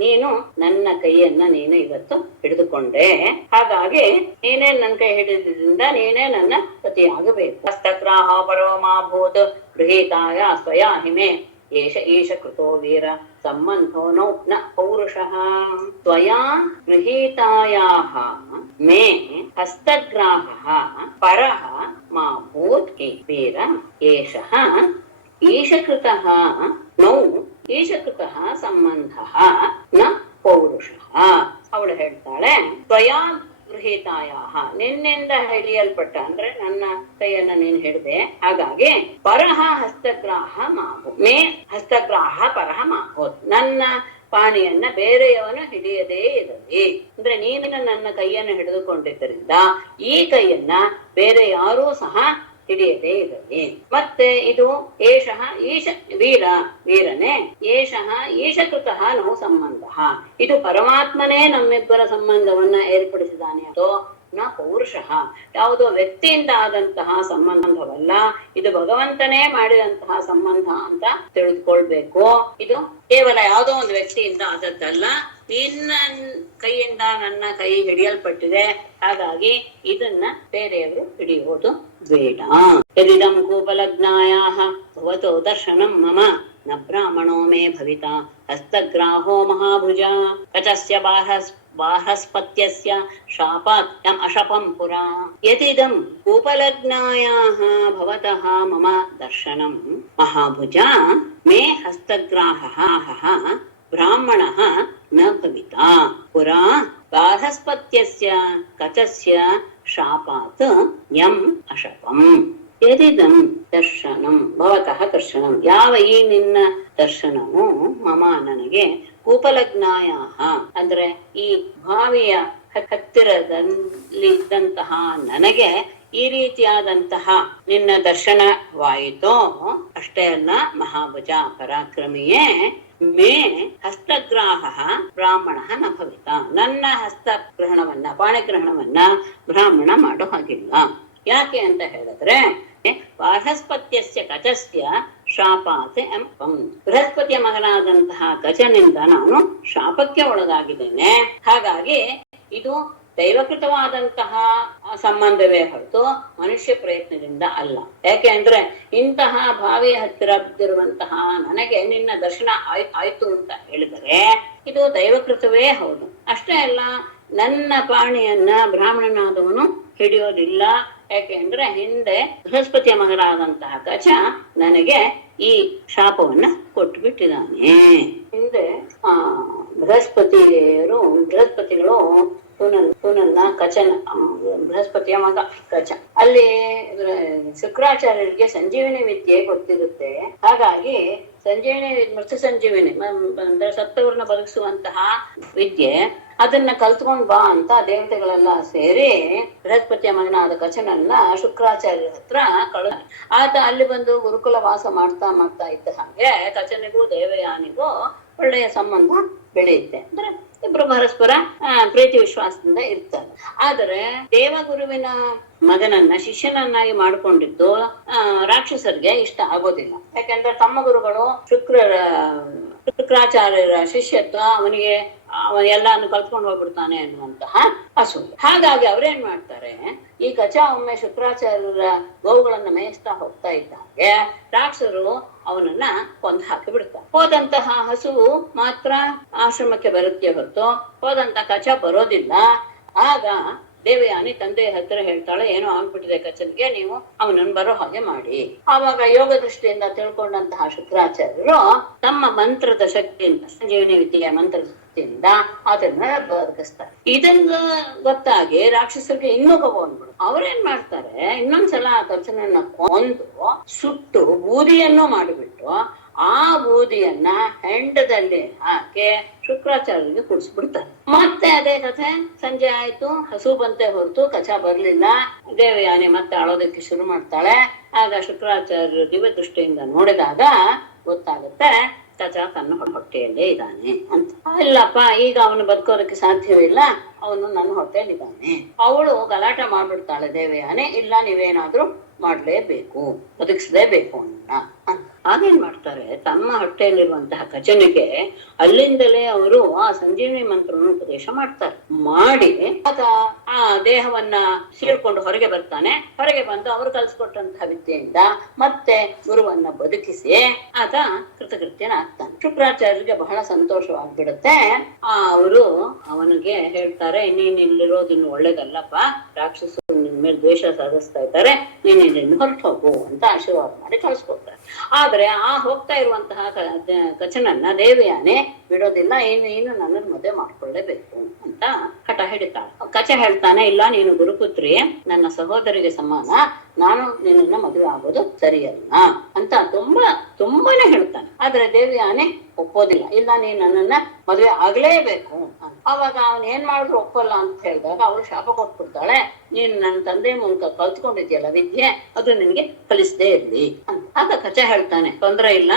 ನೀನು ನನ್ನ ಕೈಯನ್ನ ನೀನು ಇವತ್ತು ಹಿಡಿದುಕೊಂಡೆ. ಹಾಗಾಗಿ ನೀನೇ ನನ್ನ ಕೈ ಹಿಡಿದ್ರಿಂದ ನೀನೇ ನನ್ನ ಪತಿಯಾಗಬೇಕು. ಹಸ್ತಗ್ರಾಹ ಪರಮಾಭೂತ್ ಗೃಹೀತಾಯ ಸ್ವಯಾ ಹಿಮೆ ಏಷ ಕೃತೋ ವೀರ ಸಂಬಂಧೋ ನ ಪೌರುಷಃ. ತ್ವಯಾ ಗೃಹೀತಾಯಾಃ ಮೇ ಹಸ್ತಗ್ರಾಹಃ ಪರಃ ಮಾ ಭೂತ್ ವೀರ ಏಷಃ ಈಶಕೃತಃ ನೌ ಈಶಕೃತಃ ಸಂಬಂಧಃ ನ ಪೌರುಷಃ. ಅವಳು ಹೇಳ್ತಾಳೆ, ತ್ವಯಾ ಗೃಹೀತಾಯಾಹ, ನಿನ್ನಿಂದ ಹಿಡಿಯಲ್ಪಟ್ಟ ಅಂದ್ರೆ ನನ್ನ ಕೈಯನ್ನ ನೀನು ಹಿಡಿದೆ, ಹಾಗಾಗಿ ಪರಹ ಹಸ್ತಗ್ರಾಹ ಮಾಭೂ ಮೇ ಹಸ್ತಗ್ರಾಹ ಪರಹ ಮಾಭೂತ್, ನನ್ನ ಪಾಣಿಯನ್ನ ಬೇರೆಯವನು ಹಿಡಿಯದೇ ಇರಲಿ. ಅಂದ್ರೆ ನೀನು ನನ್ನ ಕೈಯನ್ನು ಹಿಡಿದುಕೊಂಡಿದ್ದರಿಂದ ಈ ಕೈಯನ್ನ ಬೇರೆ ಯಾರೂ ಸಹ ಹಿಡಿಯದೇ ಇರಲಿ. ಮತ್ತೆ ಇದು ವೀರನೇ ಈಶಕೃತಃ ನೋ ಸಂಬಂಧ, ಇದು ಪರಮಾತ್ಮನೇ ನಮ್ಮಿಬ್ಬರ ಸಂಬಂಧವನ್ನ ಏರ್ಪಡಿಸಿದಾನೆ. ಅದು ನ ಪೌರುಷಃ, ಯಾವುದೋ ವ್ಯಕ್ತಿಯಿಂದ ಆದಂತಹ ಸಂಬಂಧವಲ್ಲ, ಇದು ಭಗವಂತನೇ ಮಾಡಿದಂತಹ ಸಂಬಂಧ ಅಂತ ತಿಳಿದುಕೊಳ್ಬೇಕು. ಇದು ಕೇವಲ ಯಾವುದೋ ಒಂದು ವ್ಯಕ್ತಿಯಿಂದ ಆದದ್ದಲ್ಲ, ನಿನ್ನ ಕೈಯಿಂದ ನನ್ನ ಕೈ ಹಿಡಿಯಲ್ಪಟ್ಟಿದೆ, ಹಾಗಾಗಿ ಇದನ್ನ ಬೇರೆಯವರು ಹಿಡಿಯುವುದು ಬೇಡ. ಯದಿದಂ ಕೂಪಲಗ್ನಾಯಾಃ ಭವತೋ ದರ್ಶನಂ ಮಮ ನ ಬ್ರಾಹ್ಮಣೋ ಮೇ ಭವಿತಾ ಹಸ್ತಗ್ರಾಹೋ ಮಹಾಭುಜ ಕಚಸ್ಯ ಬಾಹಸ್ಪತ್ಯಸ್ಯ ಶಾಪಾತ್ ಅಶಪಂ ಪುರಾ. ಯದಿದಂ ಕೂಪಲಗ್ನಾಯಾಃ ಭವತಃ ಮಮ ದರ್ಶನಂ ಮಹಾಭುಜ ಮೇ ಹಸ್ತಗ್ರಾಹಃ ಬ್ರಾಹ್ಮಣಃ ನ ಭವಿತಾ ಪುರಾ ಬಾಹಸ್ಪತ್ಯಸ್ಯ ಕಚಸ್ಯ ಶಾಪಾತ್ ಯಂ ಅಶಪಂ. ಯದಿದಂ ದರ್ಶನಂ ಭವತಃ ದರ್ಶನಂ, ಯಾವ ಈ ನಿನ್ನ ದರ್ಶನವು ಮಮ ನನಗೆ ಕೂಪಲಗ್ನಾಯಾಹ ಅಂದ್ರೆ ಈ ಭಾವಿಯ ಹತ್ತಿರದಲ್ಲಿದ್ದಂತಹ ನನಗೆ ಈ ರೀತಿಯಾದಂತಹ ನಿನ್ನ ದರ್ಶನವಾಯಿತೋ. ಅಷ್ಟೇ ಅಲ್ಲ, ಮಹಾಭುಜ ಪರಾಕ್ರಮಿಯೇ, ಮೇ ಹಸ್ತಗ್ರಾಹ ಬ್ರಾಹ್ಮಣ ನ ಭವಿತ, ನನ್ನ ಹಸ್ತಗ್ರಹಣವನ್ನ ಪಾಣಿಗ್ರಹಣವನ್ನ ಬ್ರಾಹ್ಮಣ ಮಾಡೋ ಹಾಗಿಲ್ಲ. ಯಾಕೆ ಅಂತ ಹೇಳಿದ್ರೆ ಬೃಹಸ್ಪತ್ಯಸ್ಯ ಕಚಸ್ಯ ಶಾಪಾತ್ ಎಂಪಂ, ಬೃಹಸ್ಪತಿಯ ಮಗನಾದಂತಹ ಕಚನಿಂದ ನಾನು ಶಾಪಕ್ಕೆ ಒಳಗಾಗಿದ್ದೇನೆ. ಹಾಗಾಗಿ ಇದು ದೈವಕೃತವಾದಂತಹ ಸಂಬಂಧವೇ ಹೊರತು ಮನುಷ್ಯ ಪ್ರಯತ್ನದಿಂದ ಅಲ್ಲ. ಯಾಕೆ ಅಂದ್ರೆ ಇಂತಹ ಭಾವಿಯ ಹತ್ತಿರ ಬಿದ್ದಿರುವಂತಹ ನನಗೆ ನಿನ್ನ ದರ್ಶನ ಆಯ್ತು ಅಂತ ಹೇಳಿದರೆ ಇದು ದೈವಕೃತವೇ ಹೌದು. ಅಷ್ಟೇ ಅಲ್ಲ, ನನ್ನ ಪಾಣಿಯನ್ನ ಬ್ರಾಹ್ಮಣನಾದವನು ಹಿಡಿಯೋದಿಲ್ಲ. ಯಾಕೆ ಅಂದ್ರೆ ಹಿಂದೆ ಬೃಹಸ್ಪತಿಯ ಮಗನಾದಂತಹ ಕಚ ನನಗೆ ಈ ಶಾಪವನ್ನ ಕೊಟ್ಟು ಬಿಟ್ಟಿದ್ದಾನೆ. ಹಿಂದೆ ಬೃಹಸ್ಪತಿಗಳು ತುನನ್ನ ಕಚನ, ಬೃಹಸ್ಪತಿಯ ಮಗ ಕಚ, ಅಲ್ಲಿ ಶುಕ್ರಾಚಾರ್ಯರಿಗೆ ಸಂಜೀವಿನಿ ವಿದ್ಯೆ ಗೊತ್ತಿರುತ್ತೆ. ಹಾಗಾಗಿ ಮೃತ ಸಂಜೀವಿನಿ ಅಂದ್ರೆ ಸತ್ತವ್ರನ್ನ ಬದುಕಿಸುವಂತಹ ವಿದ್ಯೆ, ಅದನ್ನ ಕಲ್ತ್ಕೊಂಡ್ ಬಾ ಅಂತ ದೇವತೆಗಳೆಲ್ಲ ಸೇರಿ ಬೃಹಸ್ಪತಿಯ ಮಗನಾದ ಕಚನನ್ನ ಶುಕ್ರಾಚಾರ್ಯರ ಹತ್ರ ಆತ ಅಲ್ಲಿ ಬಂದು ಗುರುಕುಲ ವಾಸ ಮಾಡ್ತಾ ಇದ್ದ ಹಾಗೆ ಕಚನಿಗೂ ದೇವಯಾನಿಗೂ ಒಳ್ಳೆಯ ಸಂಬಂಧ ಬೆಳೆಯುತ್ತೆ. ಅಂದ್ರೆ ಇಬ್ರು ಪರಸ್ಪರ ಪ್ರೀತಿ ವಿಶ್ವಾಸದಿಂದ ಇರ್ತಾರೆ. ಆದರೆ ದೇವಗುರುವಿನ ಮಗನನ್ನ ಶಿಷ್ಯನನ್ನಾಗಿ ಮಾಡಿಕೊಂಡಿದ್ದು ರಾಕ್ಷಸರಿಗೆ ಇಷ್ಟ ಆಗೋದಿಲ್ಲ. ಯಾಕಂದ್ರೆ ತಮ್ಮ ಗುರುಗಳು ಶುಕ್ರಾಚಾರ್ಯರ ಶಿಷ್ಯತ್ವ ಅವನಿಗೆ ಎಲ್ಲಾನು ಕಲ್ತ್ಕೊಂಡು ಹೋಗ್ಬಿಡ್ತಾನೆ ಅನ್ನುವಂತಹ ಅಸೂಯೆ. ಹಾಗಾಗಿ ಅವ್ರೇನ್ ಮಾಡ್ತಾರೆ, ಈ ಕಚ ಒಮ್ಮೆ ಶುಕ್ರಾಚಾರ್ಯರ ಗೋವುಗಳನ್ನ ಮೇಯಿಸ್ತಾ ಹೋಗ್ತಾ ಇದ್ದಾಗೆ ರಾಕ್ಷಸರು ಅವನನ್ನ ಕೊಂದು ಹಾಕಿ ಬಿಡ್ತಾರೆ. ಹೋದಂತಹ ಹಸುವು ಮಾತ್ರ ಆಶ್ರಮಕ್ಕೆ ಬರುತ್ತೆ ಹೊರತು ಹೋದಂತ ಕಚ ಬರೋದಿಲ್ಲ. ಆಗ ದೇವಯಾನಿ ತಂದೆ ಹತ್ತಿರ ಹೇಳ್ತಾಳೆ, ಏನೋ ಆಗ್ಬಿಟ್ಟಿದೆ ಕಚನ್ಗೆ, ನೀವು ಅವನನ್ನು ಬರೋ ಹಾಗೆ ಮಾಡಿ. ಆವಾಗ ಯೋಗ ದೃಷ್ಟಿಯಿಂದ ತಿಳ್ಕೊಂಡಂತಹ ಶುಕ್ರಾಚಾರ್ಯರು ತಮ್ಮ ಮಂತ್ರದ ಶಕ್ತಿಯಿಂದ, ಸಂಜೀವನಿ ವಿದ್ಯೆಯ ಮಂತ್ರದ ಶಕ್ತಿಯಿಂದ ಅದನ್ನ ಬದುಕಿಸ್ತಾರೆ. ಇದನ್ನ ಗೊತ್ತಾಗಿ ರಾಕ್ಷಸರಿಗೆ ಇನ್ನೂ ಕಬೋನ್ಬಿಡು. ಅವ್ರೇನ್ ಮಾಡ್ತಾರೆ, ಇನ್ನೊಂದ್ಸಲ ಆ ಕಚನನ್ನ ಕೊಂದು ಸುಟ್ಟು ಬೂದಿಯನ್ನು ಮಾಡಿಬಿಟ್ಟು ಆ ಬೂದಿಯನ್ನ ಹೆಂಡದಲ್ಲಿ ಹಾಕಿ ಶುಕ್ರಾಚಾರ್ಯರಿಗೆ ಕುಡಿಸ್ಬಿಡ್ತಾರೆ. ಮತ್ತೆ ಅದೇ ಕಥೆ, ಸಂಜೆ ಆಯ್ತು, ಹಸು ಬಂತೆ ಹೊರತು ಕಚ ಬರ್ಲಿಲ್ಲ. ದೇವಯಾನಿ ಮತ್ತೆ ಅಳೋದಕ್ಕೆ ಶುರು ಮಾಡ್ತಾಳೆ. ಆಗ ಶುಕ್ರಾಚಾರ್ಯರು ದಿವ್ಯ ದೃಷ್ಟಿಯಿಂದ ನೋಡಿದಾಗ ಗೊತ್ತಾಗುತ್ತೆ ಕಚ ತನ್ನ ಹೊಟ್ಟೆಯಲ್ಲೇ ಇದ್ದಾನೆ ಅಂತ. ಇಲ್ಲಪ್ಪ, ಈಗ ಅವನು ಬದುಕೋದಕ್ಕೆ ಸಾಧ್ಯವಿಲ್ಲ, ಅವನು ನನ್ನ ಹೊಟ್ಟೆಯಲ್ಲಿದ್ದಾನೆ. ಅವಳು ಗಲಾಟೆ ಮಾಡ್ಬಿಡ್ತಾಳೆ ದೇವಯಾನಿ, ಇಲ್ಲ ನೀವೇನಾದ್ರೂ ಮಾಡ್ಲೇಬೇಕು, ಬದುಕಿಸ್ಲೇಬೇಕು ಅಂತ. ಆಗೇನ್ ಮಾಡ್ತಾರೆ, ತಮ್ಮ ಹೊಟ್ಟೆಯಲ್ಲಿರುವಂತಹ ಕಚನಿಗೆ ಅಲ್ಲಿಂದಲೇ ಅವರು ಆ ಸಂಜೀವನಿ ಮಂತ್ರವನ್ನು ಉಪದೇಶ ಮಾಡ್ತಾರೆ. ಮಾಡಿ ಆತ ಆ ದೇಹವನ್ನ ಸೀಳ್ಕೊಂಡು ಹೊರಗೆ ಬರ್ತಾನೆ. ಹೊರಗೆ ಬಂದು ಅವರು ಕಲ್ಸ್ಕೊಟ್ಟಂತಹ ವಿದ್ಯೆಯಿಂದ ಮತ್ತೆ ಗುರುವನ್ನ ಬದುಕಿಸಿ ಆತ ಕೃತಕೃತ್ಯನಾಗ್ತಾನೆ. ಶುಕ್ರಾಚಾರ್ಯರಿಗೆ ಬಹಳ ಸಂತೋಷವಾಗ್ಬಿಡುತ್ತೆ. ಅವರು ಅವನಿಗೆ ಹೇಳ್ತಾರೆ, ನೀನ್ ಇಲ್ಲಿರೋದು ಇನ್ನು ಒಳ್ಳೇದಲ್ಲಪ್ಪ, ರಾಕ್ಷಸರು ನಿನ್ ಮೇಲೆ ದ್ವೇಷ ಸಾಧಿಸ್ತಾ ಇದ್ದಾರೆ, ನೀನ್ ಇಲ್ಲಿಂದ ಹೊರಟು ಹೋಗು ಅಂತ ಆಶೀರ್ವಾದ ಮಾಡಿ ಕಳ್ಸ್ಕೊಡ್ತಾರೆ. ಆದ್ರೆ ಆ ಹೋಗ್ತಾ ಇರುವಂತಹ ಕಚನನ್ನ ದೇವಯಾನಿ ಬಿಡೋದಿಲ್ಲ. ಇನ್ನು ನನ್ನನ್ನು ಮದುವೆ ಮಾಡ್ಕೊಳ್ಳೇಬೇಕು ಅಂತ ಹಠ ಹಿಡಿತಾಳೆ. ಕಚ ಹೇಳ್ತಾನೆ, ಇಲ್ಲ ನೀನು ಗುರುಪುತ್ರಿ, ನನ್ನ ಸಹೋದರಿಗೆ ಸಮಾನ, ನಾನು ನಿನ್ನನ್ನ ಮದುವೆ ಆಗೋದು ಸರಿಯಲ್ಲ ಅಂತ ತುಂಬಾನೇ ಹೇಳ್ತಾನೆ. ಆದ್ರೆ ದೇವಯಾನಿ ಒಪ್ಪೋದಿಲ್ಲ, ಇಲ್ಲ ನೀನ್ ನನ್ನನ್ನ ಮದುವೆ ಆಗ್ಲೇಬೇಕು ಅಂತ. ಅವಾಗ ಅವನ್ ಏನ್ ಮಾಡಿದ್ರು ಒಪ್ಪಲ್ಲ ಅಂತ ಹೇಳಿದಾಗ ಅವಳು ಶಾಪ ಕೊಟ್ಬಿಡ್ತಾಳೆ, ನೀನ್ ನನ್ನ ತಂದೆ ಮೂಲಕ ಕಲ್ತ್ಕೊಂಡಿದ್ಯಲ್ಲ ವಿದ್ಯೆ, ಅದು ನಿನ್ಗೆ ಕಲಿಸದೇ ಇರ್ಲಿ ಅಂತ. ಆಗ ಕಚ ಹೇಳ್ತಾನೆ, ತೊಂದ್ರೆ ಇಲ್ಲ,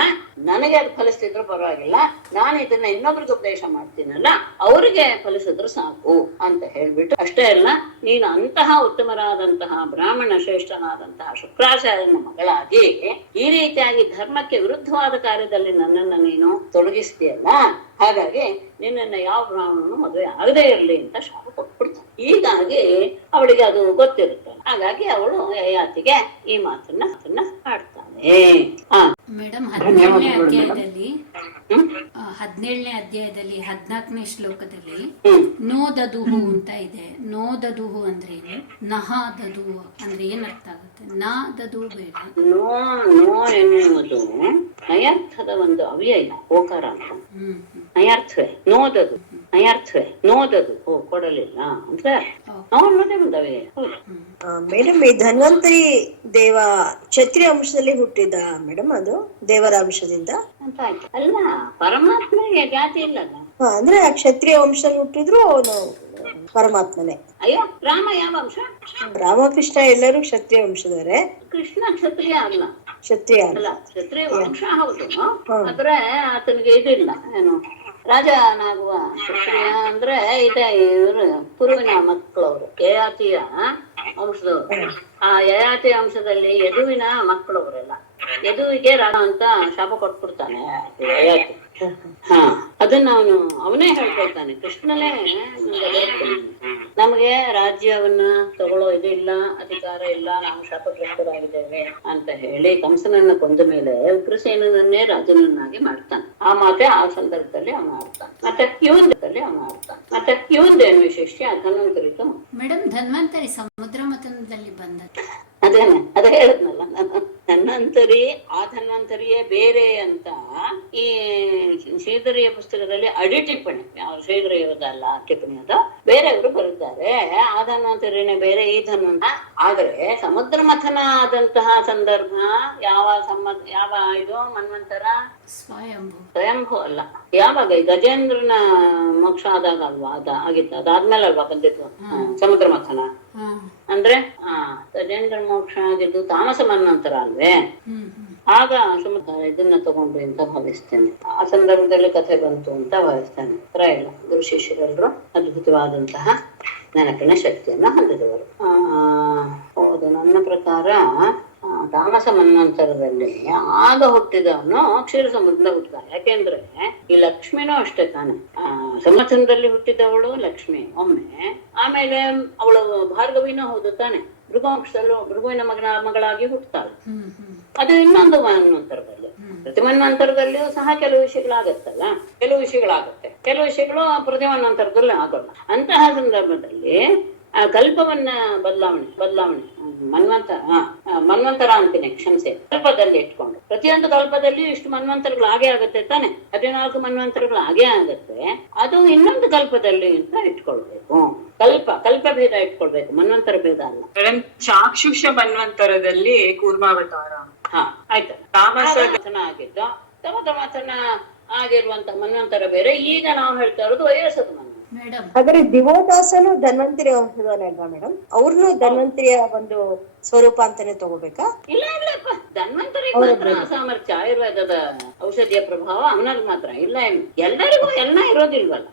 ನನಗೆ ಅದು ಫಲಿಸ್ತಿದ್ರು ಪರವಾಗಿಲ್ಲ, ನಾನು ಇದನ್ನ ಇನ್ನೊಬ್ರಿಗೆ ಉಪದೇಶ ಮಾಡ್ತೀನಲ್ಲ, ಅವ್ರಿಗೆ ಫಲಿಸಿದ್ರು ಸಾಕು ಅಂತ ಹೇಳ್ಬಿಟ್ಟು, ಅಷ್ಟೇ ಅಲ್ಲ, ನೀನು ಅಂತಹ ಉತ್ತಮರಾದಂತಹ ಬ್ರಾಹ್ಮಣ ಶ್ರೇಷ್ಠನಾದಂತಹ ಶುಕ್ರಾಚಾರ್ಯನ ಮಗಳಾಗಿ ಈ ರೀತಿಯಾಗಿ ಧರ್ಮಕ್ಕೆ ವಿರುದ್ಧವಾದ ಕಾರ್ಯದಲ್ಲಿ ನನ್ನನ್ನ ನೀನು ತೊಡಗಿಸ್ತೀಯಲ್ಲ, ಹಾಗಾಗಿ ನಿನ್ನನ್ನ ಯಾವ ಬ್ರಾಹ್ಮಣನು ಮದುವೆ ಆಗದೆ ಇರ್ಲಿ ಅಂತ ಶಾಪ ಕೊಟ್ಬಿಡ್ತಾನೆ. ಹೀಗಾಗಿ ಅವಳಿಗೆ ಅದು ಗೊತ್ತಿರುತ್ತೆ. ಹಾಗಾಗಿ ಅವಳು ಯಯಾತಿಗೆ ಈ ಮಾತನ್ನ ಆಡ್ತಾನೆ. ಮೇಡಮ್ 17ನೇ ಅಧ್ಯಾಯದಲ್ಲಿ 14ನೇ ಶ್ಲೋಕದಲ್ಲಿ ನೋದದುಹು ಅಂತ ಇದೆ. ನೋದದುಹು ಅಂದ್ರೆ ನಹದದು ಅಂದ್ರೆ ಏನ್ ಅರ್ಥ ಆಗುತ್ತೆ? ನಾದದು ಬೇಡ, ನೋ ಎನ್ನುವುದು ನಯಾರ್ಥದ ಒಂದು ಅವ್ಯಯ, ಓಕಾರ ಅಂತ. ನಯಾರ್ಥವೇ ನೋದದು, ನಯಾರ್ಥವೇ ನೋದದು, ಕೊಡಲಿಲ್ಲ ಅಂದ್ರೆ ನೋ ಅನ್ನೋದೇ ಒಂದು ಅವ್ಯಯ. ಮೇಡಮ್, ಈ ಧನ್ವಂತರಿ ದೇವ ಕ್ಷತ್ರಿಯ ಅಂಶದಲ್ಲಿ ಹುಟ್ಟಿದ ಮೇಡಮ್, ಅದು ದೇವರ ಅಂಶದಿಂದ ಅಂತ ಆಯ್ತು. ಅಲ್ಲ, ಪರಮಾತ್ಮನಿಗೆ ಜಾತಿ ಇಲ್ಲಲ್ಲ. ಅಂದ್ರೆ ಆ ಕ್ಷತ್ರಿಯ ವಂಶದಲ್ಲಿ ಹುಟ್ಟಿದ್ರು ಅವನು ಪರಮಾತ್ಮನೇ. ಅಯ್ಯೋ, ರಾಮ ಯಾವ ಅಂಶ? ರಾಮಕೃಷ್ಣ ಎಲ್ಲರೂ ಕ್ಷತ್ರಿಯ ವಂಶದವರೇ. ಕೃಷ್ಣ ಕ್ಷತ್ರಿಯ ಅಲ್ಲ, ಕ್ಷತ್ರಿಯ ಅಲ್ಲ, ಕ್ಷತ್ರಿಯ ವಂಶ ಹೌದು. ಆದ್ರೆ ಆತನಿಗೆ ಇದಿಲ್ಲ, ಏನು ರಾಜನಾಗುವ ಕ್ಷತ್ರಿಯ ಅಂದ್ರೆ ಇದೆ. ಇವರು ಪುರುವಿನ ಮಕ್ಕಳವರು, ಯಯಾತಿಯ ವಂಶದವರು. ಆ ಯಯಾತಿ ಅಂಶದಲ್ಲಿ ಯದುವಿನ ಮಕ್ಕಳವರೆಲ್ಲ. ಯದುವಿಗೆ ರಾಜ ಅಂತ ಶಾಪ ಕೊಟ್ಬಿಡ್ತಾನೆ ಯಯಾತಿ. ಅದನ್ನ ಅವನೇ ಹೇಳ್ಕೊಳ್ತಾನೆ, ಕೃಷ್ಣನೇ ನಮಗೆ ರಾಜ್ಯವನ್ನ ತಗೊಳ್ಳೋ ಇದಿಲ್ಲ, ಅಧಿಕಾರ ಇಲ್ಲ, ನಾವು ಶಾಪಗ್ರಸ್ತರಾಗಿದ್ದೇವೆ ಅಂತ ಹೇಳಿ ಕಂಸನನ್ನ ಕೊಂದ ಮೇಲೆ ಉಗ್ರಸೇನನ್ನೇ ರಾಜನನ್ನಾಗಿ ಮಾಡ್ತಾನೆ. ಆ ಮಾತೆ ಆ ಸಂದರ್ಭದಲ್ಲಿ ಅವನು ಆಡ್ತಾನೆ. ಮತ್ತೆ ಇವಂದೇನು ವಿಶೇಷ ಧನ್ವಂತರಿತು ಮೇಡಮ್. ಧನ್ವಂತರಿ ಸಮುದ್ರ ಮಥನದಲ್ಲಿ ಬಂದ ಅದೇ ಹೇಳದ್ನಲ್ಲ ನಾನು, ಧನ್ವಂತರಿ ಆ ಧನ್ವಂತರಿಯೇ ಬೇರೆ ಅಂತ ಈ ಶ್ರೀಧರಿಯ ಪುಸ್ತಕದಲ್ಲಿ ಅಡಿ ಟಿಪ್ಪಣಿ, ಯಾವ ಶ್ರೀಧರಿಯವರದಲ್ಲ ಟಿಪ್ಪಣಿ, ಅದು ಬೇರೆಯವರು ಬರುತ್ತಾರೆ. ಆ ಧನ್ವಂತರಿನೇ ಬೇರೆ, ಈ ಧನ್ವಂತ. ಆದ್ರೆ ಸಮುದ್ರ ಮಥನ ಆದಂತಹ ಸಂದರ್ಭ ಯಾವ ಇದು ಮನ್ವಂತರ ಸ್ವಯಂಭೂ ಅಲ್ಲ. ಯಾವಾಗ ಗಜೇಂದ್ರನ ಮೋಕ್ಷ ಆದಾಗ ಅಲ್ವಾ ಆಗಿತ್ತು, ಅದಾದ್ಮೇಲೆ ಅಲ್ವಾ ಬಂದಿತ್ತು ಸಮುದ್ರ ಮಥನ. ಅಂದ್ರೆ ಗಜೇಂದ್ರ ಮೋಕ್ಷ ಆಗಿದ್ದು ತಾಮಸ ಮನ್ವಂತರ ಅಲ್ವೇ. ಆಗ ಸಮುದ್ರ ಇದನ್ನ ತಗೊಂಡು ಅಂತ ಭಾವಿಸ್ತೇನೆ. ಆ ಸಂದರ್ಭದಲ್ಲಿ ಕಥೆ ಬಂತು ಅಂತ ಭಾವಿಸ್ತೇನೆ. ತರ ಇಲ್ಲ, ಗುರು ಶಿಷ್ಯರೆಲ್ಲರೂ ಅದ್ಭುತವಾದಂತಹ ನೆನಪಿನ ಶಕ್ತಿಯನ್ನ ಹೊಂದಿದವರು. ಹೌದು, ನನ್ನ ಪ್ರಕಾರ ತಾಮಸ ಮನ್ವಂತರದಲ್ಲಿ ಆಗ ಹುಟ್ಟಿದವನು ಕ್ಷೀರ ಸಮುದ್ರದಿಂದ ಹುಟ್ಟಿದ. ಯಾಕೆಂದ್ರೆ ಈ ಲಕ್ಷ್ಮಿನೂ ಅಷ್ಟೇ ತಾನೆ, ಸಮುದ್ರದಲ್ಲಿ ಹುಟ್ಟಿದವಳು ಲಕ್ಷ್ಮಿ ಒಮ್ಮೆ, ಆಮೇಲೆ ಅವಳು ಭಾರ್ಗವಿನೂ ಹೌದು ತಾನೆ, ಭೃಗುವಂಶದಲ್ಲೂ ಭೃಗುವಿನ ಮಗಳಾಗಿ ಹುಟ್ಟುತ್ತಾಳೆ. ಅದು ಇನ್ನೊಂದು ಮನ್ವಂತರದಲ್ಲಿ. ಪ್ರತಿ ಮನ್ವಂತರದಲ್ಲಿಯೂ ಸಹ ಕೆಲವು ವಿಷಯಗಳಾಗತ್ತಲ್ಲ, ಕೆಲವು ವಿಷಯಗಳು ಪ್ರತಿ ಮನ್ವಂತರದಲ್ಲಿ ಆಗೋಲ್ಲ. ಅಂತಹ ಸಂದರ್ಭದಲ್ಲಿ ಆ ಕಲ್ಪವನ್ನ ಬದಲಾವಣೆ ಮನ್ವಂತರ ಅಂತೀನಿ, ಕ್ಷಮಿಸಿ, ಕಲ್ಪದಲ್ಲಿ ಇಟ್ಕೊಂಡು ಪ್ರತಿಯೊಂದು ಕಲ್ಪದಲ್ಲಿಯೂ ಇಷ್ಟು ಮನ್ವಂತರಗಳು ಹಾಗೆ ಆಗುತ್ತೆ ತಾನೆ, 14 ಮನ್ವಂತರಗಳು ಹಾಗೆ ಆಗತ್ತೆ. ಅದು ಇನ್ನೊಂದು ಕಲ್ಪದಲ್ಲಿ ಅಂತ ಇಟ್ಕೊಳ್ಬೇಕು. ಕಲ್ಪ ಭೇದ ಇಟ್ಕೊಳ್ಬೇಕು, ಮನ್ವಂತರ ಭೇದ ಅಲ್ಲ. ಮೇಡಮ್, ಚಾಕ್ಷುಷ ಮನ್ವಂತರದಲ್ಲಿ ಕೂರ್ಮಾವತಾರ ಆಯ್ತಾ, ತಾಮಸನ ಆಗಿದ್ದು ತಮತಮಾಸನ ಆಗಿರುವಂತ ಮನ್ವಂತರ ಬೇರೆ. ಈಗ ನಾವು ಹೇಳ್ತಾ ಇರೋದು ವಯಸ್ಸದ ಮನ್ವಂತರ. ಮೇಡಮ್ ಹಾಗಾದ್ರೆ ದಿವೋದಾಸನು ಧನ್ವಂತರಿ ವಂಶದವನೇ ಅಲ್ವಾ ಮೇಡಮ್? ಅವ್ರನ್ನು ಧನ್ವಂತರಿಯ ಒಂದು ಸ್ವರೂಪ ಅಂತಾನೆ ತಗೋಬೇಕಾ? ಇಲ್ಲಪ್ಪ, ಧನ್ವಂತರಿಗೆ ಮಾತ್ರ ಸಾಮರ್ಥ್ಯ, ಆಯುರ್ವೇದದ ಔಷಧಿಯ ಪ್ರಭಾವ ಅವನಲ್ಲಿ ಮಾತ್ರ ಇಲ್ಲ. ಎಲ್ಲರಿಗೂ ಎಲ್ಲ ಇರೋದಿಲ್ವಲ್ಲ.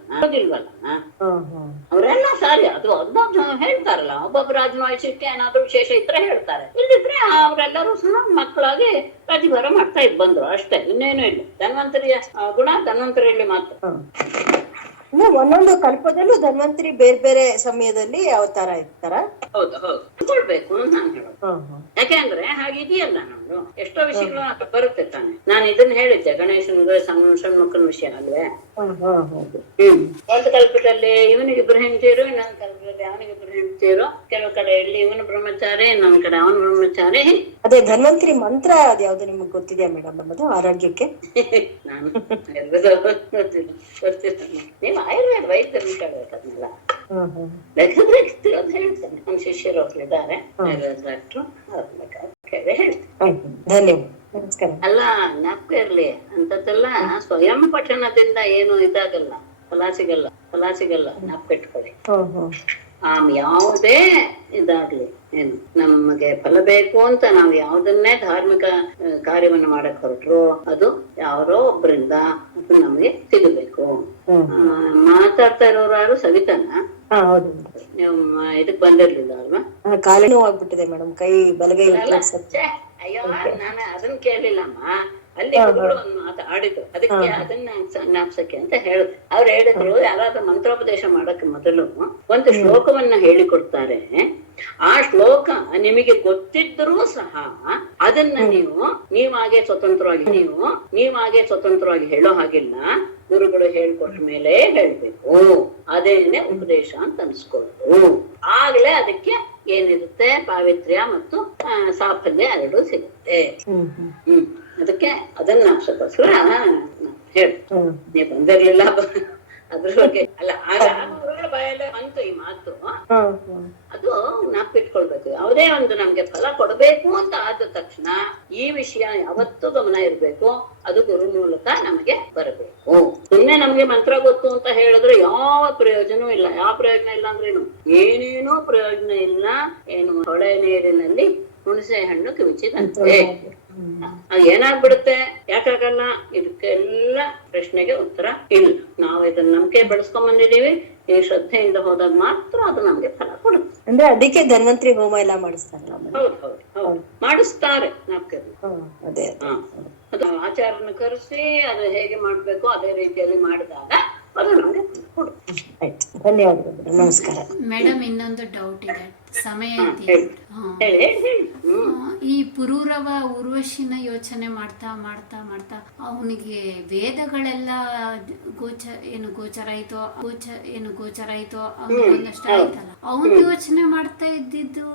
ಅವರೆಲ್ಲ ಸಾರಿ ಅದು ಹೇಳ್ತಾರಲ್ಲ, ಒಬ್ಬೊಬ್ಬ ರಾಜವಾಯಿಸಿಕ್ಕೆ ಏನಾದ್ರೂ ವಿಶೇಷ ಇದ್ರೆ ಹೇಳ್ತಾರೆ, ಇಲ್ಲಿದ್ರೆ ಅವರೆಲ್ಲರೂ ಸಹ ಮಕ್ಕಳಾಗಿ ಪ್ರತಿಭಾರ ಮಾಡ್ತಾ ಬಂದ್ರು ಅಷ್ಟೇ, ಇನ್ನೇನು ಇಲ್ಲ. ಧನ್ವಂತರಿಯ ಗುಣ ಧನ್ವಂತರಿಯಲ್ಲಿ ಮಾತ್ರ. ಒಂದೊಂದು ಕಲ್ಪದಲ್ಲೂ ಧನ್ವಂತರಿ ಬೇರೆ ಬೇರೆ ಸಮಯದಲ್ಲಿ ಅವತಾರ ಇರ್ತಾರ. ಹೌದು ತಿಳ್ಕೊಳ್ಬೇಕು ನಾನು ಹೇಳೋದು. ಯಾಕೆಂದ್ರೆ ಹಾಗಿದೆಯಲ್ಲ, ನಮ್ದು ಎಷ್ಟೋ ವಿಷಯಗಳು ಬರುತ್ತೆ ತಾನೆ. ನಾನು ಇದನ್ನ ಹೇಳಿದ್ದೆ, ಗಣೇಶನ ಷಣ್ಮುಖನ ವಿಷಯ ಅಲ್ವೇ. ಒಂದು ಕಲ್ಪದಲ್ಲಿ ಇವನಿಗೆ ಇಬ್ರು ಹೆಂಡತಿಯರು, ಇನ್ನೊಂದು ಕಲ್ಪದಲ್ಲಿ ಅವನಿಗೆ ಇಬ್ರು ಹೆಂಡತಿಯರು, ಕೆಲವು ಕಡೆಯಲ್ಲಿ ಇವನು ಬ್ರಹ್ಮಚಾರಿ, ಇನ್ನೊಂದು ಕಡೆ ಅವನು ಬ್ರಹ್ಮಚಾರಿ. ಅದೇ ಧನ್ವಂತರಿ ಮಂತ್ರ ಅದ್ಯಾವ್ದು ನಿಮ್ಗೆ ಗೊತ್ತಿದೆಯಾ ಮೇಡಮ್? ನಮ್ಮದು ಆರೋಗ್ಯಕ್ಕೆ ನಾನು ನೀವು ಆಯುರ್ವೇದ ವೈದ್ಯರು ಕೇಳ್ಬೇಕದ್ನೆಲ್ಲ. ಬೇಕಾದ್ರೆ ಹೇಳ್ತೇನೆ, ನಮ್ಮ ಶಿಷ್ಯರು ಇದ್ದಾರೆ ಆಯುರ್ವೇದ ಡಾಕ್ಟ್ರು, ಕೇಳಿ ಹೇಳ್ತೇನೆ. ಧನ್ಯವಾದ, ನಮಸ್ಕಾರ. ಅಲ್ಲ, ಜ್ಞಾಪಕ ಇರ್ಲಿ, ಅಂತದ್ದೆಲ್ಲ ಸ್ವಯಂ ಪಠಣದಿಂದ ಏನು ಇದಾಗಲ್ಲ, ಫಲ ಸಿಗಲ್ಲ, ಜ್ಞಾಪಕ ಇಟ್ಕೊಳ್ಳಿ. ಯಾವುದೇ ಇದಾಗ್ಲಿ, ಏನು ನಮಗೆ ಫಲ ಬೇಕು ಅಂತ ನಾವು ಯಾವ್ದನ್ನೇ ಧಾರ್ಮಿಕ ಕಾರ್ಯವನ್ನು ಮಾಡಕ್ ಹೊರಟ್ರು ಅದು ಯಾರೋ ಒಬ್ಬರಿಂದ ನಮ್ಗೆ ಸಿಗಬೇಕು. ಮಾತಾಡ್ತಾ ಇರೋರು ಯಾರು ಸವಿತಾನ? ನೀವು ಇದಕ್ ಬಂದಿರ್ಲಿಲ್ಲ ಅಲ್ವಾ? ಕಾಲು ನೋವು ಆಗ್ಬಿಟ್ಟಿದೆ ಮೇಡಮ್, ಕೈ ಬಲಗೈ. ಅಯ್ಯೋ, ನಾನು ಅದನ್ನ ಕೇಳಲಿಲ್ಲಮ್ಮ. ಅಲ್ಲಿ ಹುಡುಗರು ಒಂದು ಮಾತು ಆಡಿದ್ರು, ಅದಕ್ಕೆ ಅದನ್ನ ಜ್ಞಾಪಿಸಕ್ಕೆ ಅಂತ ಹೇಳಿದ್ರು. ಅವ್ರು ಹೇಳಿದ್ರು, ಯಾರಾದ್ರೂ ಮಂತ್ರೋಪದೇಶ ಮಾಡಕ್ಕೆ ಮೊದಲು ಒಂದು ಶ್ಲೋಕವನ್ನ ಹೇಳಿಕೊಡ್ತಾರೆ. ಆ ಶ್ಲೋಕ ನಿಮಗೆ ಗೊತ್ತಿದ್ರೂ ಸಹ ಅದನ್ನ ನೀವಾಗೆ ಸ್ವತಂತ್ರವಾಗಿ ಹೇಳೋ ಹಾಗಿಲ್ಲ, ಗುರುಗಳು ಹೇಳ್ಕೊಟ್ಟ ಮೇಲೆ ಹೇಳ್ಬೇಕು. ಅದೇನೆ ಉಪದೇಶ ಅಂತ ಅನ್ಸ್ಕೊಳ್ಳೋದು. ಆಗ್ಲೇ ಅದಕ್ಕೆ ಏನಿರುತ್ತೆ, ಪಾವಿತ್ರ್ಯ ಮತ್ತು ಸಾಫಲ್ಯ ಎರಡೂ ಸಿಗುತ್ತೆ. ಅದಕ್ಕೆ ಅದನ್ನ ಅಕ್ಷಕೋಸ್ಕರ ಹೇಳಿ, ನೀವು ಬಂದಿರ್ಲಿಲ್ಲ ಅದ್ರ ಬಗ್ಗೆ ಅಲ್ಲ, ಗುರುಗಳ ಬಾಯಲ್ಲೇ ಬಂತು ಈ ಮಾತು. ಅದು ಜ್ಞಾಪಿಟ್ಕೊಳ್ಬೇಕು. ಯಾವುದೇ ಒಂದು ನಮ್ಗೆ ಫಲ ಕೊಡಬೇಕು ಅಂತ ಆದ ತಕ್ಷಣ ಈ ವಿಷಯ ಯಾವತ್ತೂ ಗಮನ ಇರ್ಬೇಕು, ಅದು ಗುರು ಮೂಲಕ ನಮಗೆ ಬರಬೇಕು. ಸುಮ್ಮನೆ ನಮ್ಗೆ ಮಂತ್ರ ಗೊತ್ತು ಅಂತ ಹೇಳಿದ್ರೆ ಯಾವ ಪ್ರಯೋಜನವೂ ಇಲ್ಲ. ಯಾವ ಪ್ರಯೋಜನ ಇಲ್ಲ ಅಂದ್ರೇನು, ಏನೇನೋ ಪ್ರಯೋಜನ ಇಲ್ಲ. ಏನು ಹೊಳೆ ನೀರಿನಲ್ಲಿ ಹುಣಸೆ ಹಣ್ಣು ಕಿವಿಚಿದಂತೆ. ಏನಾಗ್ಬಿಡುತ್ತೆ, ಯಾಕಾಗಲ್ಲ? ಇದಕ್ಕೆಲ್ಲ ಪ್ರಶ್ನೆಗೆ ಉತ್ತರ ಇಲ್ಲ. ನಾವು ಇದನ್ನ ನಂಬಿಕೆ ಬೆಳೆಸ್ಕೊಂಡ್ ಬಂದಿದೀವಿ. ಈ ಶ್ರದ್ಧೆಯಿಂದ ಹೋದಾಗ ಮಾತ್ರ ಅದು ನಮ್ಗೆ ಫಲ ಕೊಡುತ್ತೆ. ಅಂದ್ರೆ ಅದಕ್ಕೆ ಧನ್ವಂತರಿ ಹೋಮ ಎಲ್ಲ ಮಾಡಿಸ್ತಾರಲ್ಲ? ಹೌದು ಮಾಡಿಸ್ತಾರೆ. ಅದೇ ಅದು ಆಚಾರನ ಕರೆಸಿ ಅದು ಹೇಗೆ ಮಾಡ್ಬೇಕು ಅದೇ ರೀತಿಯಲ್ಲಿ ಮಾಡಿದಾಗ ಅದು ನಮ್ಗೆ ಕೊಡುತ್ತೆ. ಆಯ್ತು, ಧನ್ಯವಾದಗಳು, ನಮಸ್ಕಾರ. ಮೇಡಮ್, ಇನ್ನೊಂದು ಡೌಟ್ ಇದೆ, ಸಮಯ ಈ ಪುರೂರವ ಉರ್ವಶಿನ ಯೋಚನೆ ಮಾಡ್ತಾ ಮಾಡ್ತಾ ಮಾಡ್ತಾ ಅವನಿಗೆ ವೇದಗಳೆಲ್ಲ ಗೋಚರ ಆಯ್ತೋ ಅವನಿಗೊಂದಷ್ಟು ಆಯ್ತಲ್ಲ, ಅವನು ಯೋಚನೆ ಮಾಡ್ತಾ ಇದ್ದಿದ್ದು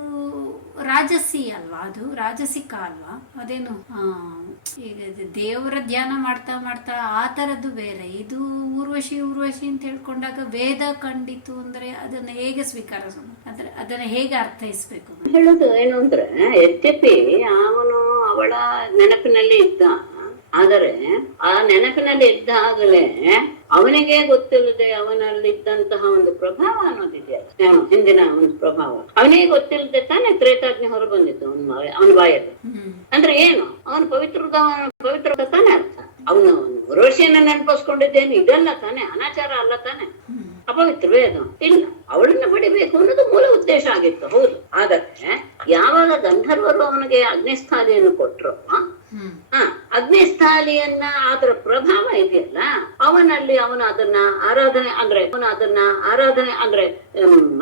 ರಾಜಸಿ ಅಲ್ವಾ? ಅದು ರಾಜಸಿಕ ಅಲ್ವಾ? ಅದೇನು ಈಗ ದೇವರ ಧ್ಯಾನ ಮಾಡ್ತಾ ಮಾಡ್ತಾ ಆ ತರದ್ದು ಬೇರೆ, ಇದು ಊರ್ವಶಿ ಅಂತ ಹೇಳ್ಕೊಂಡಾಗ ವೇದ ಕಂಡಿತು ಅಂದ್ರೆ ಅದನ್ನ ಹೇಗೆ ಸ್ವೀಕಾರ, ಅದನ್ನ ಹೇಗೆ ಅರ್ಥೈಸ್ಬೇಕು? ಹೇಳುದು ಏನು ಅಂದ್ರೆ, ಯದ್ಯಪಿ ಅವನು ಅವಳ ನೆನಪಿನಲ್ಲಿ ಇದ್ದ, ಆದರೆ ಆ ನೆನಪಿನಲ್ಲಿ ಇದ್ದಾಗಲೇ ಅವನಿಗೆ ಗೊತ್ತಿಲ್ಲದೆ ಅವನಲ್ಲಿದ್ದಂತಹ ಒಂದು ಪ್ರಭಾವ ಅನ್ನೋದಿದೆಯಲ್ಲ, ಹಿಂದಿನ ಒಂದು ಪ್ರಭಾವ ಅವನಿಗೆ ಗೊತ್ತಿಲ್ಲದೆ ತಾನೇ ತ್ರೇತಾಗ್ನಿ ಹೊರ ಬಂದಿತ್ತು ಅವನ ಬಾಯಲ್ಲಿ. ಅಂದ್ರೆ ಏನು, ಅವನು ಪವಿತ್ರ ತಾನೇ ಅರ್ಥ. ಅವನು ಋಷಿಯನ್ನ ನೆನಪಿಸ್ಕೊಂಡಿದ್ದೇನು ಇದೆಲ್ಲ ತಾನೆ, ಅನಾಚಾರ ಅಲ್ಲ ತಾನೆ, ಅಪವಿತ್ರವೇ ಅದು ಇಲ್ಲ. ಅವಳನ್ನ ಪಡಿಬೇಕು ಅನ್ನೋದು ಮೂಲ ಉದ್ದೇಶ ಆಗಿತ್ತು. ಹೌದು, ಆದರೆ ಯಾವಾಗ ಗಂಧರ್ವರು ಅವನಿಗೆ ಅಗ್ನಿಸ್ಥಾಲಿಯನ್ನು ಕೊಟ್ರು, ಅಗ್ನಿಸ್ಥಾಲಿಯನ್ನ ಅದರ ಪ್ರಭಾವ ಇದೆಯಲ್ಲ, ಅವನಲ್ಲಿ ಅವನು ಅದನ್ನ ಆರಾಧನೆ ಅಂದ್ರೆ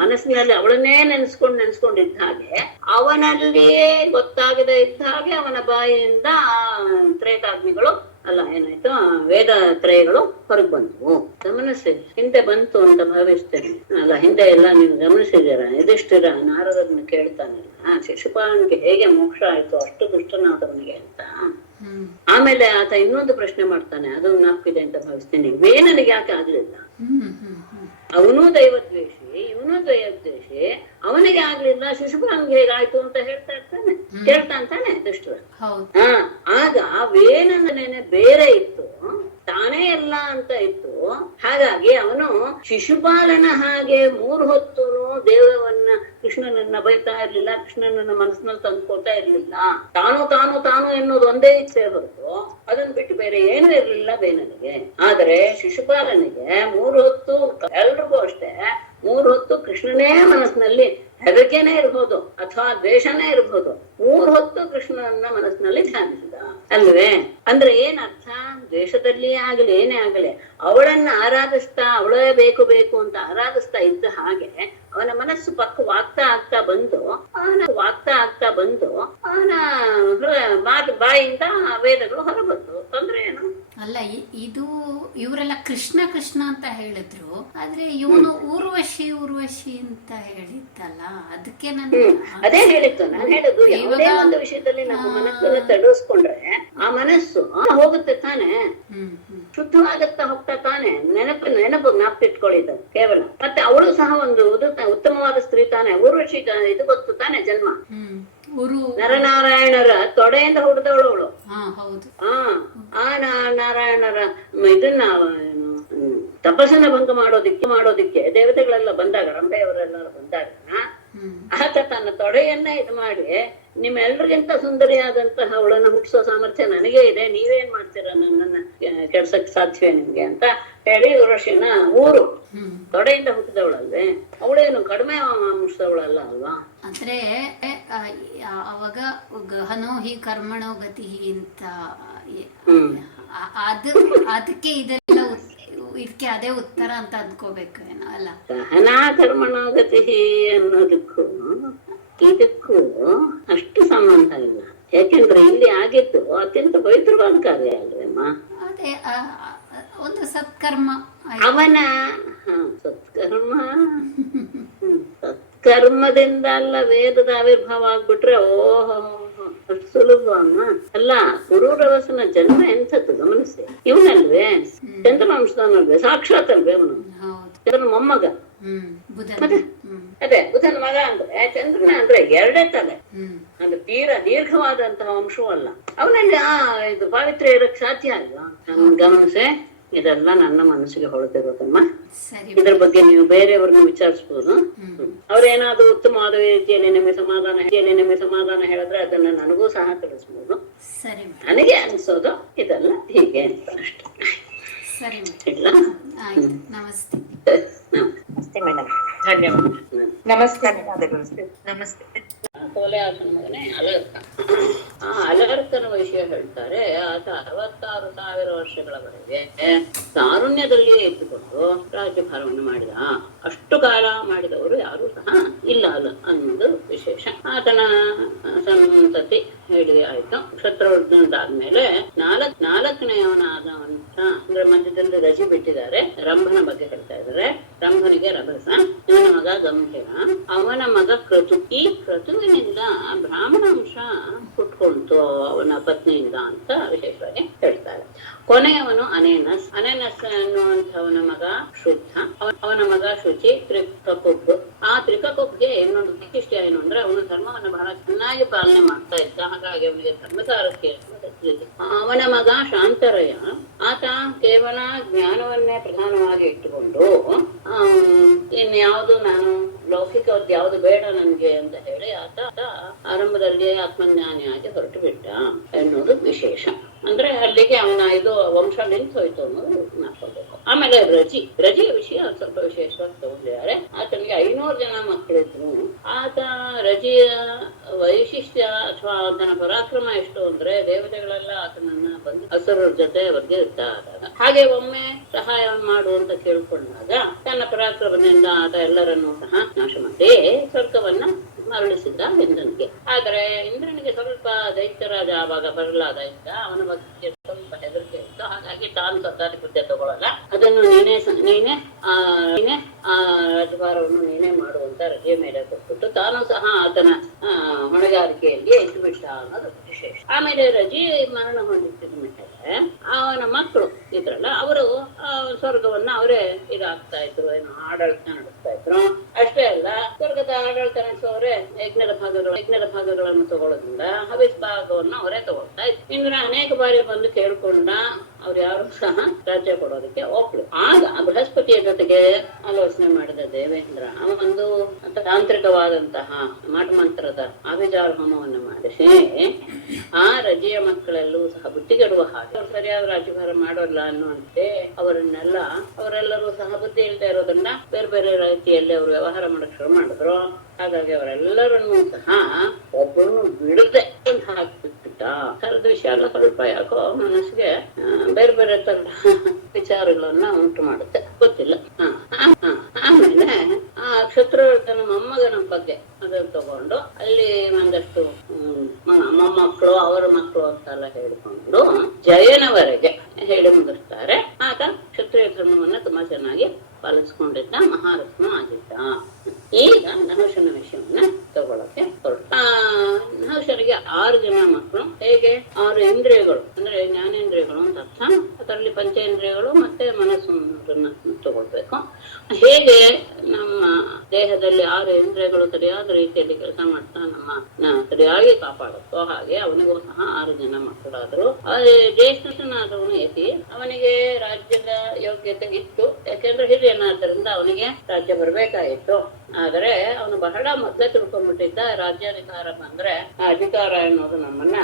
ಮನಸ್ಸಿನಲ್ಲಿ ಅವಳನ್ನೇ ನೆನೆಸ್ಕೊಂಡಿದ್ದ ಹಾಗೆ, ಅವನಲ್ಲಿಯೇ ಗೊತ್ತಾಗದೆ ಇದ್ದ ಹಾಗೆ ಅವನ ಬಾಯಿಯಿಂದ ತ್ರೇತಾಗ್ನಿಗಳು ಅಲ್ಲ ಏನಾಯ್ತು, ವೇದ ತ್ರಯಗಳು ಹೊರಗೆ ಬಂತು. ಗಮನಿಸಿ, ಹಿಂದೆ ಬಂತು ಅಂತ ಭಾವಿಸ್ತೇನೆ. ಅಲ್ಲ, ಹಿಂದೆ ಎಲ್ಲ ನೀವು ಗಮನಿಸಿದ್ದೀರ? ಯುಧಿಷ್ಠಿರ ನಾರದರನ್ನು ಕೇಳ್ತಾನಿಲ್ಲ, ಶಿಶುಪಾಲನಿಗೆ ಹೇಗೆ ಮೋಕ್ಷ ಆಯ್ತು ಅಷ್ಟು ದುಷ್ಟನಾದವನಿಗೆ ಅಂತ. ಆಮೇಲೆ ಆತ ಇನ್ನೊಂದು ಪ್ರಶ್ನೆ ಮಾಡ್ತಾನೆ, ಅದು ನಾಪ್ಕಿದೆ ಅಂತ ಭಾವಿಸ್ತೇನೆ, ವೇನನಿಗೆ ಯಾಕೆ ಆಗ್ಲಿಲ್ಲ? ಅವನೂ ದೈವದ್ವೇಷಿ, ಇವನು ದೈವದ್ವೇಷಿ, ಅವನಿಗೆ ಆಗ್ಲಿಲ್ಲ, ಶಿಶುಪಾಲನಿಗೆ ಹೇಗಾಯ್ತು ಅಂತ ಕೇಳ್ತಾನೆ ದುಷ್ಟರ. ಆಗ ವೇನಂದನೇನೆ ಬೇರೆ ಇತ್ತು, ತಾನೇ ಎಲ್ಲ ಅಂತ ಇತ್ತು. ಹಾಗಾಗಿ ಅವನು ಶಿಶುಪಾಲನ ಹಾಗೆ 3 ಹೊತ್ತು ದೇವವನ್ನ ಕೃಷ್ಣನನ್ನ ಬೈತಾ ಇರ್ಲಿಲ್ಲ, ಕೃಷ್ಣನನ್ನ ಮನಸ್ಸಿನಲ್ಲಿ ತಂದ್ಕೊಳ್ತಾ ಇರ್ಲಿಲ್ಲ. ತಾನು ಎನ್ನುವುದು ಒಂದೇ ಇಚ್ಛೆ ಹೊರತು ಅದನ್ನ ಬಿಟ್ಟು ಬೇರೆ ಏನೂ ಇರ್ಲಿಲ್ಲ ವೇನನಿಗೆ. ಆದ್ರೆ ಶಿಶುಪಾಲನಿಗೆ 3 ಹೊತ್ತು, ಎಲ್ರಿಗೂ ಅಷ್ಟೇ, 3 ಹೊತ್ತು ಕೃಷ್ಣನೇ ಮನಸ್ಸಿನಲ್ಲಿ ಹೆದರಿಕೆನೇ ಇರ್ಬೋದು ಅಥವಾ ದ್ವೇಷನೇ ಇರ್ಬೋದು, 3 ಹೊತ್ತು ಕೃಷ್ಣನನ್ನ ಮನಸ್ಸಿನಲ್ಲಿ ಧ್ಯಾನಿಸಿದ ಅಲ್ವೇ? ಅಂದ್ರೆ ಏನ್ ಅರ್ಥ? ದ್ವೇಷದಲ್ಲಿ ಆಗಲಿ ಏನೇ ಆಗಲಿ ಅವಳನ್ನ ಆರಾಧಿಸ್ತಾ, ಅವಳೇ ಬೇಕು ಅಂತ ಆರಾಧಿಸ್ತಾ ಇದ್ದ ಹಾಗೆ ಅವನ ಮನಸ್ಸು ಪಕ್ವಾಗ್ತಾ ಆಗ್ತಾ ಬಂದು ಅವನ ಬಾಯಿಂದ ವೇದಗಳು ಹೊರಬಂತು. ತೊಂದ್ರೆ ಏನು? ಅಲ್ಲ, ಇದು ಇವರೆಲ್ಲ ಕೃಷ್ಣ ಕೃಷ್ಣ ಅಂತ ಹೇಳಿದ್ರು, ಆದ್ರೆ ಇವನು ಊರ್ವಶಿ ಅಂತ ಹೇಳಿದ್ದಲ್ಲ. ಅದಕ್ಕೆ ನಾನು ಅದೇ ಹೇಳಿದ್ದು, ನಾನು ಹೇಳುದು ಯಾವುದೇ ಒಂದು ವಿಷಯದಲ್ಲಿ ನಮ್ಮ ಮನಸ್ಸನ್ನ ತಡಸ್ಕೊಂಡ್ರೆ ಆ ಮನಸ್ಸು ಹೋಗುತ್ತೆ ತಾನೆ, ಶುದ್ಧವಾಗತ್ತಾ ಹೋಗ್ತಾ ತಾನೆ. ನೆನಪು ಜ್ಞಾಪಿಟ್ಕೊಳ್ಳಿದ್ದು ಕೇವಲ. ಮತ್ತೆ ಅವಳು ಸಹ ಒಂದು ಉತ್ತಮವಾದ ಸ್ತ್ರೀ ತಾನೆ, ಊರ್ವಶಿ ಇದು ಗೊತ್ತು ತಾನೆ ಜನ್ಮ. ನರನಾರಾಯಣರ ತೊಡೆಯಿಂದ ಹುಟ್ಟಿದವಳು ಅವಳು. ಆ ನಾರಾಯಣರ ಇದನ್ನ ತಪಸ್ಸನ್ನ ಭಂಗ ಮಾಡೋದಿಕ್ಕೆ ದೇವತೆಗಳೆಲ್ಲ ಬಂದಾಗ, ರಂಭೆಯವರೆಲ್ಲರೂ ಬಂದಾಗ ಆತ ತನ್ನ ತೊಡೆಯನ್ನ ಇದು ಮಾಡಿ, ನಿಮ್ಮೆಲ್ರಿಗಿಂತ ಸುಂದರಿಯಾದಂತಹ ಅವಳನ್ನ ಹುಟ್ಟಿಸೋ ಸಾಮರ್ಥ್ಯ ನನಗೆ ಇದೆ, ನೀವೇನ್ ಮಾಡ್ತೀರಾ, ನನ್ನನ್ನ ಕೆಡ್ಸಕ್ ಸಾಧ್ಯವೇ ನಿಮ್ಗೆ ಅಂತ ಹೇಳಿ ಋಷಿನ ಊರು ತೊಡೆಯಿಂದ ಹುಟ್ಟಿದವಳಲ್ವೇ, ಅವಳೇನು ಕಡಿಮೆ ಅಂಶದವಳಲ್ಲ ಅಲ್ವಾ? ಅಂದ್ರೆ ಅವಾಗ ಗಹನೋ ಹಿ ಕರ್ಮಣೋ ಗತಿ ಅಂತ ಅದಕ್ಕೆ ಇದೆಲ್ಲ ಇದಕ್ಕೆ ಅದೇ ಉತ್ತರ ಅಂತ ಅಂದ್ಕೋಬೇಕು ಏನೋ ಅಲ್ಲ. ಗಹನಾ ಕರ್ಮಣೋ ಗತಿ ಅನ್ನೋದಕ್ಕೂ ಇದಕ್ಕೂ ಅಷ್ಟು ಸಂಬಂಧ ಇಲ್ಲ. ಯಾಕೆಂದ್ರೆ ಇಲ್ಲಿ ಆಗಿದ್ದು ಅತ್ಯಂತ ಪವಿತ್ರವಾದ ಕಾರ್ಯ ಅಲ್ವೇಮ್ಮ. ಅದೇ ಒಂದು ಸತ್ಕರ್ಮ, ಅವನ ಸತ್ಕರ್ಮದಿಂದ ಅಲ್ಲ ವೇದದ ಆವಿರ್ಭಾವ ಆಗ್ಬಿಟ್ರೆ ಓಹೋ ಅಷ್ಟು ಸುಲಭ ಅಮ್ಮ ಅಲ್ಲ. ಪುರೂರವಸನ ಜನ್ಮ ಎಂಥದ್ದು ಗಮನಿಸಿ. ಇವನಲ್ವೇ ಚಂದ್ರವಂಶದವನಲ್ವೇ, ಸಾಕ್ಷಾತ್ ಅಲ್ವೇ ಅವನು, ಚಂದ್ರನ ಮೊಮ್ಮಗ. ಅದೇ ಬುಧನ ಮಗ ಅಂದ್ರೆ ಚಂದ್ರನ ಅಂದ್ರೆ 2 ತಲೆ, ಅಂದ್ರೆ ತೀರಾ ದೀರ್ಘವಾದಂತಹ ವಂಶವೂ ಅಲ್ಲ ಅವನಲ್ಲಿ. ಇದು ಪಾವಿತ್ರ್ಯ ಇರಕ್ ಸಾಧ್ಯ ಅಲ್ವಾ? ಗಮನಿಸೆ, ಇದೆಲ್ಲ ನನ್ನ ಮನಸ್ಸಿಗೆ ಹೊಳೆದಿರೋದಮ್ಮ. ಇದ್ರ ಬಗ್ಗೆ ನೀವು ಬೇರೆಯವ್ರನ್ನ ವಿಚಾರಿಸ್ಬೋದು. ಅವ್ರೇನಾದ್ರೂ ಉತ್ತಮವಾದ ರೀತಿಯಲ್ಲಿ ನಿಮಗೆ ಸಮಾಧಾನ ಹೇಳಿದ್ರೆ ಅದನ್ನ ನನಗೂ ಸಹ ತಿಳಿಸ್ಬೋದು. ನನಗೆ ಅನ್ಸೋದು ಇದೆಲ್ಲ ಹೀಗೆ ಅಂತ ಅಷ್ಟೇ. ಇಲ್ಲ, ನಮಸ್ತೆ. ನಮಸ್ತೆ ಮೇಡಮ್. ಧನ್ಯವಾದ. ನಮಸ್ತೆ. ಕೋಲೆಯಾಸನ ಮಗನೇ ಅಲರ್ಕ. ಆ ಅಲರ್ಕನ ವಿಷಯ ಹೇಳ್ತಾರೆ. ಆತ 66,000 ವರ್ಷಗಳವರೆಗೆ ತಾರುಣ್ಯದಲ್ಲಿಯೇ ಇದ್ದುಕೊಂಡು ರಾಜ್ಯಭಾರವನ್ನು ಮಾಡಿದ. ಅಷ್ಟು ಕಾಲ ಮಾಡಿದವರು ಯಾರು ಸಹ ಇಲ್ಲ ಅನ್ನೋದು ವಿಶೇಷ. ಆತನ ಸಂತತಿ ಹೇಳಿ ಆಯ್ತು. ಕ್ಷತ್ರವರ್ಧನದಾದ್ಮೇಲೆ ನಾಲ್ಕನೆಯವನಾದವಂತ ಅಂದ್ರೆ ಮಧ್ಯದಲ್ಲಿ ರಜಿ ಬಿಟ್ಟಿದ್ದಾರೆ. ರಂಭನ ಬಗ್ಗೆ ಹೇಳ್ತಾ ಇದ್ದಾರೆ. ರಂಭನಿಗೆ ರಭಸ, ಇವನ ಮಗ ಗಂಭೀರ, ಅವನ ಮಗ ಕ್ರತು. ಈ ಕ್ರತುವಿನಿಂದ ಬ್ರಾಹ್ಮಣಾಂಶ ಹುಟ್ಕೊಳ್ತು ಅವನ ಪತ್ನಿಯಿಂದ ಅಂತ ವಿಶೇಷವಾಗಿ ಹೇಳ್ತಾರೆ. ಕೊನೆಯವನು ಅನೇನಸ್ ಅನ್ನುವಂಥವನ ಮಗ ಶುದ್ಧ, ಅವನ ಮಗ ಶುಚಿ, ತ್ರಿಕಕುಬ್. ಆ ತ್ರಿಕಕುಬ್ಗೆ ಇನ್ನೊಂದು ವೈಶಿಷ್ಟ್ಯ ಏನು ಅಂದ್ರೆ ಅವನು ಧರ್ಮವನ್ನು ಬಹಳ ಚೆನ್ನಾಗಿ ಪಾಲನೆ ಮಾಡ್ತಾ ಇದ್ದ. ಹಾಗಾಗಿ ಅವನಿಗೆ ಧರ್ಮಸಾರಥಿ. ಅವನ ಮಗ ಶಾಂತರಯ. ಆತ ಕೇವಲ ಜ್ಞಾನವನ್ನೇ ಪ್ರಧಾನವಾಗಿ ಇಟ್ಟುಕೊಂಡು ಇನ್ಯಾವುದು ನಾನು ಲೌಕಿಕವಾದ ಯಾವ್ದು ಬೇಡ ನನ್ಗೆ ಅಂತ ಹೇಳಿ ಆತ ಆರಂಭದಲ್ಲಿ ಆತ್ಮಜ್ಞಾನಿಯಾಗಿ ಹೊರಟು ಬಿಟ್ಟ ಎನ್ನುವುದು ವಿಶೇಷ. ಅಂದ್ರೆ ಅಲ್ಲಿಗೆ ಅವನ ಇದು ವಂಶ ನಿಂತೋಯ್ತು ಅನ್ನೋದು ಮಾಡ್ಕೊಳ್ಬೇಕು. ಆಮೇಲೆ ರಜಿಯ ವಿಷಯ ಸ್ವಲ್ಪ ವಿಶೇಷವಾಗಿ ತಗೊಂಡಿದ್ದಾರೆ. ಆತನಿಗೆ 500 ಜನ ಮಕ್ಕಳಿದ್ರು. ಆತ ರಜಿಯ ವೈಶಿಷ್ಟ್ಯ ಅಥವಾ ಆತನ ಪರಾಕ್ರಮ ಎಷ್ಟು ಅಂದ್ರೆ ದೇವತೆಗಳೆಲ್ಲ ಆತನನ್ನ ಬಂದು ಹಸುರರ ಜೊತೆ ಅವರಿಗೆ ಯುದ್ಧ ಆದಾಗ ಹಾಗೆ ಒಮ್ಮೆ ಸಹಾಯ ಮಾಡು ಅಂತ ಕೇಳ್ಕೊಂಡಾಗ ತನ್ನ ಪರಾಕ್ರಮದಿಂದ ಆತ ಎಲ್ಲರನ್ನೂ ಸಹ ನಾಶ ಮಾಡಿ ಸ್ವರ್ಗವನ್ನ ಮರಳಿಸಿದ್ದ ಇಂದ್ರನಿಗೆ. ಆದ್ರೆ ಇಂದ್ರನಿಗೆ ಸ್ವಲ್ಪ ದೈತ್ಯರಾಜ ಆವಾಗ ಬರಲಾದ ಇದ್ದ. ಅವನ ಬಗ್ಗೆ ಸ್ವಲ್ಪ ಹೆದರಿಕೆ ಆಯ್ತು. ಹಾಗಾಗಿ ತಾನು ಸರ್ಕಾರಿ ಹುದ್ದೆ ತಗೊಳ್ಳಲ್ಲ, ಅದನ್ನು ನೀನೇ ರಾಜಭಾರವನ್ನು ನೀನೇ ಮಾಡುವಂತ ರಜೆ ಮೇಲೆ ಕೊಟ್ಬಿಟ್ಟು ತಾನು ಸಹ ಆತನ ಹೊಣೆಗಾರಿಕೆಯಲ್ಲಿ ಇದ್ದು ಬಿಟ್ಟ ಅನ್ನೋದು ವಿಶೇಷ. ಆಮೇಲೆ ರಜೆ ಮರಣ ಹೊಂದಿದ್ದ ಮೇಲೆ ಅವನ ಮಕ್ಕಳು ಇದ್ರಲ್ಲ, ಅವರು ಸ್ವರ್ಗವನ್ನ ಅವರೇ ಇದಾಗ್ತಾ ಇದ್ರು, ಏನೋ ಆಡಳಿತ ನಡೆಸ್ತಾ ಇದ್ರು. ಅಷ್ಟೇ ಅಲ್ಲ, ಸ್ವರ್ಗದ ಆಡಳಿತ ನಡೆಸೋರೆ ಯಜ್ಞದ ಭಾಗಗಳನ್ನು ತಗೊಳ್ಳೋದ್ರಿಂದ ಹವಿಸ್ ಭಾಗವನ್ನು ಅವರೇ ತಗೊಳ್ತಾ ಇದ್ರು. ಇಂದ್ರ ಅನೇಕ ಬಾರಿ ಬಂದು ಕೇಳ್ಕೊಂಡ, ಅವ್ರು ಯಾರು ಸಹ ರಾಜ್ಯ ಕೊಡೋದಕ್ಕೆ ಒಪ್ಳು. ಆಗ ಬೃಹಸ್ಪತಿಯ ಜೊತೆಗೆ ಆಲೋಚನೆ ಮಾಡಿದ ದೇವೇಂದ್ರ ಒಂದು ತಾಂತ್ರಿಕವಾದಂತಹ ಮಾಟಮಂತ್ರದ ಆಭಿಜಾರ ಹೋಮವನ್ನು ಮಾಡಿಸಿ ಆ ರಜೆಯ ಮಕ್ಕಳೆಲ್ಲೂ ಸಹ ಬುದ್ಧಿಗೆಡುವ ಹಾಗೆ, ಅವ್ರು ಸರಿಯಾದ ರಾಜ್ಯಭಾರ ಮಾಡೋಲ್ಲ ಅನ್ನುವಂತೆ ಅವರೆಲ್ಲರೂ ಸಹ ಬುದ್ಧಿ ಇಲ್ದೇ ಇರೋದನ್ನ ಬೇರೆ ಬೇರೆ ರೀತಿಯಲ್ಲಿ ಅವರು ವ್ಯವಹಾರ ಮಾಡಕ್ ಶುರು ಮಾಡಿದ್ರು. ಹಾಗಾಗಿ ಅವರೆಲ್ಲರನ್ನೂ ಸಹ ಒಬ್ಬರನ್ನು ಬಿಡದೆ ಹಾಕ್ಬಿಟ್ಟ. ಥರದ ವಿಷಯ ಎಲ್ಲ ಸ್ವಲ್ಪ ಯಾಕೋ ಮನಸ್ಸಿಗೆ ಬೇರೆ ಬೇರೆ ತರ ವಿಚಾರಗಳನ್ನ ಉಂಟು ಮಾಡುತ್ತೆ, ಗೊತ್ತಿಲ್ಲ. ಆಮೇಲೆ ಆ ಕ್ಷತ್ರಿಯನ ಮೊಮ್ಮಗನ ಬಗ್ಗೆ ಅದನ್ನು ತಗೊಂಡು ಅಲ್ಲಿ ಒಂದಷ್ಟು ಮೊಮ್ಮಕ್ಕಳು ಅವರ ಮಕ್ಕಳು ಅಂತೆಲ್ಲ ಹೇಳಿಕೊಂಡು ಜಯನವರೆಗೆ ಹೇಳಿ ಮುಗಿಸ್ತಾರೆ. ಆತ ಕ್ಷತ್ರಿಯ ಧರ್ಮವನ್ನ ತುಂಬಾ ಚೆನ್ನಾಗಿ ಪಾಲಿಸ್ಕೊಂಡಿದ್ದ, ಮಹಾರತ್ನ ಆಗಿದ್ದ. ಈಗ ನಹುಷನ ವಿಷಯವನ್ನ ತಗೊಳಕ್ಕೆ ಹೊರಟ. ನಹುಷನಿಗೆ 6 ಜನ ಮಕ್ಕಳು. ಹೇಗೆ 6 ಇಂದ್ರಿಯಗಳು ಅಂದ್ರೆ ಜ್ಞಾನೇಂದ್ರಿಯಗಳು ಅಂತ ಅರ್ಥ. ಅದರಲ್ಲಿ ಪಂಚೇಂದ್ರಿಯಗಳು ಮತ್ತೆ ಮನಸ್ಸನ್ನ ತಗೊಳ್ಬೇಕು. ಹೇಗೆ ನಮ್ಮ ದೇಹದಲ್ಲಿ 6 ಇಂದ್ರಿಯಗಳು ಸರಿಯಾದ ರೀತಿಯಲ್ಲಿ ಕೆಲಸ ಮಾಡ್ತಾ ನಮ್ಮ ಸರಿಯಾಗಿ ಕಾಪಾಡುತ್ತೋ, ಹಾಗೆ ಅವನಿಗೂ ಸಹ 6 ಜನ ಮಕ್ಕಳಾದ್ರು. ಜ್ಯೇಷ್ಠನಾದವನು ಯತಿ, ಅವನಿಗೆ ರಾಜ್ಯದ ಯೋಗ್ಯತೆ ಇತ್ತು. ಯಾಕೆಂದ್ರೆ ಹಿರಿಯನಾದ್ದರಿಂದ ಅವನಿಗೆ ರಾಜ್ಯ ಬರ್ಬೇಕಾಗಿತ್ತು. ಆದರೆ ಅವನು ಬಹಳ ಮೊದಲೇ ತಿಳ್ಕೊಂಡ್ಬಿಟ್ಟಿದ್ದ, ರಾಜ್ಯಾಧಿಕಾರ ಬಂದ್ರೆ ಆ ಅಧಿಕಾರ ಅನ್ನೋದು ನಮ್ಮನ್ನ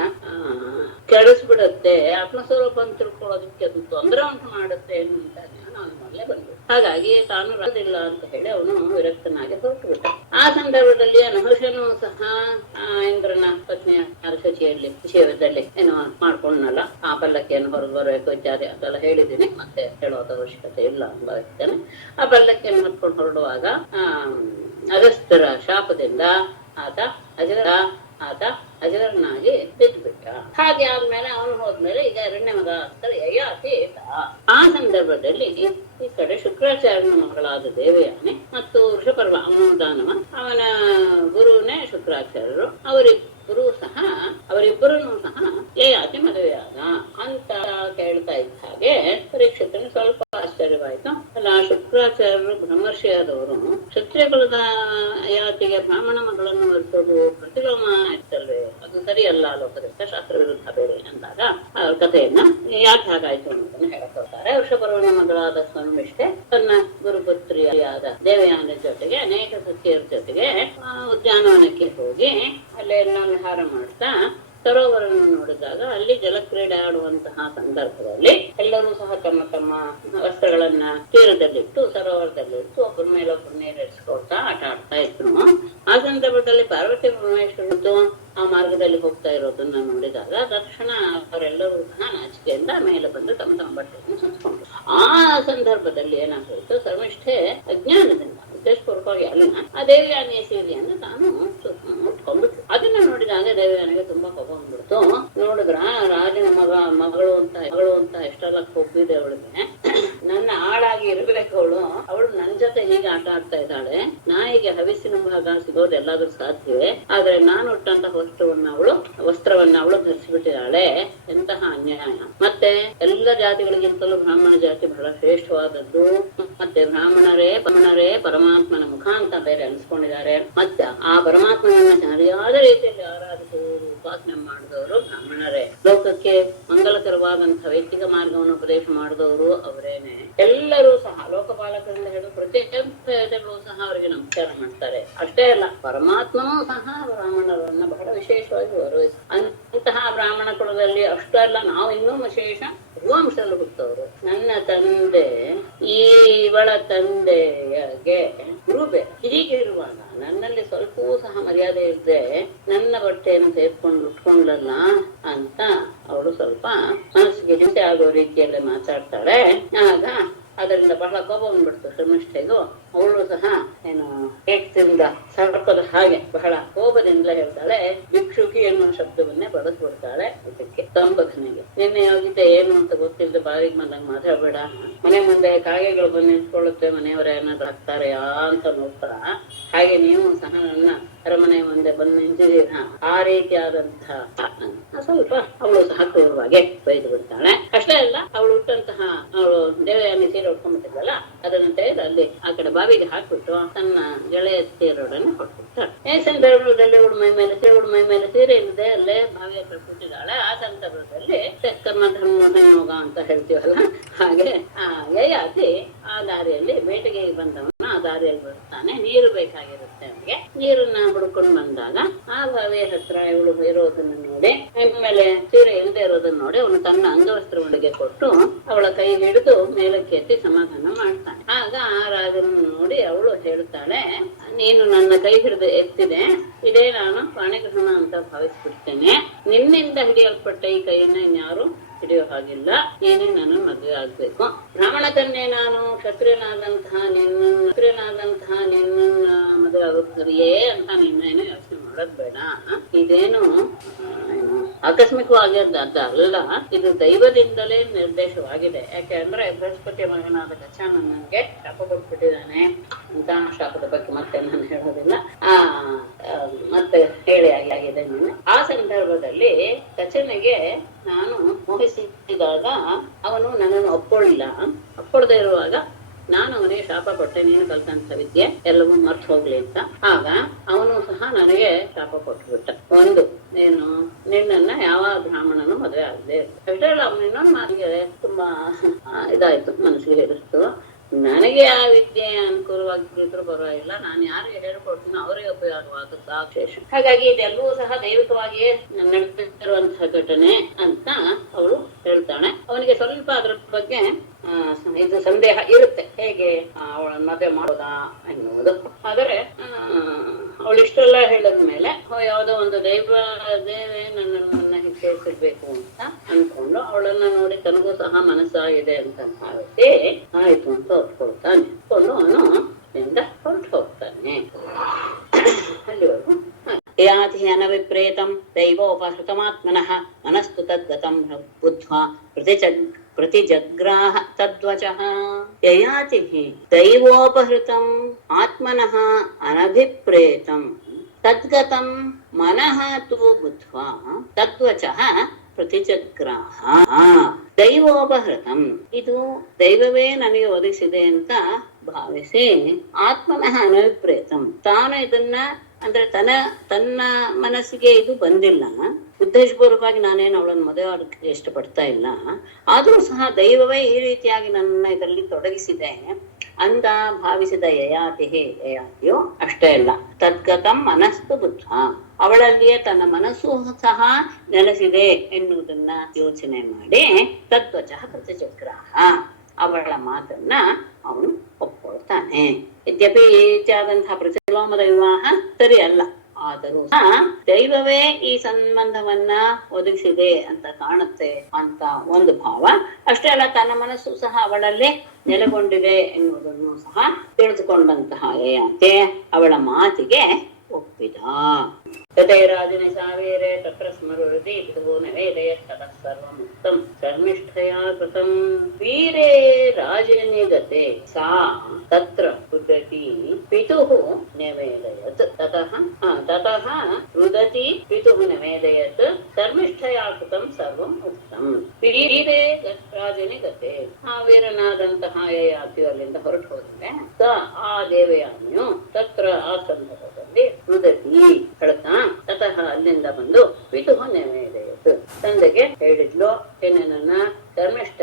ಕೆಡಿಸ್ಬಿಡುತ್ತೆ, ಆತ್ಮಸ್ವರೂಪ ಅಂತ ತಿಳ್ಕೊಳ್ಳೋದಕ್ಕೆ ಅದು ತೊಂದರೆ ಉಂಟು ಮಾಡುತ್ತೆ ಅನ್ನುವಂತ ಜ್ಞಾನ ಅವನು ಮೊದಲೇ ಬಂದು, ಹಾಗಾಗಿ ತಾನು ರಾಜಿಲ್ಲ ಅಂತ ಹೇಳಿ ಅವನು ವಿರಕ್ತನಾಗಿ ಹೊರಟು ಬಿಟ್ಟ. ಆ ಸಂದರ್ಭದಲ್ಲಿ ನಹುಷನು ಸಹ ಇಂದ್ರನ ಪತ್ನಿಯ ಶಚಿಯಲ್ಲಿ ವಿಷಯದಲ್ಲಿ ಏನೋ ಮಾಡ್ಕೊಂಡಲ್ಲ, ಆ ಪಲ್ಲಕ್ಕಿಯನ್ನು ಹೊರಗೆ ಬರಬೇಕು ಇತ್ಯಾದಿ ಅದೆಲ್ಲ ಹೇಳಿದ್ದೀನಿ, ಮತ್ತೆ ಹೇಳೋದ ಅವಶ್ಯಕತೆ ಇಲ್ಲ ಅಂತ ಭಾವಿಸ್ತೇನೆ. ಆ ಪಲ್ಲಕ್ಕಿಯನ್ನು ಹೊತ್ಕೊಂಡು ಹೊರಡುವಾಗ ಅಗಸ್ತ್ಯರ ಶಾಪದಿಂದ ಆತ ಅಜಗರನಾಗಿ ಬಿದ್ದುಬಿಟ್ಟ. ಹಾಗೆ ಆದ್ಮೇಲೆ ಅವನು ಹೋದ್ಮೇಲೆ ಈಗ 2ನೇ ಮಗ ಆಗ್ತಾರೆ ಯಯಾತಿ. ಆ ಸಂದರ್ಭದಲ್ಲಿ ಈ ಕಡೆ ಶುಕ್ರಾಚಾರ್ಯನ ಮಗಳಾದ ದೇವಯಾನಿ ಮತ್ತು ವೃಷಪರ್ವ ಅನುದಾನವ ಅವನ ಗುರುನೇ ಶುಕ್ರಾಚಾರ್ಯರು, ಅವರಿಬ್ಬರೂ ಸಹ ಯಯಾತಿ ಮದುವೆಯಾದ ಅಂತ ಕೇಳ್ತಾ ಇದ್ದ ಹಾಗೆ ಪರೀಕ್ಷಿತನು ಸ್ವಲ್ಪ ಆಶ್ಚರ್ಯವಾಯ್ತು. ಅಲ್ಲ, ಶುಕ್ರಾಚಾರ್ಯರು ಬ್ರಹ್ಮರ್ಷಿಯಾದವರು ಕ್ಷತ್ರಿಯಗಳ ಯಯಾತಿಗೆ ಬ್ರಾಹ್ಮಣ ಮಗಳನ್ನು ವರಿಸೋದು ಪ್ರತಿಲೋಮ ಇರ್ತಲ್ವೇ, ಅದು ಸರಿಯಲ್ಲ, ಲೋಕದಿಂದ ಶಾಸ್ತ್ರ ವಿರುದ್ಧ ಬೇರೆ ಅಂದಾಗ ಅವ್ರ ಕಥೆಯನ್ನ ಯಾಕೆ ಹಾಗಾಯ್ತು ಅನ್ನೋದನ್ನ ಹೇಳಕ್ ಹೋಗ್ತಾರೆ. ವೃಷಪರ್ವನ ಮಗಳಾದ ಸಂಮಿಷ್ಠೆ ತನ್ನ ಗುರುಪುತ್ರಿಯಾದ ದೇವಯಾನ ಜೊತೆಗೆ ಅನೇಕ ಸಖಿಯರ ಜೊತೆಗೆ ಉದ್ಯಾನವನಕ್ಕೆ ಹೋಗಿ ಅಲ್ಲೇ ವಿಹಾರ ಮಾಡ್ತಾ ಸರೋವರವನ್ನು ನೋಡಿದಾಗ ಅಲ್ಲಿ ಜಲಕ್ರೀಡೆ ಆಡುವಂತಹ ಸಂದರ್ಭದಲ್ಲಿ ಎಲ್ಲರೂ ಸಹ ತಮ್ಮ ತಮ್ಮ ವಸ್ತ್ರಗಳನ್ನ ತೀರದಲ್ಲಿಟ್ಟು ಸರೋವರದಲ್ಲಿಟ್ಟು ಒಬ್ಬರ ಮೇಲೊಬ್ಬರು ನೀರಿಸ್ಕೊಳ್ತಾ ಆಟ ಆಡ್ತಾ ಇದ್ರು. ಆ ಸಂದರ್ಭದಲ್ಲಿ ಪಾರ್ವತಿ ಪರಮೇಶ್ವರದ್ದು ಆ ಮಾರ್ಗದಲ್ಲಿ ಹೋಗ್ತಾ ಇರೋದನ್ನ ನೋಡಿದಾಗ ತಕ್ಷಣ ಅವರೆಲ್ಲರೂ ಸಹ ನಾಚಿಕೆಯಿಂದ ಮೇಲೆ ಬಂದು ತಮ್ಮ ತಮ್ಮ ಬಟ್ಟೆಯನ್ನು ಸುತ್ಕೊಂಡ್ರು. ಆ ಸಂದರ್ಭದಲ್ಲಿ ಏನಾಗೋಯ್ತು, ಸರ್ಮಿಷ್ಠೆ ಅಜ್ಞಾನದಿಂದ ಉದ್ದೇಶಪೂರ್ವಕವಾಗಿ ಅಲ್ಲ ಆ ದೇವಯಾನಿಯ ಸೀರೆಯನ್ನು ತಾನು ಮುಟ್ಕೊಂಡ್ಬಿಟ್ರು. ಅದನ್ನ ನೋಡಿದಾಗ ದೇವಯಾನಿಗೆ ತುಂಬಾ ಕೋಪ ಬಂದ್ಬಿಡ್ತು. ನೋಡಿದ್ರ ರಾಜನ ಮಗಳು ಅಂತ ಎಷ್ಟೆಲ್ಲ ಕೊಬ್ಬಿದೆ ಅವಳಿಗೆ, ನನ್ನ ಆಳಾಗಿ ಇರ್ಬೇಕು ಅವಳು ನನ್ ಜೊತೆ ಹೀಗೆ ಆಟ ಆಡ್ತಾ ಇದ್ದಾಳೆ. ನಾಯಿಗೆ ಹವಿಸಿನ ಭಾಗ ಸಿಗೋದು ಎಲ್ಲಾದ್ರೂ ಸಾಧ್ಯವೇ, ಆದ್ರೆ ನಾನು ಉಟ್ಟಂತ ವಸ್ತ್ರವನ್ನ ಅವಳು ಧರಿಸಿಬಿಟ್ಟಿದ್ದಾಳೆ. ಎಂತಹ ಅನ್ಯಾಯ. ಮತ್ತೆ ಎಲ್ಲ ಜಾತಿಗಳಿಗಿಂತಲೂ ಬ್ರಾಹ್ಮಣ ಜಾತಿ ಬಹಳ ಶ್ರೇಷ್ಠವಾದದ್ದು. ಮತ್ತೆ ಬ್ರಾಹ್ಮಣರೇ ಪರಮಾತ್ಮನ ಮುಖ ಅಂತ ಬೇರೆ ಅನ್ಸ್ಕೊಂಡಿದ್ದಾರೆ. ಮತ್ತೆ ಆ ಪರಮಾತ್ಮನನ್ನ ಸರಿಯಾದ ರೀತಿಯಲ್ಲಿ ಆರಾಧಿಸುವವರು, ಉಪಾಸನೆ ಮಾಡಿದವರು ಬ್ರಾಹ್ಮಣರೇ. ಲೋಕಕ್ಕೆ ಮಂಗಲಕರವಾದಂತಹ ವೈದಿಕ ಮಾರ್ಗವನ್ನು ಉಪದೇಶ ಮಾಡಿದವರು ಅವರೇನೆ. ಎಲ್ಲರೂ ಸಹ ಲೋಕಪಾಲಕರಿಂದ ಹಿಡಿದು ಪ್ರತಿಯೊಬ್ಬರು ಸಹ ಅವರಿಗೆ ನಮಸ್ಕಾರ ಮಾಡ್ತಾರೆ. ಅಷ್ಟೇ ಅಲ್ಲ, ಪರಮಾತ್ಮನೂ ಸಹ ಬ್ರಾಹ್ಮಣರನ್ನ ಬಹಳ ವಿಶೇಷವಾಗಿ ಗೌರವಿಸ. ಅಂತಹ ಬ್ರಾಹ್ಮಣ ಕುಲದಲ್ಲಿ ಅಷ್ಟೇ ಅಲ್ಲ, ನಾವು ಇನ್ನೂ ವಿಶೇಷ ವಂಶದಲ್ಲಿ ಹುಟ್ಟವರು. ನನ್ನ ತಂದೆ ಇವಳ ತಂದೆಗೆ ಗುರುಬೆ ಹೀಗಿರುವಾಗ ನನ್ನಲ್ಲಿ ಸ್ವಲ್ಪವೂ ಸಹ ಮರ್ಯಾದೆ ಇದ್ದೆ ನನ್ನ ಬಟ್ಟೆಯನ್ನು ಸೇರ್ಕೊಂಡು ಉಟ್ಕೊಂಡ್ಲಲ್ಲ ಅಂತ ಅವಳು ಸ್ವಲ್ಪ ಮನಸ್ಸಿಗೆ ಹಿಂಸೆ ಆಗೋ ರೀತಿಯಲ್ಲಿ ಮಾತಾಡ್ತಾಳೆ. ಆಗ ಅದರಿಂದ ಬಹಳ ಕೋಪ ಬಂದ್ಬಿಡ್ತು ಶರ್ಮಿಷ್ಠೆಗೂ. ಅವಳು ಸಹ ಏನು ಏಕ್ತಿಂದ ಸರ್ಪದ ಹಾಗೆ ಬಹಳ ಕೋಪದಿಂದಲೇ ಹೇಳ್ತಾಳೆ, ಭಿಕ್ಷುಕಿ ಎನ್ನುವ ಶಬ್ದವನ್ನೇ ಬಳಸ್ಬಿಡ್ತಾಳೆ ಇದಕ್ಕೆ ಸಂಬೋಧನೆಗೆ. ನಿನ್ನೆ ಹೋಗಿದ್ದೆ ಏನು ಅಂತ ಗೊತ್ತಿಲ್ಲದೆ ಬಾವಿಗೆ ಬಂದಂಗೆ ಮಾತಾಡ್ಬೇಡ, ಮನೆ ಮುಂದೆ ಕಾಗೆಗಳು ಬಂದು ನಿಂತ್ಕೊಳ್ಳುತ್ತೆ, ಮನೆಯವರ ಏನಾದ್ರು ಹಾಕ್ತಾರೆಯಾ ಅಂತ ನೋಡ್ತಾರ, ಹಾಗೆ ನೀವು ಸಹ ನನ್ನ ಅರಮನೆ ಮುಂದೆ ಬಂದು ನಿಂತಿದ್ದೀರ, ಆ ರೀತಿಯಾದಂತಹ ಸ್ವಲ್ಪ ಅವಳು ಸಹ ಕ್ರೂರವಾಗಿ ಬೈದು ಬಿಡ್ತಾಳೆ. ಅಷ್ಟೇ ಅಲ್ಲ, ಅವಳು ಹುಟ್ಟಂತಹ ಅವಳು ದೇವಯಾನಿ ಸೀರೆ ಉಟ್ಕೊಂಡ್ಬಿಟ್ಟಿದ್ಲಲ್ಲ, ಅದನ್ನ ತೆಗೆದು ಅಲ್ಲಿ ಆ ಕಡೆ ಬಾವಿಗೆ ಹಾಕ್ಬಿಟ್ಟು ತನ್ನ ಗೆಳೆಯ ಸೀರೆಯೊಡನೆ ಕೊಟ್ಬಿಡ್ತಾಳೆ. ಸಂದರ್ಭದಲ್ಲಿ ಮೈ ಮೇಲೆ ಸೀರೆ ಇಲ್ಲದೆ ಅಲ್ಲೇ ಬಾವಿ ಹತ್ರ ಕೂತಿದ್ದಾಳೆ. ಆ ಸಂದರ್ಭದಲ್ಲಿ ಕರ್ಮ ಧರ್ಮ ಯೋಗ ಅಂತ ಹೇಳ್ತೀವಲ್ಲ, ಹಾಗೆ ಯಯಾತಿ ಆ ದಾರಿಯಲ್ಲಿ ಬೇಟೆಗೆ ಬಂದವನ ಆ ದಾರಿಯಲ್ಲಿ ಬರ್ತಾನೆ. ನೀರು ಬೇಕಾಗಿರುತ್ತೆ ಅವನಿಗೆ. ನೀರನ್ನ ಹುಡ್ಕೊಂಡು ಬಂದಾಗ ಆ ಬಾವಿಯ ಹತ್ರ ಇವಳು ಇರೋದನ್ನ ನೋಡಿ, ಆಮೇಲೆ ಸೀರೆ ಇಲ್ಲದೆ ಇರೋದನ್ನ ನೋಡಿ ಅವನು ತನ್ನ ಅಂಗವಸ್ತ್ರಗಳಿಗೆ ಕೊಟ್ಟು ಅವಳ ಕೈ ಹಿಡಿದು ಮೇಲಕ್ಕೆ ಎತ್ತಿ ಸಮಾಧಾನ ಮಾಡ್ತಾನೆ. ಆಗ ಆ ರಾಜನನ್ನು ನೋಡಿ ಅವಳು ಹೇಳ್ತಾಳೆ, ನೀನು ನನ್ನ ಕೈ ಹಿಡಿದು ಎತ್ತಿದೆ, ಇದೇ ನಾನು ಪ್ರಾಣಿಗ್ರಹಣ ಅಂತ ಭಾವಿಸ್ಬಿಡ್ತೇನೆ. ನಿನ್ನಿಂದ ಹಿಡಿಯಲ್ಪಟ್ಟ ಈ ಕೈಯನ್ನ ಇನ್ಯಾರು ಹಿಡಿಯೋ ಹಾಗಿಲ್ಲ. ನೀನೇ ನಾನು ಮದುವೆ ಆಗ್ಬೇಕು. ಬ್ರಾಹ್ಮಣ ಕನ್ಯೆ ನಾನು ಕ್ಷತ್ರಿಯನಾದಂತಹ ನಿನ್ನ ಮದುವೆ ಆಗೋದು ಸರಿಯೇ ಅಂತ ನಿನ್ನೇನು ಯೋಚನೆ ಮಾಡೋದ್ ಬೇಡ. ಇದೇನು ಆಕಸ್ಮಿಕವಾಗಿದ್ದ ಅಲ್ಲ, ಇದು ದೈವದಿಂದಲೇ ನಿರ್ದೇಶವಾಗಿದೆ. ಯಾಕೆ ಅಂದ್ರೆ ಬೃಹಸ್ಪತಿ ಮಗನಾದ ಕಚಾನನ್ ನನಗೆ ಶಾಪ ಕೊಟ್ಬಿಟ್ಟಿದ್ದಾನೆ ಅಂತ. ಶಾಪದ ಬಗ್ಗೆ ಮತ್ತೆ ನಾನು ಹೇಳೋದಿಲ್ಲ, ಮತ್ತೆ ಹೇಳಿ ಆಗಿದೆ ನಿನ್ನೆ. ಆ ಸಂದರ್ಭದಲ್ಲಿ ಕಚನಿಗೆ ನಾನು ಮೋಹಿಸಿದಾಗ ಅವನು ನನ್ನನ್ನು ಒಪ್ಕೊಳ್ಳದೆ ಇರುವಾಗ ನಾನು ಅವನಿಗೆ ಶಾಪ ಕೊಟ್ಟೆ, ನೀನು ಕಲ್ತಂತ ವಿದ್ಯೆ ಎಲ್ಲವೂ ಮರ್ತು ಹೋಗ್ಲಿ ಅಂತ. ಆಗ ಅವನು ಸಹ ನನಗೆ ಶಾಪ ಕೊಟ್ಬಿಟ್ಟ. ಒಂದು, ನೀನು ನಿನ್ನನ್ನ ಯಾವ ಬ್ರಾಹ್ಮಣನು ಮದುವೆ ಆಗದೆ ಅಷ್ಟೇ ಅಲ್ಲ, ಅವನು ಇನ್ನೊಂದು ಮಾತಿಗೆ ತುಂಬಾ ಇದಾಯ್ತು, ಮನಸ್ಸಿಗೆ ಹಿಡಿಸ್ತು. ನನಗೆ ಆ ವಿದ್ಯೆ ಅನುಕೂಲವಾಗಿದ್ರು ಪರವಾಗಿಲ್ಲ, ನಾನು ಯಾರಿಗೆ ಹೇಳ್ಕೊಡ್ತೀನೋ ಅವರಿಗೆ ಉಪಯೋಗವಾಗುತ್ತೆ ಆ ಶೇಷ. ಹಾಗಾಗಿ ಇದೆಲ್ಲವೂ ಸಹ ದೈವಿಕವಾಗಿಯೇ ನಡೆದಿರುವಂತಹ ಘಟನೆ ಅಂತ ಅವಳು ಹೇಳ್ತಾಳೆ. ಅವನಿಗೆ ಸ್ವಲ್ಪ ಅದ್ರ ಬಗ್ಗೆ ಇದು ಸಂದೇಹ ಇರುತ್ತೆ, ಹೇಗೆ ಅವಳನ್ನ ಮದುವೆ ಮಾಡೋದಾ ಎನ್ನುವುದು. ಆದರೆ ಅವಳಿಷ್ಟೆಲ್ಲ ಹೇಳಿದ್ಮೇಲೆ ಯಾವುದೋ ಒಂದು ದೇವೇ ನನ್ನನ್ನ ಹಿಗ್ಗಿಸಿರ್ಬೇಕು ಅಂತ ಅನ್ಕೊಂಡು ಅವಳನ್ನ ನೋಡಿ ತನಗೂ ಸಹ ಮನಸ್ಸಾಗಿದೆ ಅಂತ ಭಾವಿಸಿ ಆಯ್ತು ಅಂತ ಒಪ್ಕೊಳ್ತಾನೆ. ಅವನು ಹೊರಟು ಹೋಗ್ತಾನೆ. ಅಲ್ಲಿವರೆಗೂ ಯಾತಿ ಅನವಿಪ್ರೇತಂ ದೈವೋಪಹೃತಮಾತ್ಮನಃ ಮನಸ್ತು ತದ್ಗತಂ ಬುದ್ಧ್ವಾ ಪ್ರತಿಜಗ್ರಾಹ ತದ್ವಚಃ. ಯಯಾತಿ ದೈವೋಪಹೃತಂ ಆತ್ಮನಃ ಅನಭಿಪ್ರೇತಂ ತದ್ಗತಂ ಮನಃ ತು ಬುದ್ಧ್ವಾ ತದ್ವಚಃ ಪ್ರತಿಜಗ್ರಾಹ. ದೈವೋಪಹೃತಂ, ಇದು ದೈವವೇ ನನಗೆ ಒದಗಿಸಿದೆ ಅಂತ ಭಾವಿಸಿ, ಆತ್ಮನಃ ಅನಭಿಪ್ರೇತಂ, ತಾನು ಇದನ್ನ ಅಂದ್ರೆ ತನ್ನ ಮನಸ್ಸಿಗೆ ಇದು ಬಂದಿಲ್ಲ, ಉದ್ದೇಶಪೂರ್ವಕವಾಗಿ ನಾನೇನು ಅವಳನ್ನು ಮದುವೆ ಆಡಕ್ಕೆ ಇಷ್ಟಪಡ್ತಾ ಇಲ್ಲ, ಆದ್ರೂ ಸಹ ದೈವವೇ ಈ ರೀತಿಯಾಗಿ ನನ್ನ ಇದರಲ್ಲಿ ತೊಡಗಿಸಿದೆ ಅಂತ ಭಾವಿಸಿದ ಯಯಾತಿಯು ಅಷ್ಟೇ ಅಲ್ಲ, ತದ್ಗತಂ ಮನಸ್ತು ಬುದ್ಧ, ಅವಳಲ್ಲಿಯೇ ತನ್ನ ಮನಸ್ಸು ಸಹ ನೆಲೆಸಿದೆ ಎನ್ನುವುದನ್ನ ಯೋಚನೆ ಮಾಡಿ ತದ್ವಚಃ ಪ್ರತಿಜಗ್ರಾಹ, ಅವಳ ಮಾತನ್ನ ಅವನು ಒಪ್ಕೊಳ್ತಾನೆ. ಯದ್ಯಪಿ ರೀತಿಯಾದಂತಹ ಪ್ರತಿಲೋಮದ ವಿವಾಹ ಸರಿ ಅಲ್ಲ, ಆದರೂ ಸಹ ದೈವವೇ ಈ ಸಂಬಂಧವನ್ನ ಒದಗಿಸಿದೆ ಅಂತ ಕಾಣುತ್ತೆ ಅಂತ ಒಂದು ಭಾವ. ಅಷ್ಟೇ ಅಲ್ಲ, ತನ್ನ ಮನಸ್ಸು ಸಹ ಅವಳಲ್ಲಿ ನೆಲೆಗೊಂಡಿದೆ ಎನ್ನುವುದನ್ನು ಸಹ ತಿಳಿದುಕೊಂಡಂತಹ ಯಯಾತಿ ಅವಳ ಮಾತಿಗೆ ಒಪ್ಪಿದ. ತಥೈರಾಜನೆ ಸಾವಿರೇ ತತ್ರ ಸ್ಮರುಹೃದಿ ಪಿತುಃ ನವೇದಯ ತತಃ ಸರ್ವಮುಕ್ತಂ ಶರ್ಮಿಷ್ಠಯಾ ಕೃತಂ. ವೀರೇ ರಾಜನಿಗತೆ ಸಾ ತತ್ರ ರುದತಿ ಪಿತುಃ ನಿವೇದಯತ್ ತತಃ ರುದತಿ ಪಿತುಃ ನಿವೇದಯತ್ ಶರ್ಮಿಷ್ಠಯಾ ಕೃತಂ ಸರ್ವಂ ಉಕ್ತಂ. ವೀರೇ ರಾಜನಿಗತೆ, ಆ ವೀರನಾದಂತಹ ಯಯಾತಿಯು ಅಲ್ಲಿಂದ ಹೊರಟು ಹೋದ್ರೆ ಆ ದೇವಯಾನಿಯು ತತ್ರ ಆ ಸಂದರ್ಭದಲ್ಲಿ ರುದತಿ ಹೇಳ್ತಾ ತತಃ ಅಲ್ಲಿಂದ ಬಂದು ಪಿತುಃ ನಿವೇದಯತ್, ತಂದೆಗೆ ಹೇಳಿದ್ಲು ಏನೇನನ್ನ ಧರ್ಮಿಷ್ಠ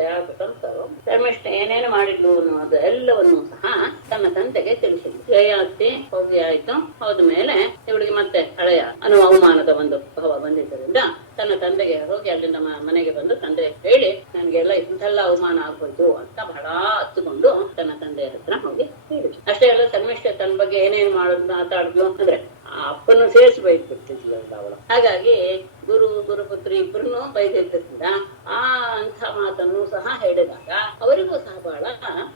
ಸರ್ವಂ, ಧರ್ಮಿಷ್ಠ ಏನೇನು ಮಾಡಿದ್ಲು ಅನ್ನೋದು ಎಲ್ಲವನ್ನೂ ಸಹ ತನ್ನ ತಂದೆಗೆ ತಿಳಿಸಿದ್ಲು. ಯಯಾತಿ ಹೋಗಿ ಆಯ್ತು, ಹೋದ್ಮೇಲೆ ಇವಳಿಗೆ ಮತ್ತೆ ಹಳೆಯ ಅವಮಾನದ ಒಂದು ಭಾವ ಬಂದಿದ್ದರಿಂದ ತನ್ನ ತಂದೆಗೆ ಹೋಗಿ ಅಲ್ಲಿಂದ ಮನೆಗೆ ಬಂದು ತಂದೆ ಹೇಳಿ ನನ್ಗೆಲ್ಲ ಇಂಥೆಲ್ಲ ಅವಮಾನ ಆಗ್ಬೋದು ಅಂತ ಬಹಳ ಹತ್ತುಕೊಂಡು ತನ್ನ ತಂದೆಯ ಹತ್ರ ಹೋಗಿ ಹೇಳಿದ್ಲು. ಅಷ್ಟೇ ಅಲ್ಲ, ಧರ್ಮಿಷ್ಠ ತನ್ನ ಬಗ್ಗೆ ಏನೇನು ಮಾಡೋದು ಮಾತಾಡಿದ್ಲು ಅಂದ್ರೆ ಅಪ್ಪನ್ನು ಸೇರಿಸಿ ಬೈದ್ಬಿಡ್ತಿದ್ಲು ಅವಳು. ಹಾಗಾಗಿ ಗುರುಪುತ್ರಿ ಇಬ್ಬರನ್ನು ಬೈದಿದ್ದರಿಂದ ಆ ಅಂಥ ಮಾತನ್ನು ಸಹ ಹೇಳಿದಾಗ ಅವರಿಗೂ ಸಹ ಬಹಳ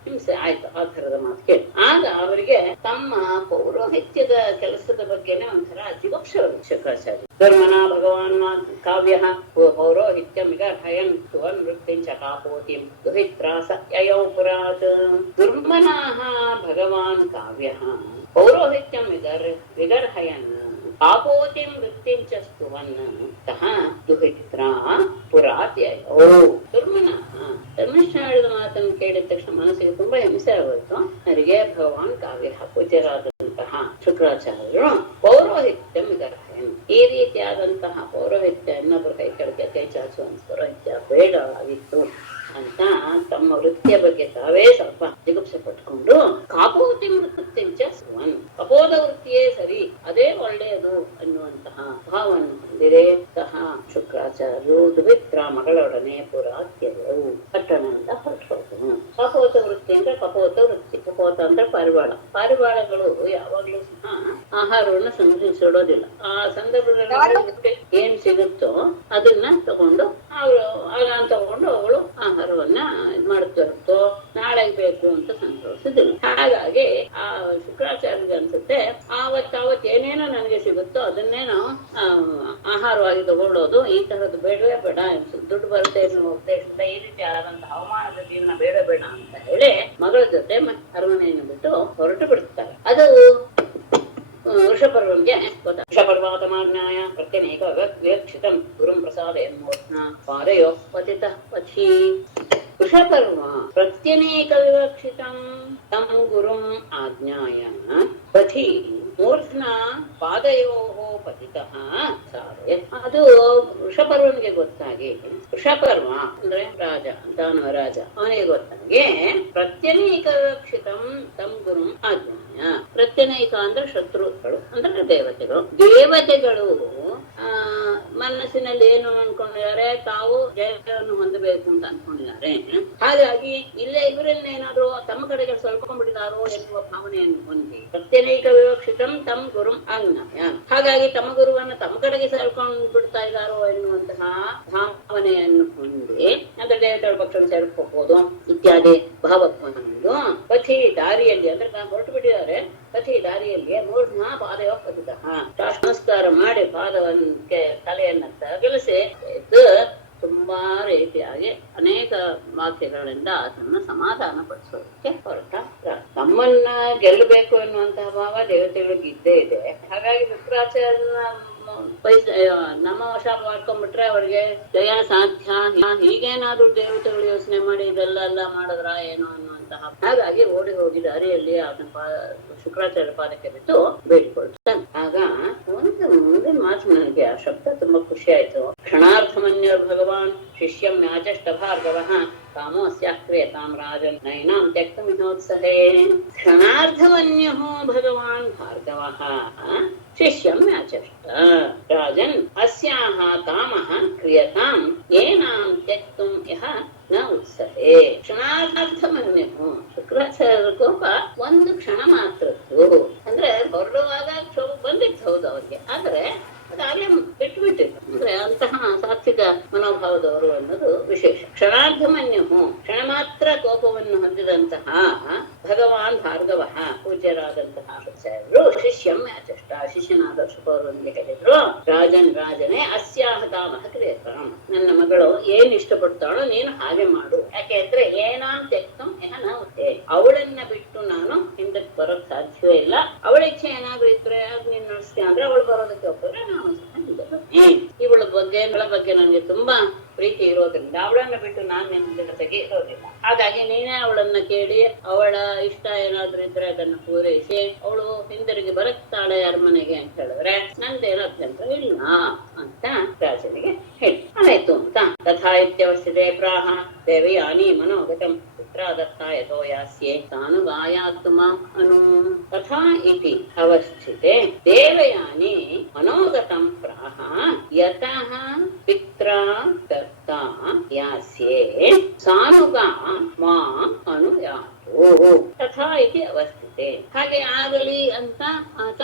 ಹಿಂಸೆ ಆಯ್ತು ಆ ಥರದ ಮಾತು ಕೇಳಿ. ಆಗ ಅವರಿಗೆ ತಮ್ಮ ಪೌರೋಹಿತ್ಯದ ಕೆಲಸದ ಬಗ್ಗೆನೆ ಒಂಥರ ಜಿಗುಪ್ಸೆ ಶುಕ್ರಾಚಾರ್ಯ. ಧರ್ಮನಾ ಭಗವಾನ್ ಕಾವ್ಯ ಪೌರೋಹಿತ್ಯ ಮಿಗರ್ಹಯನ್ ಸುವನ್ ವೃತ್ತಿಂಚ ಕಾಪೋತಿಂ ದುಹಿತ್ರಾಸ ಯಯೌ ಪುರಾತ್. ದುರ್ಮನಾಃ ಭಗವಾನ್ ಕಾವ್ಯ ಪೌರೋಹಿತ್ಯಂ ವಿಗರ್ಹಯನ್ ಕಾಪೋತಿಂ ವೃತ್ತಿಂಚ ಸ್ತುವನ್ ಸಹ ದುಹಿತ್ರಾ ಪುರಾತ್ ಯಯೌ. ದುರ್ಮನಃ ಧರ್ಮಿಷ್ಠ ಹೇಳಿದ ಮಾತನ್ನು ಕೇಳಿದ ತಕ್ಷಣ ಮನಸ್ಸಿಗೆ ತುಂಬಾ ಹಿಂಸೆ ಆಗೋಯ್ತು. ಅವರಿಗೆ ಭಗವಾನ್ ಕಾವ್ಯ ಪೂಜ್ಯರಾದಂತಹ ಶುಕ್ರಾಚಾರ್ಯರು ಪೌರೋಹಿತ್ಯ ವಿಗರ್ಹಯನ್, ಈ ರೀತಿಯಾದಂತಹ ಪೌರೋಹಿತ್ಯ ಇನ್ನೊಬ್ಬರ ಕೈ ಕೆಳಗೆ ಕೈ ಚಾಚುವಂತ ಪೌರೋಹಿತ್ಯ ಬೇಡವಾಗಿತ್ತು ಅಂತ ತಮ್ಮ ವೃತ್ತಿಯ ಬಗ್ಗೆ ತಾವೇ ಸ್ವಲ್ಪ ಜಿಗುಪ್ಸೆ ಪಟ್ಕೊಂಡು ಕಾಪೋತಿ ವೃತ್ತಿಂಚ ಸುವನ್, ಕಪೋದ ವೃತ್ತಿಯೇ ಸರಿ, ಅದೇ ಒಳ್ಳೆಯದು ಅನ್ನುವಂತಹ ಭಾವವನ್ನು ಹೊಂದಿದೆ ಸಹ ಶುಕ್ರಾಚಾರ್ಯರು ದುಹಿತ್ರ ಮಗಳೊಡನೆ ಪುರಾತ್ಯರು ಪಟ್ಟಣದಿಂದ ಹೊರಟು. ಕಪೋತ ವೃತ್ತಿ ಅಂದ್ರೆ ಕಪೋತ ವೃತ್ತಿ, ಕಪೋತ ಅಂದ್ರೆ ಪಾರಿವಾಳ. ಪಾರಿವಾಳಗಳು ಯಾವಾಗ್ಲೂ ಸಹ ಆಹಾರವನ್ನು ಸಂಗ್ರಹಿಸಿಡೋದಿಲ್ಲ. ಆ ಸಂದರ್ಭದಲ್ಲಿ ಏನ್ ಸಿಗುತ್ತೋ ಅದನ್ನ ತಗೊಂಡು ಅವಳು ಆಹಾರವನ್ನ ಮಾಡ್ತಾ ಇರ್ತೋ ನಾಳೆಗೆ ಬೇಕು ಅಂತ ಸಂತೋಷಿಸಿದಿಲ್ಲ. ಹಾಗಾಗಿ ಆ ಶುಕ್ರಾಚಾರ್ಯಗೆ ಅನ್ಸುತ್ತೆ ಆವತ್ತಾವತ್ ಏನೇನೋ ನನಗೆ ಸಿಗುತ್ತೋ ಅದನ್ನೇ ನಾವು ಆಹಾರವಾಗಿ ತಗೊಳ್ಳೋದು, ಈ ತರದ್ದು ಬೇಡವೇ ಬೇಡ, ದುಡ್ಡು ಬರುತ್ತೆ ಎನ್ನುವ ಉದ್ದೇಶದಿಂದ ಈ ರೀತಿ ಆದಂತಹ ಅವಮಾನದ ಜೀವನ ಬೇಡ ಬೇಡ ಅಂತ ಹೇಳಿ ಮಗಳ ಜೊತೆ ಅರಮನೆಯನ್ನು ಬಿಟ್ಟು ಹೊರಟು ಬಿಡ್ತಾರೆ. ಅದು ವೃಷಪರ್ವನ್ಗೆ ಗೊತ್ತ. ವೃಷಪರ್ವಾತಮಾಜ್ಞಾಯ ಪ್ರತ್ಯನೇಕ ವಿವಕ್ಷಿತಂ ಗುರುಂ ಪ್ರಸಾದಯನ್ ಮೋಹ್ನ ಪಾದಯೋ ಪತಿತ ಪಥಿ. ವೃಷಪರ್ವ ಪ್ರತ್ಯನೇಕ ವಿವಕ್ಷಿತಂ ತಂ ಗುರುಂ ಆಜ್ಞಾಯ ಪಥಿ ಮೂರ್ಧ್ನ ಪಾದಯೋಃ ಪತಿತಃ ಸಾಧಯತ್. ಅದು ವೃಷಪರ್ವನಿಗೆ ಗೊತ್ತಾಗಿ, ವೃಷಪರ್ವ ಅಂದ್ರೆ ರಾಜ, ದಾನವ ರಾಜ, ಅವನಿಗೆ ಗೊತ್ತಾಗಿ ಪ್ರತ್ಯನೇಕ ವಿವಕ್ಷಿತಂ ತಂ ಗುರುಂ ಆಜ್ಞಾಯ. ಪ್ರತ್ಯನೇಕ ಅಂದ್ರೆ ಶತ್ರುಗಳು ಅಂದ್ರೆ ದೇವತೆಗಳು. ದೇವತೆಗಳು ಮನಸ್ಸಿನಲ್ಲಿ ಏನು ಅನ್ಕೊಂಡಿದ್ದಾರೆ, ತಾವು ಜಯವನ್ನು ಹೊಂದಬೇಕು ಅಂತ ಅನ್ಕೊಂಡಿದ್ದಾರೆ. ಹಾಗಾಗಿ ಇಲ್ಲೇ ಇವರನ್ನೇನಾದ್ರೂ ತಮ್ಮ ಕಡೆಗೆ ಸೊಲ್ಕೊಂಡ್ಬಿಟ್ಟಿದಾರೋ ಎನ್ನುವ ಭಾವನೆಯನ್ನು ಹೊಂದಿ ಪ್ರತ್ಯನೇಕ ವಿವಕ್ಷಿತಂ ತಮ್ ಗುರು ಆಜ್ಞಾಯ. ಹಾಗಾಗಿ ತಮ್ಮ ಗುರುವನ್ನ ತಮ್ಮ ಕಡೆಗೆ ಸೇರ್ಕೊಂಡು ಬಿಡ್ತಾ ಇದ್ದಾರೋ ಎನ್ನುವಂತಹ ಭಾವನೆಯನ್ನು ಹೊಂದಿ ಅಂದ್ರೆ ದೇವತೆಗಳ ಪಕ್ಷವನ್ನು ಸೇರ್ಕೋಬಹುದು ಇತ್ಯಾದಿ ಭಾವವನ್ನು ಪಥಿ ದಾರಿಯಲ್ಲಿ ಅಂದ್ರೆ ಹೊರಟು ಬಿಟ್ಟಿದ್ದಾರೆ. ಪಥಿ ದಾರಿಯಲ್ಲಿ ಮೂರ್ಧ್ನ ಪಾದವ ಪತಿತಃ, ನಮಸ್ಕಾರ ಮಾಡಿ ಪಾದವನ್ಗೆ ತಲೆಯನ್ನ ತಗಲಿಸಿ ತುಂಬಾ ರೀತಿಯಾಗಿ ಅನೇಕ ವಾಕ್ಯಗಳಿಂದ ಅದನ್ನ ಸಮಾಧಾನ ಪಡಿಸೋದಕ್ಕೆ ಹೊರಟ. ತಮ್ಮನ್ನ ಗೆಲ್ಲಬೇಕು ಎನ್ನುವಂತಹ ಭಾವ ದೇವತೆಗಳಿಗೆ ಇದ್ದೇ ಇದೆ. ಹಾಗಾಗಿ ಶುಕ್ರಾಚಾರ್ಯನ ನಮ್ಮ ವಶ ಮಾಡ್ಕೊಂಡ್ಬಿಟ್ರೆ ಅವ್ರಿಗೆ ಜಯ ಸಾಧ್ಯ, ಹೀಗೇನಾದ್ರೂ ದೇವತೆಗಳು ಯೋಚನೆ ಮಾಡಿ ಇದೆಲ್ಲ ಮಾಡಿದ್ರ ಏನೋ ಅನ್ನುವಂತಹ. ಹಾಗಾಗಿ ಓಡಿ ಹೋಗಿ ದಾರಿಯಲ್ಲಿ ಅದನ್ನ ಶುಕ್ರಾಚಾರ್ಯ ಪಾದಕ್ಕೆ ಬಿಟ್ಟು ಬೇಡಿಕೊಳ್ತಾನೆ. ಆಗ ಮುಂದಿನ ಮಾತು ನನಗೆ ಆ ಶಬ್ದ ತುಂಬಾ ಖುಷಿ ಆಯ್ತು. ಕ್ಷಣಾರ್ಥಮನ್ಯ ಭಗವಾನ್ ಶಿಷ್ಯಂ ಯಾಚಷ್ಟ ಭಾರ್ಗವಃ ಕಾಮೋಸ್ಯಾಕ್ರಿಯತಾಂ ರಾಜನ್ ನೈನಾಂ ತ್ಯಕ್ತಮಿನೋತ್ಸಹೇ. ಕ್ಷಣಾರ್ಥಮನ್ಯಃ ಭಗವಾನ್ ಭಾರ್ಗವಃ ಶಿಷ್ಯಂ ಯಾಚಷ್ಟ ರಾಜನ್ ಅಸ್ಯಾಹ ಕಾಮಃ ಕ್ರಿಯತಾಂ ಏನಾಂ ತ್ಯಕ್ತುಂ ಯಃ ನ ಉತ್ಸಹೇ. ಕ್ಷಣಾರ್ಥಮನ್ಯಃ ಶುಕ್ರಾಚಾರ್ಯರ ಕೋಪ ಒಂದು ಕ್ಷಣ ಮಾತ್ರದ್ದು. ಅಂದ್ರೆ ಹೊರಡುವಾಗ ಕ್ಷೋಭ ಬಂದಿತ್ತು, ಹೌದು ಅವ್ರಿಗೆ, ಆದ್ರೆ ಅದಾಗಲೇ ಬಿಟ್ಟುಬಿಟ್ಟಿತ್ತು. ಅಂದ್ರೆ ಅಂತಹ ಸಾತ್ವಿಕ ಮನೋಭಾವದವರು ಅನ್ನೋದು ವಿಶೇಷ. ಕ್ಷಣಾರ್ಧಮನ್ಯು ಕ್ಷಣ ಮಾತ್ರ ಕೋಪವನ್ನು ಹೊಂದಿದಂತಹ ಭಗವಾನ್ ಭಾರ್ಗವ ಪೂಜ್ಯರಾದಂತಹ ಆಚಾರ್ಯರು ಶಿಷ್ಯಂ ಯಾಚಷ್ಟ, ಶಿಷ್ಯನಾದ ಶುಭವರೊಂದಿಗೆ ಹೇಳಿದ್ರು, ರಾಜನೇ ಅಸ್ಯಾಹ ಕಾಮಃ ಕ್ರಿಯತಾಂ, ನನ್ನ ಮಗಳು ಏನ್ ಇಷ್ಟಪಡ್ತಾಳೋ ನೀನು ಹಾಗೆ ಮಾಡು. ಯಾಕೆ ಅಂದ್ರೆ ಏನಾಂ ತ್ಯಕ್ತಂ ಯಃ ನ ಉತ್ತೇ, ಅವಳನ್ನ ಬಿಟ್ಟು ನಾನು ಹಿಂದಕ್ಕೆ ಬರೋಕ್ ಸಾಧ್ಯವೇ ಇಲ್ಲ. ಅವಳ ಇಚ್ಛೆ ಏನಾದ್ರೂ ಇದ್ರೆ ಅದು ನೀನ್ ನಡೆಸ್ತೀಯ ಅಂದ್ರೆ ಅವಳು ಬರೋದಕ್ಕೆ ಒಪ್ಪಿದ್ರೆ ನಾನು ಇವಳ ಬಗ್ಗೆ ನನಗೆ ತುಂಬಾ ಪ್ರೀತಿ ಇರೋದ್ರಿಂದ ಅವಳನ್ನ ಬಿಟ್ಟು ನಾನು ನಿನ್ನ ಜೊತೆಗೆ ಇರೋದಿಲ್ಲ. ಹಾಗಾಗಿ ನೀನೇ ಅವಳನ್ನ ಕೇಳಿ ಅವಳ ಇಷ್ಟ ಏನಾದ್ರೂ ಇದ್ರೆ ಅದನ್ನ ಪೂರೈಸಿ ಅವಳು ಹಿಂದಿರುಗಿ ಬರುತ್ತಾಳೆ ಅರಮನೆಗೆ ಅಂತ ಹೇಳಿದ್ರೆ ನಂದೇನು ಅಭ್ಯಂತರ ಇಲ್ಲ ಅಂತ ರಾಜನಿಗೆ ಹೇಳಿ ಆಯ್ತು ಅಂತ. ತಥಾ ಇತ್ಯವಸ್ಥಿತೆ ಪ್ರಾಹ ದೇವಯಾನಿ ಮನೋಗತಂ ದತ್ತಾಯ ತೋಯಾಸ್ಯೆ ತಾನುಗಾಯಾತ್ಮ ಅನು. ತಥಾ ಇತಿ ಅವಸ್ಥಿತೆ ದೇವಯಾನಿ ಮನೋಗತಂ ಪ್ರಾಹ ಯತಃ ಪಿತ್ರಾ ದತ್ತಾ ಯಾಸ್ಯೆ ಸಾನುಗಾ ಮಾ ಅನುಯಾತು. ತಥಾ ಇತಿ ಅವಸ್ಥಿತೆ, ಹಾಗೆ ಆಗಲಿ ಅಂತ ಆತ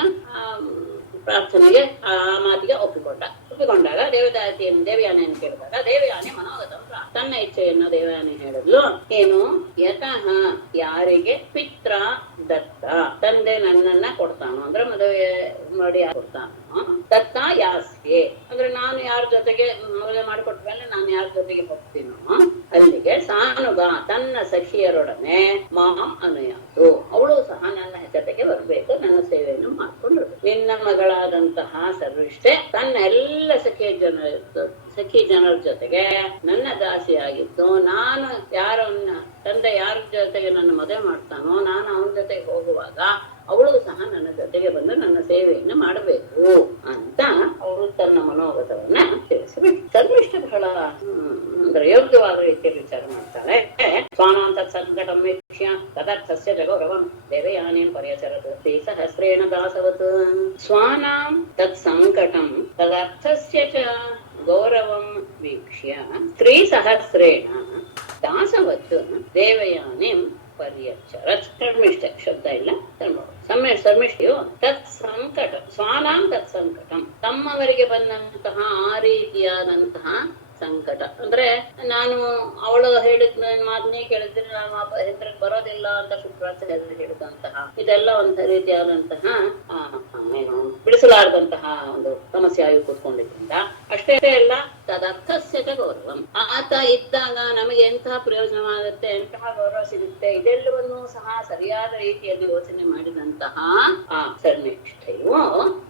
ಪ್ರಾರ್ಥನೆಗೆ ಆ ಮಾತಿಗೆ ಒಪ್ಪಿಕೊಂಡ. ಒಪ್ಪಿಕೊಂಡಾಗ ದೇವಯಾನೆಯನ್ನು ಕೇಳಿದಾಗ ದೇವಯಾನಿ ಮನೋಗತ ತನ್ನ ಇಚ್ಛೆಯನ್ನು ದೇವಯಾನಿ ಹೇಳಿದ್ಲು. ಏನು? ಯತಃ ಯಾರಿಗೆ ಪಿತ್ರ ದತ್ತ ತಂದೆ ನನ್ನನ್ನ ಕೊಡ್ತಾನೋ ಅಂದ್ರೆ ಮದುವೆ ಮಾಡಿ ಕೊಡ್ತಾನೋ, ದತ್ತ ಯಾಸ್ಗೆ ಅಂದ್ರೆ ನಾನು ಯಾರ ಜೊತೆಗೆ ಮದುವೆ ಮಾಡಿಕೊಟ್ಟ ಮೇಲೆ ನಾನು ಯಾರ ಜೊತೆಗೆ ಹೋಗ್ತೀನೋ ಅಲ್ಲಿಗೆ ಸಾನುಗ ತನ್ನ ಸಖಿಯರೊಡನೆ ಮಾಂ ಅನುಯಾತು ಅವಳು ಸಹ ನನ್ನ ಜೊತೆಗೆ ಬರ್ಬೇಕು, ನನ್ನ ಸೇವೆಯನ್ನು ಮಾಡ್ಕೊಂಡು ನಿನ್ನ ಮಗಳಾದಂತಹ ಸರ್ವಿಷ್ಠೆ ತನ್ನ ಎಲ್ಲ ಸಖಿ ಜನರ ಜೊತೆಗೆ ನನ್ನ ದಾಸಿಯಾಗಿದ್ದು, ನಾನು ತಂದೆ ಯಾರ ಜೊತೆಗೆ ನನ್ನ ಮದುವೆ ಮಾಡ್ತಾನೋ ನಾನು ಅವನ ಜೊತೆಗೆ ಹೋಗುವಾಗ ಅವಳು ಸಹ ನನ್ನ ಜೊತೆಗೆ ಬಂದು ನನ್ನ ಸೇವೆಯನ್ನು ಮಾಡಬೇಕು ಅಂತ ಅವಳು ತನ್ನ ಮನೋಗತವನ್ನ ತಿಳಿಸಬೇಕು. ಸರ್ವಿಷ್ಠ ಬಹಳ ಅಂದ್ರೆ ಯೋಗ್ಯವಾದ ರೀತಿಯಲ್ಲಿ ವಿಚಾರ ಮಾಡ್ತಾಳೆ. ಸ್ವಾನಾಂ ತತ್ ಸಂಕಟಂ ವೀಕ್ಷ್ಯ ತದರ್ಥಸ್ಯ ಜಗೌರವಂ ದೇವಯಾನೇನ ಪರ್ಯಚರತ್ ಶ್ರೀಸಹಸ್ರೇಣ ದಾಸವತ್. ಸ್ವಾನಾಂ ತತ್ ಸಂಕಟಂ ತದರ್ಥಸ್ಯ ಚ ಗೌರವಂ ವೀಕ್ಷ್ಯ ತ್ರಿಸಹಸ್ರೇಣ ದಾಸವತ್ ದೇವಯಾನಿಂ ಪರ್ಯಚರತ್. ಶರ್ಮಿಷ್ಠ ಶಬ್ದ ಇಲ್ಲ, ಶರ್ಮಿಷ್ಠೆಯು ತತ್ ಸಂಕಟ ಸ್ವಾನಾಂ ತತ್ ಸಂಕಟಂ ತಮ್ಮವರಿಗೆ ಬಂದಂತಹ ಆ ರೀತಿಯಾದಂತಹ ಸಂಕಟ ಅಂದ್ರೆ ನಾನು ಅವಳು ಹೇಳಿದ ಮಾತನ್ನೇ ಕೇಳಿದ್ರೆ ನಾನು ಹೆಸರಿಗೆ ಬರೋದಿಲ್ಲ ಅಂತ ಶುಕ್ರಾಚಾರ್ಯ ಹೇಳಿದಂತಹ ಇದೆಲ್ಲ ಒಂದು ರೀತಿಯಾದಂತಹ ಏನು ಬಿಡಿಸಲಾರದಂತಹ ಒಂದು ಸಮಸ್ಯೆ ಆಗಿ ಕೂತ್ಕೊಂಡಿದ್ರಿಂದ ಅಷ್ಟೇ ಅಲ್ಲ ತದರ್ಥಸ್ಯ ಗೌರವಂ ಆತ ಇದ್ದಾಗ ನಮಗೆ ಎಂತಹ ಪ್ರಯೋಜನವಾಗುತ್ತೆ, ಎಂತಹ ಗೌರವ ಸಿಗುತ್ತೆ, ಇದೆಲ್ಲವನ್ನೂ ಸಹ ಸರಿಯಾದ ರೀತಿಯಲ್ಲಿ ಯೋಚನೆ ಮಾಡಿದಂತಹ ಆ ಶರ್ಮಿಷ್ಠೆಯು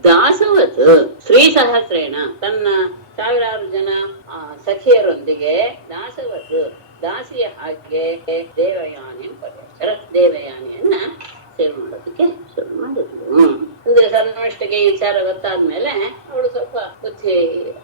ದಾಸವತ್ ಶ್ರೀ ಸಹಸ್ರೇಣ ತನ್ನ ಸಾವಿರಾರು ಜನ ಸಖಿಯರೊಂದಿಗೆ ದಾಸವತ್ ದಾಸಿಯ ಹಾಗೆ ದೇವಯಾನಿ ಪರ್ಯಚರ ದೇವಯಾನಿಯನ್ನ ಸೇವೆ ಮಾಡೋದಕ್ಕೆ ಶುರು ಮಾಡಿದ್ರು. ಅಂದ್ರೆ ಸರ್ವಷ್ಟಿಗೆ ಈ ವಿಚಾರ ಗೊತ್ತಾದ್ಮೇಲೆ ಅವಳು ಸ್ವಲ್ಪ ಬುದ್ಧಿ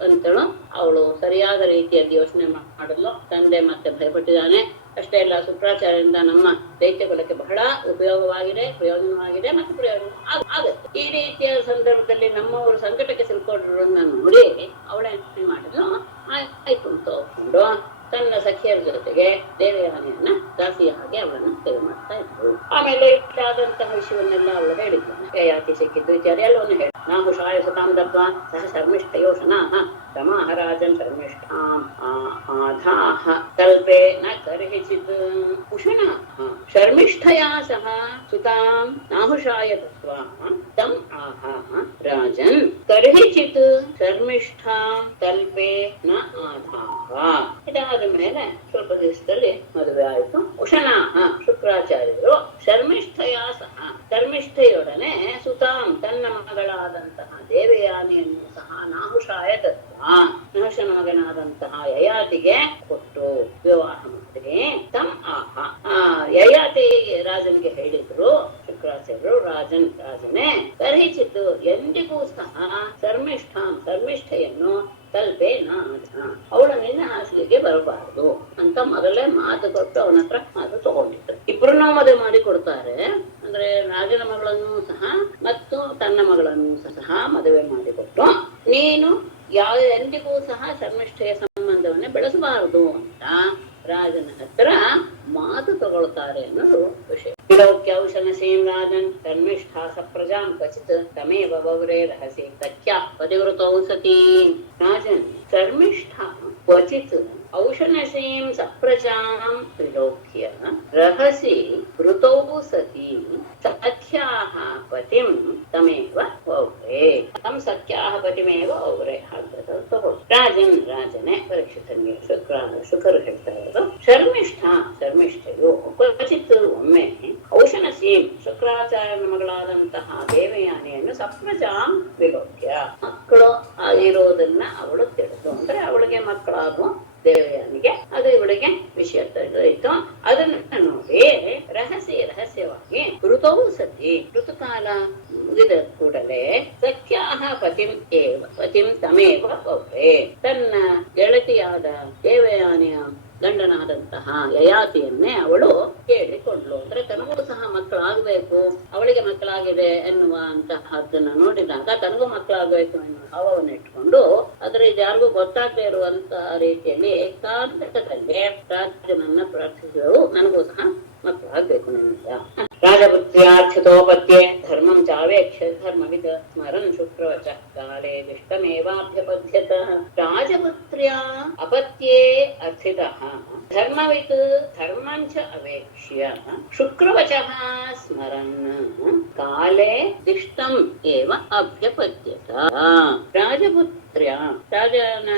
ಅಂತಳು. ಅವಳು ಸರಿಯಾದ ರೀತಿಯಲ್ಲಿ ಯೋಚನೆ ಮಾಡಲು ತಂದೆ ಮತ್ತೆ ಭಯಪಟ್ಟಿದ್ದಾನೆ. ಅಷ್ಟೇ ಅಲ್ಲ ಶುಕ್ರಾಚಾರ್ಯರಿಂದ ನಮ್ಮ ದೈತ್ಯ ಕುಲಕ್ಕೆ ಬಹಳ ಉಪಯೋಗವಾಗಿದೆ, ಪ್ರಯೋಜನವಾಗಿದೆ ಮತ್ತು ಪ್ರಯೋಜನ ಆಗುತ್ತೆ. ಈ ರೀತಿಯ ಸಂದರ್ಭದಲ್ಲಿ ನಮ್ಮವರು ಸಂಕಟಕ್ಕೆ ಸಿಲ್ಕೊಂಡ್ರನ್ನ ನೋಡಿ ಅವಳೇನು ಮಾಡಿದ್ಲು, ಆಯ್ತು ಅಂತ ಒಪ್ಕೊಂಡು ತನ್ನ ಸಖಿಯರ ಜೊತೆಗೆ ದೇವಯಾನಿಯನ್ನ ದಾಸಿಯ ಹಾಗೆ ಅವಳನ್ನು ಸೇವೆ ಮಾಡ್ತಾ ಇದ್ರು. ಆಮೇಲೆ ಇಷ್ಟಾದಂತಹ ವಿಷಯವನ್ನೆಲ್ಲ ಅವಳು ಹೇಳಿದ್ಲು. ಯಾಕೆ ಸಿಕ್ಕಿದ್ದು ಇತ್ಯಾದಿ ಎಲ್ಲವನ್ನು ಹೇಳಿ ನಾವು ಶಾಯ ಸುತಾಂ ದತ್ವಾ ಸಹ ಶರ್ಮಿಷ್ಠಯೋಷನಾಃ ರಮಾಹ ರಾಜನ್ ಶರ್ಮಿಷ್ಠಾಂ ಆಧಾಹ ಕಲ್ಪೆ ನ ಕರ್ಹಿಚಿತ್ ಉಷನಾಃ ಶರ್ಮಿಷ್ಠಯಾ ಸಹ ಸುತಾಂ ನಾಹುಷಾಯ ದತ್ವಾ ತಂ ಆಹ ರಾಜನ್ ಕರ್ಹಿಚಿತ್ ಶರ್ಮಿಷ್ಠಾಂ ಕಲ್ಪೆ ನ ಆಧಾಹ. ಇದಾದ ಮೇಲೆ ಸ್ವಲ್ಪ ದಿವಸದಲ್ಲಿ ಮದುವೆ ಆಯಿತು. ಉಷನಾಹ ಶುಕ್ರಾಚಾರ್ಯರು ಶರ್ಮಿಷ್ಠಯಾ ಸಹ ಶರ್ಮಿಷ್ಠೆಯೊಡನೆ ಸುತಾಂ ತನ್ನ ಮಗಳಾದಂತಹ ದೇವಯಾನಿಯನ್ನು ಸಹ ನಾಹುಷಾಯ ದತ್ತ ನಹುಷನ ಮಗನಾದಂತಹ ಯಯಾತಿಗೆ ಕೊಟ್ಟು ವಿವಾಹ ಮಾಡಿ ತಮ್ ಆಹ ಯಯಾತಿ ರಾಜನಿಗೆ ಹೇಳಿದ್ರು ಶುಕ್ರಾಚಾರ್ಯರು ರಾಜನೇ ಕರ್ಹಿಚಿತ್ತು ಎಂದಿಗೂ ಸಹ ಶರ್ಮಿಷ್ಠೆಯನ್ನು ಕಲ್ಪೆ ಅವಳ ನಿನ್ನ ಹಾಸಿಗೆಗೆ ಬರಬಾರದು ಅಂತ ಮೊದಲೇ ಮಾತು ಕೊಟ್ಟು ಅವನ ಹತ್ರ ಮಾತು ತಗೊಂಡಿದ್ರು. ಇಬ್ಬರನ್ನ ಮದುವೆ ಮಾಡಿ ಕೊಡ್ತಾರೆ. ಅಂದ್ರೆ ರಾಜನ ಮಗಳನ್ನು ಸಹ ಮತ್ತು ತನ್ನ ಮಗಳನ್ನು ಸಹ ಮದುವೆ ಮಾಡಿಕೊಟ್ಟು ನೀನು ಎಂದಿಗೂ ಸಹ ಶರ್ಮಿಷ್ಠೆಯ ಸಂಬಂಧವನ್ನೇ ಬೆಳೆಸಬಾರದು ಅಂತ ರಾಜನ ಹತ್ರ ಮಾತು ತಗೊಳ್ತಾರೆ ಅನ್ನೋದು ವಿಷಯ. ಔಷನಸೀಂ ರಾಜನ್ ಶರ್ಮಿಷ್ಠಾ ಸಪ್ರಜಾಂ ಕ್ವಚಿತ್ ತಮೇವ ಬೌರೇ ರಹಸಿ ತಖ್ಯ ಪತಿವೃತೌ ಸತೀ. ರಾಜನ್ ಶರ್ಮಿಷ್ಠಾ ಕ್ವಚಿತ್ ಔಷನಸೀಂ ಸಪ್ರಜಾಂ ವಿಲೋಕ್ಯ ರಹಸಿ ವೃತೌ ಸತೀ ಸಖ್ಯಾಃ ಪತಿಂ ತಮೇವ ವೌರೇ ತಂ ಸಖ್ಯಾಃ ಪತಿಮೇವ ವೌರೇ. ರಾಜನೇ ಪರೀಕ್ಷಿತನಿಗೆ ಶುಕರು ಹೇಳ್ತಾ ಇರೋದು ಶರ್ಮಿಷ್ಠೆಯು ಕ್ವಚಿತ್ ಒಮ್ಮೆ ಔಷನಸೀಂ ಶುಕ್ರಾಚಾರ್ಯನ ಮಗಳಾದಂತಹ ದೇವಯಾನಿಯನ್ನು ಸಪ್ರಜಾಂ ವಿಲೋಕ್ಯ ಮಕ್ಕಳು ಇರೋದನ್ನ ಅವಳು ತಿಳಿದು ಅಂದ್ರೆ ಅವಳಿಗೆ ಮಕ್ಕಳಾಗುವ ದೇವಯಾನಿಗೆ ಅದು ಇವಳಿಗೆ ವಿಷಯ ತಿಳಿದೋಯ್ತು. ಅದನ್ನ ನೋಡಿ ರಹಸ್ಯವಾಗಿ ಋತವು ಸತಿ ಋತುಕಾಲ ಮುಗಿದ ಕೂಡಲೇ ಸಖ್ಯಾಹ ಪತಿಂ ತಮೇವ ವೌರೇ ತನ್ನ ಗೆಳತಿಯಾದ ದೇವಯಾನಿಯ ಗಂಡನಾದಂತಹ ಯಯಾತಿಯನ್ನೇ ಅವಳು ಕೇಳಿಕೊಂಡ್ಲು. ಅಂದ್ರೆ ತನಗೂ ಸಹ ಮಕ್ಕಳಾಗಬೇಕು, ಅವಳಿಗೆ ಮಕ್ಕಳಾಗಿದೆ ಎನ್ನುವ ಅಂತಹದನ್ನ ನೋಡಿದಾಗ ತನಗೂ ಮಕ್ಕಳಾಗಬೇಕು ಎನ್ನುವ ಭಾವವನ್ನು ಇಟ್ಕೊಂಡು ಆದ್ರೆ ಇದ್ಯಾರಿಗೂ ಗೊತ್ತಾಗದೇ ಇರುವಂತಹ ರೀತಿಯಲ್ಲಿ ಏಕಾಂತದಲ್ಲಿ ರಾಜನನ್ನ ಪ್ರಾರ್ಥಿಸಿದವು, ನನಗೂ ಸಹ ಮಕ್ಕಳಾಗಬೇಕು ನನಗೆ. ರಾಜಪುತ್ರ್ಯಾರ್ಥಿತೋಪತ್ಯೆ ಧರ್ಮಂ ಚಾವೇಕ್ಷ ಧರ್ಮವಿದ ಸ್ಮರನ್ ಶುಕ್ರವಚ ಕಾಲೇ ದಿಷ್ಟಮೇವಾಭ್ಯಪದ್ಯತ ರಾಜಪುತ್ರ್ಯಾ ಅಪತ್ಯೇ ಅರ್ಥಿತಃ ಧರ್ಮವಿತ್ ಧರ್ಮಂಚ ಅವೇಕ್ಷ್ಯ ಶುಕ್ರವಚಃ ಸ್ಮರನ್ ಕಾಲೇ ದಿಷ್ಟಂ ಏವ ಅಭ್ಯಪದ್ಯತ. ರಾಜಪುತ್ರ್ಯ ರಾಜನ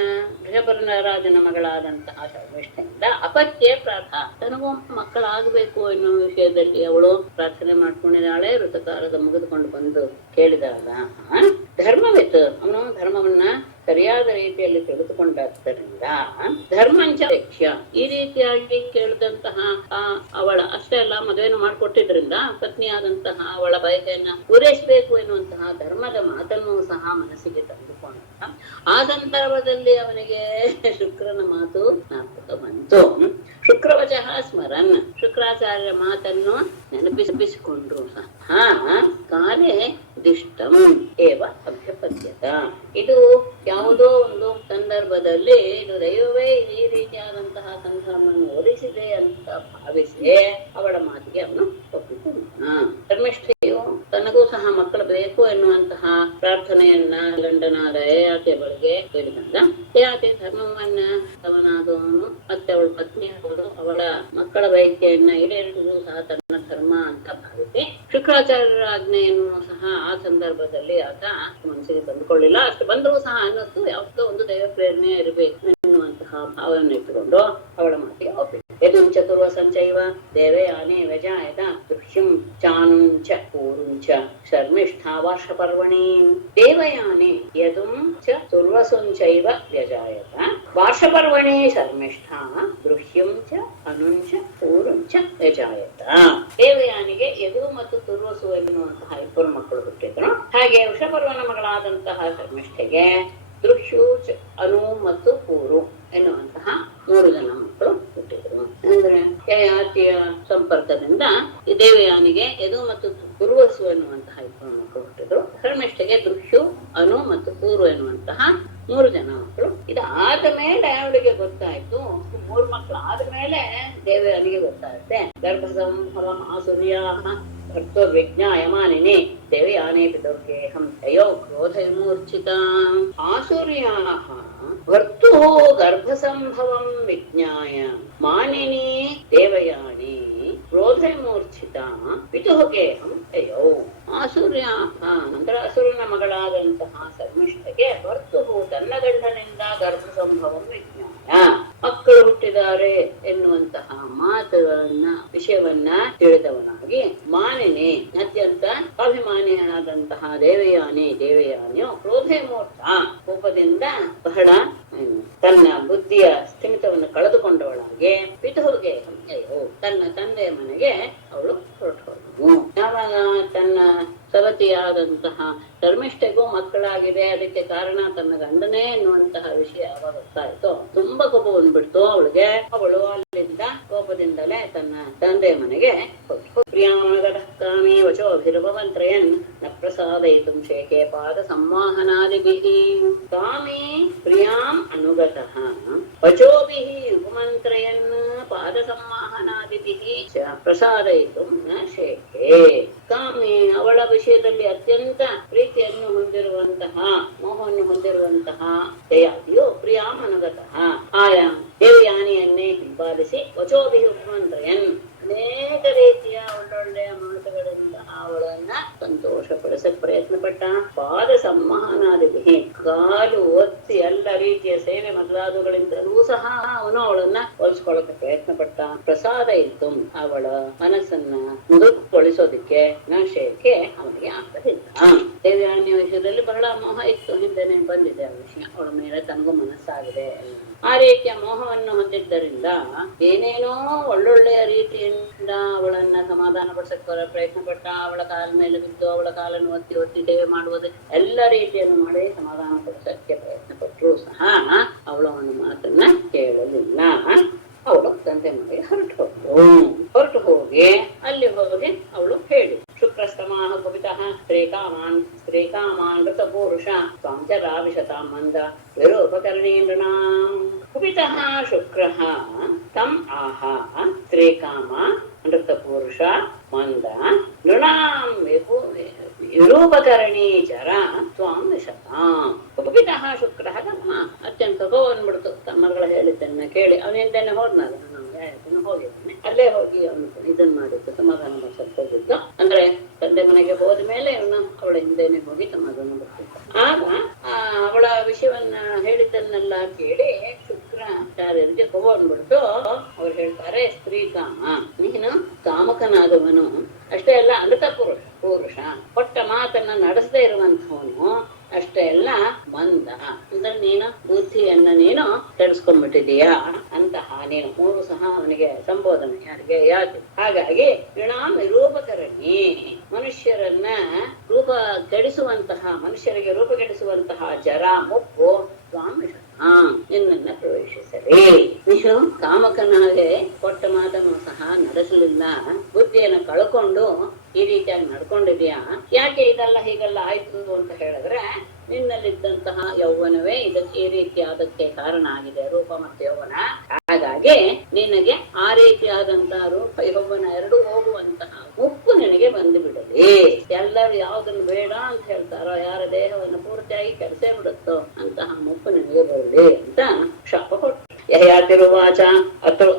ರಾಜನ ಮಗಳಾದಂತಹ ಶರ್ಮಿಷ್ಠೆಯಿಂದ ಅಪತ್ಯೆ ಪ್ರಾರ್ಥ, ತನಗೂ ಮಕ್ಕಳಾಗಬೇಕು ಎನ್ನುವ ವಿಷಯದಲ್ಲಿ ಅವಳು ಪ್ರಾರ್ಥನೆ ಮಾಡ್ಕೊಂಡಿದ್ದಾಳೆ. ಋತುಕಾಲದ ಮುಗಿದುಕೊಂಡು ಬಂದು ಕೇಳಿದಾಗ ಧರ್ಮವಿತ್, ಅವನು ಧರ್ಮವನ್ನ ಸರಿಯಾದ ರೀತಿಯಲ್ಲಿ ತಿಳಿದುಕೊಂಡದ್ದರಿಂದ ಧರ್ಮಂಚ ಅಪೇಕ್ಷ್ಯ, ಈ ರೀತಿಯಾಗಿ ಕೇಳಿದಂತಹ ಅವಳ ಅಷ್ಟೇ ಅಲ್ಲ, ಮದುವೆಯನ್ನು ಮಾಡಿಕೊಟ್ಟಿದ್ರಿಂದ ಪತ್ನಿಯಾದಂತಹ ಅವಳ ಬಯಕೆಯನ್ನ ಪೂರೈಸಬೇಕು ಎನ್ನುವಂತಹ ಧರ್ಮದ ಮಾತನ್ನು ಸಹ ಮನಸ್ಸಿಗೆ ತಂದುಕೊಂಡ. ಆ ಸಂದರ್ಭದಲ್ಲಿ ಅವನಿಗೆ ಶುಕ್ರನ ಮಾತು ಜ್ಞಾಪಕ ಬಂತು. ಶುಕ್ರವಚಃ ಸ್ಮರನ್, ಶುಕ್ರಾಚಾರ್ಯರ ಮಾತನ್ನು ನೆನಪಿಸಿಕೊಂಡ್ರು ಸಹ ಕಾಲೇ ದಿಷ್ಟಂ ಏವ ಅಭ್ಯಪದ್ಯತ. ಇದು ಯಾವುದೋ ಒಂದು ಸಂದರ್ಭದಲ್ಲಿ ಇದು ದೈವವೇ ಈ ರೀತಿಯಾದಂತಹ ಸಂದರ್ಭವನ್ನು ಒಲಿಸಿದೆ ಅಂತ ಭಾವಿಸಿ ಅವಳ ಮಾತಿಗೆ ಅವನು ಒಪ್ಪಿಕೊಂಡ. ಧರ್ಮಿಷ್ಠೆಯು ತನಗೂ ಸಹ ಮಕ್ಕಳು ಬೇಕು ಎನ್ನುವಂತಹ ಪ್ರಾರ್ಥನೆಯನ್ನ ಗಂಡನಾದ ಯಯಾತಿ ಬಳಿಗೆ ಹೇಳಿದಾಗ ಯಯಾತಿ ಧರ್ಮವನ್ನ ಅವನಾದವನು ಮತ್ತೆ ಅವಳ ಪತ್ನಿ ಅವಳ ಮಕ್ಕಳ ಬಯಕೆಯನ್ನ ಈಡೇರಿಸುವುದು ಸಹ ತನ್ನ ಧರ್ಮ ಅಂತ ಭಾವಿಸಿ ಶುಕ್ರಾಚಾರ್ಯರ ಆಜ್ಞೆಯನ್ನು ಸಹ ಆ ಸಂದರ್ಭದಲ್ಲಿ ಆತ ಮನಸ್ಸಿಗೆ ತಂದುಕೊಳ್ಳಿಲ್ಲ. ಅಷ್ಟು ಬಂದರೂ ಸಹ ಅನ್ನೋದು ಯಾವುದೋ ಒಂದು ದೈವ ಪ್ರೇರಣೆ ಇರಬೇಕು ಎನ್ನುವಂತಹ ಭಾವವನ್ನು ಇಟ್ಟುಕೊಂಡು ಅವಳ ಮಾತಿಗೆ ಒಪ್ಪಿತು. ಯದುಂ ಚತುರ್ವ ಸಂಚೈವ ದೇವಯಾನಿ ವ್ಯಜಾಯತ ದೃಶ್ಯಂ ಚಾನುಂಚ ಪೂರುಂಚ ಶರ್ಮಿಷ್ಠಾ ವಾರ್ಷ ಪರ್ವಣಿ. ದೇವಯಾನಿ ಯದುಂ ಚ ತುರ್ವಸುಂಚೈವ ವ್ಯಜಾಯತ ವಾರ್ಷ ಪರ್ವಣಿ ಶರ್ಮಿಷ್ಠಾ ದೃಶ್ಯಂ ಚ ಅನುಂಚ ಪೂರುಂಚ ವ್ಯಜಾಯತ. ದೇವಯಾನಿಗೆ ಯದು ಮತ್ತು ತುರ್ವಸು ಎನ್ನುವಂತಹ ಇಬ್ಬರು ಮಕ್ಕಳು ಹುಟ್ಟಿದ್ರು. ಹಾಗೆ ವೃಷಪರ್ವನ ಮಗಳಾದಂತಹ ಶರ್ಮಿಷ್ಠೆಗೆ ದೃಶ್ಯು ಅನು ಮತ್ತು ಪೂರು ಎನ್ನುವಂತಹ 3 ಜನ ಮಕ್ಕಳು ಹುಟ್ಟಿದ್ರು. ಅಂದ್ರೆ ಯಯಾತಿಯ ಸಂಪರ್ಕದಿಂದ ಈ ದೇವಯಾನಿಗೆ ಯದು ಮತ್ತು ಪೂರ್ವಸು ಎನ್ನುವಂತಹ ಇಬ್ಬರು ಮಕ್ಕಳು ಹುಟ್ಟಿದ್ರು. ಶರ್ಮಿಷ್ಠೆಗೆ ದೃಶ್ಯು ಅನು ಮತ್ತು ಪೂರ್ವ ಎನ್ನುವಂತಹ 3 ಜನ ಮಕ್ಕಳು. ಇದಾದ ಮೇಲೆ ಅವಳಿಗೆ ಗೊತ್ತಾಯ್ತು, 3 ಮಕ್ಕಳು ಆದ ಮೇಲೆ ದೇವಯಾನಿಗೆ ಗೊತ್ತಾಗುತ್ತೆ. ಗರ್ಭಸಂಭವಂ ಆಸುರ್ಯಾ ಭರ್ತೋ ವಿಜ್ಞಾಯಮಾನಿನಿ ದೇವಯಾನೇ ಪಿತೃಗೇಹಂ ತಯೋ ಕ್ರೋಧ ವಿಮೂರ್ಛಿತಾ. ಆಸುರ್ಯಾಃ ಭರ್ತುಃ ಗರ್ಭಸಂಭವಂ ವಿಜ್ಞಾಯ ಮಾನಿನಿ ದೇವಯಾನಿ ಕ್ರೋಧ ವಿಮೂರ್ಛಿತಾ ಪಿತುಃ ಗೇಹಂ ತಯೋ. ಆಸುರ್ಯಾಃ ನಂತರ ಅಸುರನ ಮಗಳಾದಂತಹ ಶರ್ಮಿಷ್ಠೆಗೆ ಭರ್ತುಃ ತನ್ನ ಗಂಡನಿಂದ ಗರ್ಭಸಂಭವಂ ವಿಜ್ಞಾಯ, ಮಕ್ಕಳು ಹುಟ್ಟಿದ್ದಾರೆ ಎನ್ನುವಂತಹ ಮಾತುಗಳನ್ನ ವಿಷಯವನ್ನ ತಿಳಿದವನಾಗಿ ಮಾನಿನಿ ಅತ್ಯಂತ ಅಭಿಮಾನಿಯಾದಂತಹ ದೇವಯಾನಿಯು ಕ್ರೋಧಮೂರ್ತ ಕೋಪದಿಂದ ಬಹಳ ತನ್ನ ಬುದ್ಧಿಯ ಸ್ಥಿಮಿತವನ್ನು ಕಳೆದುಕೊಂಡವಳಾಗಿ ಪಿತುಹುಗೆ ತನ್ನ ತಂದೆಯ ಮನೆಗೆ ಅವಳು ಹೊರಟು. ಯಾವಾಗ ತನ್ನ ಸವತಿಯಾದಂತಹ ಶರ್ಮಿಷ್ಠೆಗೂ ಮಕ್ಕಳಾಗಿದೆ, ಅದಕ್ಕೆ ಕಾರಣ ತನ್ನ ಗಂಡನೇ ಎನ್ನುವಂತಹ ವಿಷಯ ಯಾವಾಗ ಗೊತ್ತಾಯ್ತೋ ತುಂಬಾ ಕೋಪ ಬಂದ್ಬಿಡ್ತು ಅವಳಿಗೆ. ಅವಳು ಅಲ್ಲಿಂದ ಕೋಪದಿಂದಲೇ ತನ್ನ ತಂದೆಯ ಮನೆಗೆ ಹೊರಟು. ಪ್ರಿಯಾಮಿ ವಚೋಭಿರುಪಮಂತ್ರಯನ್ ನ ಪ್ರಸಾದಯಿತುಂ ಶೇಖೆ ಪಾದ ಸಂವಾಹನಾದಿಭಿಃ. ಕಾಮಿ ಪ್ರಿಯಾಂ ಅನುಗತಃ ವಚೋಭಿಃ ಉಪಮಂತ್ರಯನ್ ಪಾದ ಸಂವಾಹನಾದಿಭಿಃ ಚ ಪ್ರಸಾದಯಿತುಂ ನ ಶೇಖೆ. ಕಾಮಿ ಅವಳ ವಿಷಯದಲ್ಲಿ ಅತ್ಯಂತ ಪ್ರೀತಿಯನ್ನು ಹೊಂದಿರುವಂತಹ ಮೋಹವನ್ನು ಹೊಂದಿರುವಂತಹ ಯಯಾತಿಯು ಪ್ರಿಯಾಂ ಅನುಗತಃ ಆಯಾ ದೇವಯಾನಿಯನ್ನೇ ಹಿಂಬಾಲಿಸಿ ವಚೋಭಿಃ ಉಪಮಂತ್ರಯನ್ ಅನೇಕ ರೀತಿಯ ಒಳ್ಳೊಳ್ಳೆಯ ಮಾತುಗಳಿಂದ ಅವಳನ್ನ ಸಂತೋಷಪಡಿಸಕ್ ಪ್ರಯತ್ನ ಪಟ್ಟ. ಪಾದ ಸಂವಹನಾದಿಭಿ ಕಾಲು ಒತ್ತಿ ಎಲ್ಲ ರೀತಿಯ ಸೇವೆ ಮೊದಲಾದವುಗಳಿಂದಲೂ ಸಹ ಅವನು ಅವಳನ್ನ ಹೋಲಿಸ್ಕೊಳ್ಳಕ್ಕೆ ಪ್ರಯತ್ನ ಪಟ್ಟ. ಪ್ರಸಾದ ಇತ್ತು ಅವಳ ಮನಸ್ಸನ್ನ ಮುದುಗೊಳಿಸೋದಿಕ್ಕೆ ನಶೆಗೆ ಅವನಿಗೆ ಆಗಲಿಲ್ಲ. ದೇವಯಾನಿಯ ವಿಷಯದಲ್ಲಿ ಬಹಳ ಮೋಹ ಇತ್ತು, ಹಿಂದೆನೆ ಬಂದಿದೆ ಆ ವಿಷಯ. ಅವಳ ಮೇಲೆ ತನಗೂ ಮನಸ್ಸಾಗಿದೆ. ಆ ರೀತಿಯ ಮೋಹವನ್ನು ಹೊಂದಿದ್ದರಿಂದ ಏನೇನೋ ಒಳ್ಳೊಳ್ಳೆಯ ರೀತಿಯಿಂದ ಅವಳನ್ನ ಸಮಾಧಾನ ಪಡಿಸಕ್ಕೆ ಪ್ರಯತ್ನ ಪಟ್ಟ. ಅವಳ ಕಾಲ ಮೇಲೆ ಬಿದ್ದು ಅವಳ ಕಾಲನ್ನು ಒತ್ತಿ ಒತ್ತಿ ಸೇವೆ ಮಾಡುವುದಕ್ಕೆ ಎಲ್ಲ ರೀತಿಯನ್ನು ಮಾಡಿ ಸಮಾಧಾನ ಪಡಿಸಕ್ಕೆ ಪ್ರಯತ್ನ ಪಟ್ಟರು ಸಹ ಅವಳು ಅವನ ಮಾತನ್ನ ಕೇಳಲಿಲ್ಲ. ಅವಳು ತಂದೆ ಮನೆಗೆ ಹೊರಟು ಹೋಗಿ ಅಲ್ಲಿ ಹೋಗಿ ಅವಳು ಹೇಳಿ ಶುಕ್ರಸ್ತಮಾಹ ಕುಪಿತಃ ಸ್ತ್ರೀಕಾಮಾನ್ ಋತಪೂರುಷ ತ್ವಾಂಚರಾವಿಶತಾಂ ಮಂದ ವಿರೂಪಕರ್ಣೀನೃಣಾಂ. ಕುಪಿತಃ ಶುಕ್ರಃ ತಂ ಆಹ ಸ್ತ್ರೀಕಾಮ ನೃತಪೂರುಷ ಮಂದ ನೃಣಾಂ ವಿರೂಪಕರಣಿ ಜರ ತ್ವಾಂ ವಿಶತಾಂ. ಕುಪಿತಃ ಶುಕ್ರಃ ತಮ್ಮ ಅತ್ಯಂತ ಕೋಪ ಬಂದ್ಬಿಡ್ತು. ತಮ್ಮಗಳ ಹೇಳಿದ್ದನ್ನ ಕೇಳಿ ಅವನಿಂದನೇ ಹೋದ್ನಲ್ಲ, ಹೋಗಿದ್ದಾನೆ ಅಲ್ಲೇ ಹೋಗಿ ಅವನು ಇದನ್ ಮಾಡಿದ್ದು, ಸಮಾಧಾನ ಮಾಡ್ಸಕ್ ಹೋಗಿದ್ದು. ಅಂದ್ರೆ ತಂದೆ ಮನೆಗೆ ಹೋದ ಮೇಲೆ ಇವನು ಅವಳ ಹಿಂದೆನೆ ಹೋಗಿ ಸಮಾಧಾನ ಮಾಡ್ತಿದ್ದ. ಆಗ ಅವಳ ವಿಷಯವನ್ನ ಹೇಳಿದ್ದನ್ನೆಲ್ಲ ಕೇಳಿ ಶುಕ್ರಾಚಾರ್ಯರಿಗೆ ಕೋಪ ಬಂದ್ಬಿಡ್ತು. ಅವ್ರು ಹೇಳ್ತಾರೆ, ಸ್ತ್ರೀ ಕಾಮ, ನೀನು ಕಾಮಕನಾದವನು ಅಷ್ಟೇ ಅಲ್ಲ, ಅಮೃತ ಪುರುಷ ಕೊಟ್ಟ ಮಾತನ್ನ ನಡೆಸದೇ ಇರುವಂತವನು ಅಷ್ಟೇ ಅಲ್ಲ, ಮಂದ ಅಂದ್ರೆ ನೀನು ಬುದ್ಧಿಯನ್ನ ನೀನು ಕೆಡಿಸ್ಕೊಂಡ್ಬಿಟ್ಟಿದೀಯಾ ಅಂತಹ ನೀನು. ಮೂರು ಸಹ ಅವನಿಗೆ ಸಂಬೋಧನೆ, ಯಾರಿಗೆ? ಯಾಕೆ? ಹಾಗಾಗಿ ಋಣಾಂ ವಿರೂಪಕರಣಿ, ಮನುಷ್ಯರನ್ನ ರೂಪ ಕೆಡಿಸುವಂತಹ, ಮನುಷ್ಯರಿಗೆ ರೂಪ ಕೆಡಿಸುವಂತಹ ಜರ ಮುಪ್ಪು ಸ್ವಾಮಿ ನಿನ್ನನ್ನ ಪ್ರವೇಶಿಸಲಿ. ನೀನು ಕಾಮಕನಾಗೆ ಕೊಟ್ಟ ಮಾತನ್ನು ಸಹ ನಡೆಸಲಿಲ್ಲ, ಬುದ್ಧಿಯನ್ನು ಕಳ್ಕೊಂಡು ಈ ರೀತಿಯಾಗಿ ನಡ್ಕೊಂಡಿದ್ಯಾ. ಯಾಕೆ ಇದೆಲ್ಲ ಹೀಗೆಲ್ಲ ಆಯ್ತು ಅಂತ ಹೇಳಿದ್ರೆ, ನಿನ್ನಲ್ಲಿದ್ದಂತಹ ಯೌವನವೇ ಇದಕ್ಕೆ ಈ ರೀತಿಯಾದಕ್ಕೆ ಕಾರಣ ಆಗಿದೆ, ರೂಪ ಮತ್ತು ಯೌವನ. ಹಾಗಾಗಿ ನಿನಗೆ ಆ ರೀತಿಯಾದಂತಹ ರೂಪ ಯೌವನ ಎರಡು ಹೋಗುವಂತಹ ಮುಪ್ಪು ನಿನಗೆ ಬಂದು ಬಿಡಲಿ. ಎಲ್ಲರೂ ಯಾವ್ದನ್ನು ಬೇಡ ಅಂತ ಹೇಳ್ತಾರೋ, ಯಾರ ದೇಹವನ್ನು ಪೂರ್ತಿಯಾಗಿ ಕೆಲಸೇ ಬಿಡುತ್ತೋ ಅಂತಹ ಮುಪ್ಪು ನಿನಗೆ ಬರಲಿ ಅಂತ ಶಾಪ ಕೊಟ್ಟು. ಯಯಾತಿರುವಾಚ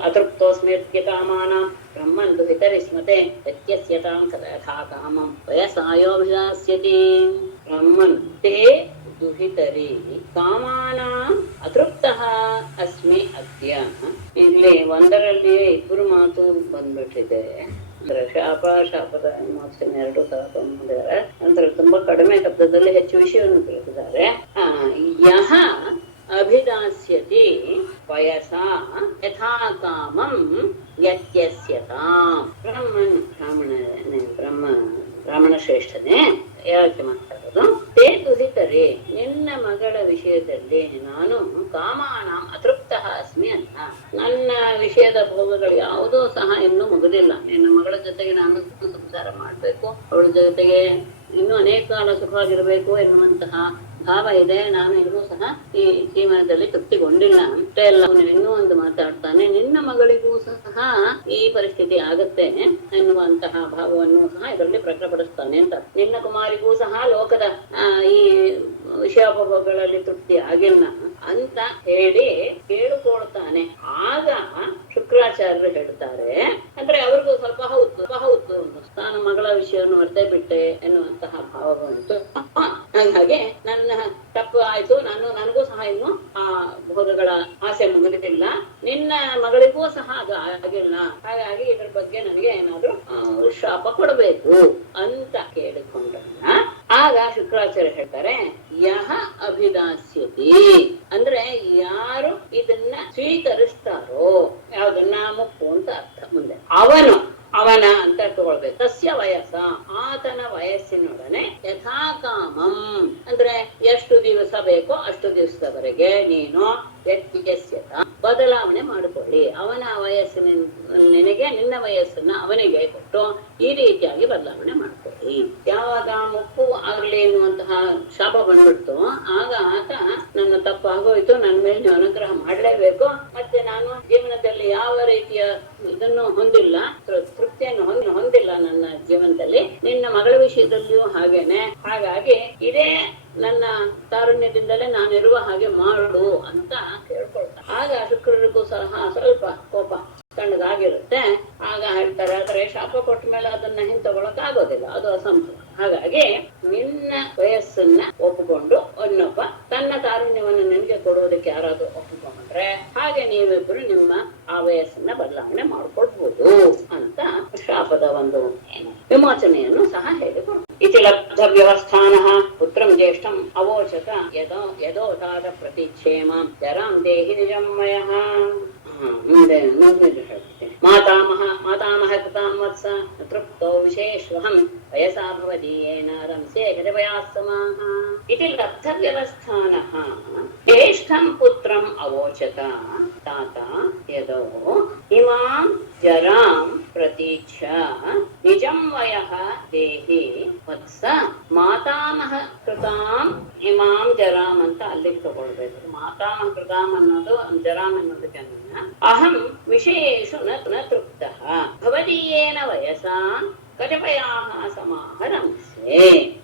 ಅತೃಪ್ತೋಸ್ಮೇತ್ಯ ಕಾಮಾನ ಬ್ರಹ್ಮನ್ ದುಹಿತರಿ ಸ್ಮತೆ ಯತ್ಯಸ್ಯತಾಂ ಕಥಾ ಕಾಮಂ ವಯಸಾಯೋಭಿದಾಸ್ಯತಿ. ಬ್ರಹ್ಮನ್ ತೇ ದುಹಿತರಿ ಕಾಮಾನಾಂ ಅತೃಪ್ತಃ ಅಸ್ಮಿ ಅದ್ಯ. ಇಲ್ಲಿ ಒಂದರಲ್ಲಿಯೇ ಇಬ್ಬರು ಮಾತು ಬಂದ್ಬಿಟ್ಟಿದೆ. ಅಂದ್ರೆ ಶಾಪದ ವಿಮೋಚನೆ ಎರಡು ಸಹ ಬಂದಿದ್ದಾರೆ. ನಂತರ ತುಂಬಾ ಕಡಿಮೆ ಶಬ್ದದಲ್ಲಿ ಹೆಚ್ಚು ವಿಷಯವನ್ನು ತಿಳಿಸಿದ್ದಾರೆ. ಯಹ ಅಭಿದಾಸ್ಯತಿ ವಯಸಾ ಯಥಾ ಕಾಮಂ ಯತ್ಯಸ್ಯತಾಂ. ಬ್ರಾಹ್ಮಣ ಶ್ರೇಷ್ಠನೇ ಯಾಕೆ ಮಾತಾಡೋದು? ತೇ ದುಹಿತರೆ, ನಿನ್ನ ಮಗಳ ವಿಷಯದಲ್ಲಿ ನಾನು ಕಾಮಾನಾಂ ಅತೃಪ್ತಃ ಅಸ್ಮಿ ಅಂತ. ನನ್ನ ವಿಷಯದ ಭೋಗಗಳು ಯಾವುದೂ ಸಹ ಇನ್ನೂ ಮುಗಿದಿಲ್ಲ. ನಿನ್ನ ಮಗಳ ಜೊತೆಗೆ ನಾನು ಸಂಸಾರ ಮಾಡ್ಬೇಕು, ಅವಳ ಜೊತೆಗೆ ಇನ್ನೂ ಅನೇಕ ಕಾಲ ಸುಖವಾಗಿರ್ಬೇಕು ಎನ್ನುವಂತಹ ಭಾವ ಇದೆ. ನಾನು ಇನ್ನೂ ಸಹ ಈ ಜೀವನದಲ್ಲಿ ತೃಪ್ತಿಗೊಂಡಿಲ್ಲ. ಅಷ್ಟೇ ಅಲ್ಲ, ಅವನು ಇನ್ನೂ ಒಂದು ಮಾತಾಡ್ತಾನೆ, ನಿನ್ನ ಮಗಳಿಗೂ ಸಹ ಈ ಪರಿಸ್ಥಿತಿ ಆಗತ್ತೆ ಎನ್ನುವಂತಹ ಭಾವವನ್ನು ಸಹ ಇದರಲ್ಲಿ ಪ್ರಕಟಪಡಿಸ್ತಾನೆ ಅಂತ. ನಿನ್ನ ಕುಮಾರಿಗೂ ಸಹ ಲೋಕದ ಈ ವಿಷಯೋಪಭೋಗಗಳಲ್ಲಿ ತೃಪ್ತಿ ಆಗಿಲ್ಲ ಅಂತ ಹೇಳಿ ಕೇಳಿಕೊಳ್ತಾನೆ. ಆಗ ಶುಕ್ರಾಚಾರ್ಯರು ಹೇಳ್ತಾರೆ, ಅಂದ್ರೆ ಅವ್ರಿಗೂ ಸ್ವಲ್ಪ ಹೌದು ತಾನು ಮಗಳ ವಿಷಯವನ್ನು ಅರ್ಧೇ ಬಿಟ್ಟೆ ಎನ್ನುವಂತಹ ಭಾವ ಬಂತು. ಹಾಗಾಗಿ ನನ್ನ ತಪ್ಪು ಆಯ್ತು, ನನಗೂ ಸಹ ಇನ್ನು ಆ ಭೋಗಗಳ ಆಸೆ ಮುಗಿದಿಲ್ಲ, ನಿನ್ನ ಮಗಳಿಗೂ ಸಹ ಅದು ಆಗಿಲ್ಲ. ಹಾಗಾಗಿ ಇದ್ರ ಬಗ್ಗೆ ನನಗೆ ಏನಾದ್ರು ಶಾಪ ಕೊಡಬೇಕು ಅಂತ ಕೇಳಿಕೊಂಡನ್ನ ಆಗ ಶುಕ್ರಾಚಾರ್ಯ ಹೇಳ್ತಾರೆ, ಯಹ ಅಭಿದಾಸ್ಯತಿ ಅಂದ್ರೆ ಯಾರು ಇದನ್ನ ಸ್ವೀಕರಿಸ್ತಾರೋ, ಯಾವ್ದನ್ನ ಮುಪ್ಪು ಅಂತ ಅರ್ಥ. ಮುಂದೆ ಅವನ ಅಂತ ತಗೊಳ್ಬೇಕು. ತಸ್ಯ ವಯಸ್ಸ, ಆತನ ವಯಸ್ಸಿನೊಡನೆ ಯಥಾಕಾಮಂ ಅಂದ್ರೆ ಎಷ್ಟು ದಿವಸ ಬೇಕೋ ಅಷ್ಟು ದಿವಸದವರೆಗೆ ನೀನು ಬದಲಾವಣೆ ಮಾಡಿಕೊಳ್ಳಿ. ಅವನ ವಯಸ್ಸಿನ ನಿನಗೆ, ನಿನ್ನ ವಯಸ್ಸನ್ನ ಅವನಿಗೆ ಕೊಟ್ಟು ಈ ರೀತಿಯಾಗಿ ಬದಲಾವಣೆ ಮಾಡ್ಕೊಳ್ಳಿ. ಯಾವಾಗ ಮುಪ್ಪು ಆಗ್ಲಿ ಎನ್ನುವಂತಹ ಶಾಪ ಬಂದ್ಬಿಡ್ತು, ಆಗ ಆತ ನನ್ನ ತಪ್ಪಾಗೋಯ್ತು, ನನ್ನ ಮೇಲೆ ನೀವು ಅನುಗ್ರಹ ಮಾಡಲೇಬೇಕು, ಮತ್ತೆ ನಾನು ಜೀವನದಲ್ಲಿ ಯಾವ ರೀತಿಯ ಇದನ್ನು ಹೊಂದಿಲ್ಲ, ತೃಪ್ತಿಯನ್ನು ಹೊಂದಿಲ್ಲ ನನ್ನ ಜೀವನದಲ್ಲಿ, ನಿನ್ನ ಮಗಳ ವಿಷಯದಲ್ಲಿಯೂ ಹಾಗೇನೆ. ಹಾಗಾಗಿ ಇದೇ ನನ್ನ ಕಾರುಣ್ಯದಿಂದಲೇ ನಾನಿರುವ ಹಾಗೆ ಮಾಡು ಅಂತ ಕೇಳ್ಕೊಳ್ತಾರೆ. ಆಗ ಶುಕ್ರರಿಗೂ ಸಹ ಸ್ವಲ್ಪ ಕೋಪ ತಣ್ಣಗಾಗಿರುತ್ತೆ. ಆಗ ಹೇಳ್ತಾರೆ, ಆದ್ರೆ ಶಾಪ ಕೊಟ್ಟ ಮೇಲೆ ಅದನ್ನ ಹಿಂತಗೊಳಕ್ ಆಗೋದಿಲ್ಲ, ಅದು ಅಸಂಭವ. ಹಾಗಾಗಿ ನಿನ್ನ ವಯಸ್ಸನ್ನ ಒಪ್ಪಿಕೊಂಡು ಇನ್ನೊಬ್ಬ ತನ್ನ ತಾರುಣ್ಯವನ್ನು ನಿನಗೆ ಕೊಡೋದಕ್ಕೆ ಯಾರಾದ್ರೂ ಒಪ್ಪಿಕೊಂಡ್ರೆ ಹಾಗೆ ನೀವಿಬ್ಬರು ನಿಮ್ಮ ಆ ವಯಸ್ಸನ್ನ ಬದಲಾವಣೆ ಮಾಡ್ಕೊಳ್ಬಹುದು ಅಂತ ಶಾಪದ ಒಂದು ವಿಮೋಚನೆಯನ್ನು ಸಹ ಹೇಳಿಕೊಡ್ತಾರೆ. ಇತಿ ಲಬ್ಧ ವ್ಯವಸ್ಥಾನ ಪುತ್ರಂ ಜ್ಯೇಷ್ಠಂ ಅವೋಚತ ಯದೋತಾದ ಪ್ರತಿಕ್ಷೇಮ ಜರಾಂ ದೇಹಿ ನಿಜಮ್ಮಯ. ಮುಂದೆ ಹೇಳ್ತೇನೆ. ಮಾತಾಮಹ ಕೃತಾಂ ವತ್ಸ ತೃಪ್ತೋ ವಿಶೇಷ್ವಹಂ ವಯಸಾ ಭವದೀಯೇನ ರಂಸೇ ಗಜವಯಾಸ್ಸಮಾಹ. ಇತಿ ಲಬ್ಧ ವ್ಯವಸ್ಥಾನಃ ಜ್ಯೇಷ್ಠಂ ಪುತ್ರಂ ಅವೋಚತ ತಾತ ಯದೋ ಇಮಾಂ ಜರಾಂ ಪ್ರತೀಕ್ಷ ನಿಜಂ ವಯಃ ದೇಹಿ ವತ್ಸ. ಮಾತಾಮಹ ಕೃತಾಂ ಇಮಾಂ ಜರಾಂ ಅಂತ ಅಲ್ಲಿಗೆ ತಗೊಳ್ಬೇಕು. ಮಾತಾಮಹ ಕೃತಾಂ ಅನ್ನೋದು ಜರಾಂ ಅನ್ನೋದು ಜನ. ಅಹಂ ವಿಷಯೇಷು ನ ತೃಪ್ತಃ ಭವದೀಯೇನ ವಯಸಾ ಕತಿಪಯಾಹ ಸಮಾಹರಂಸೆ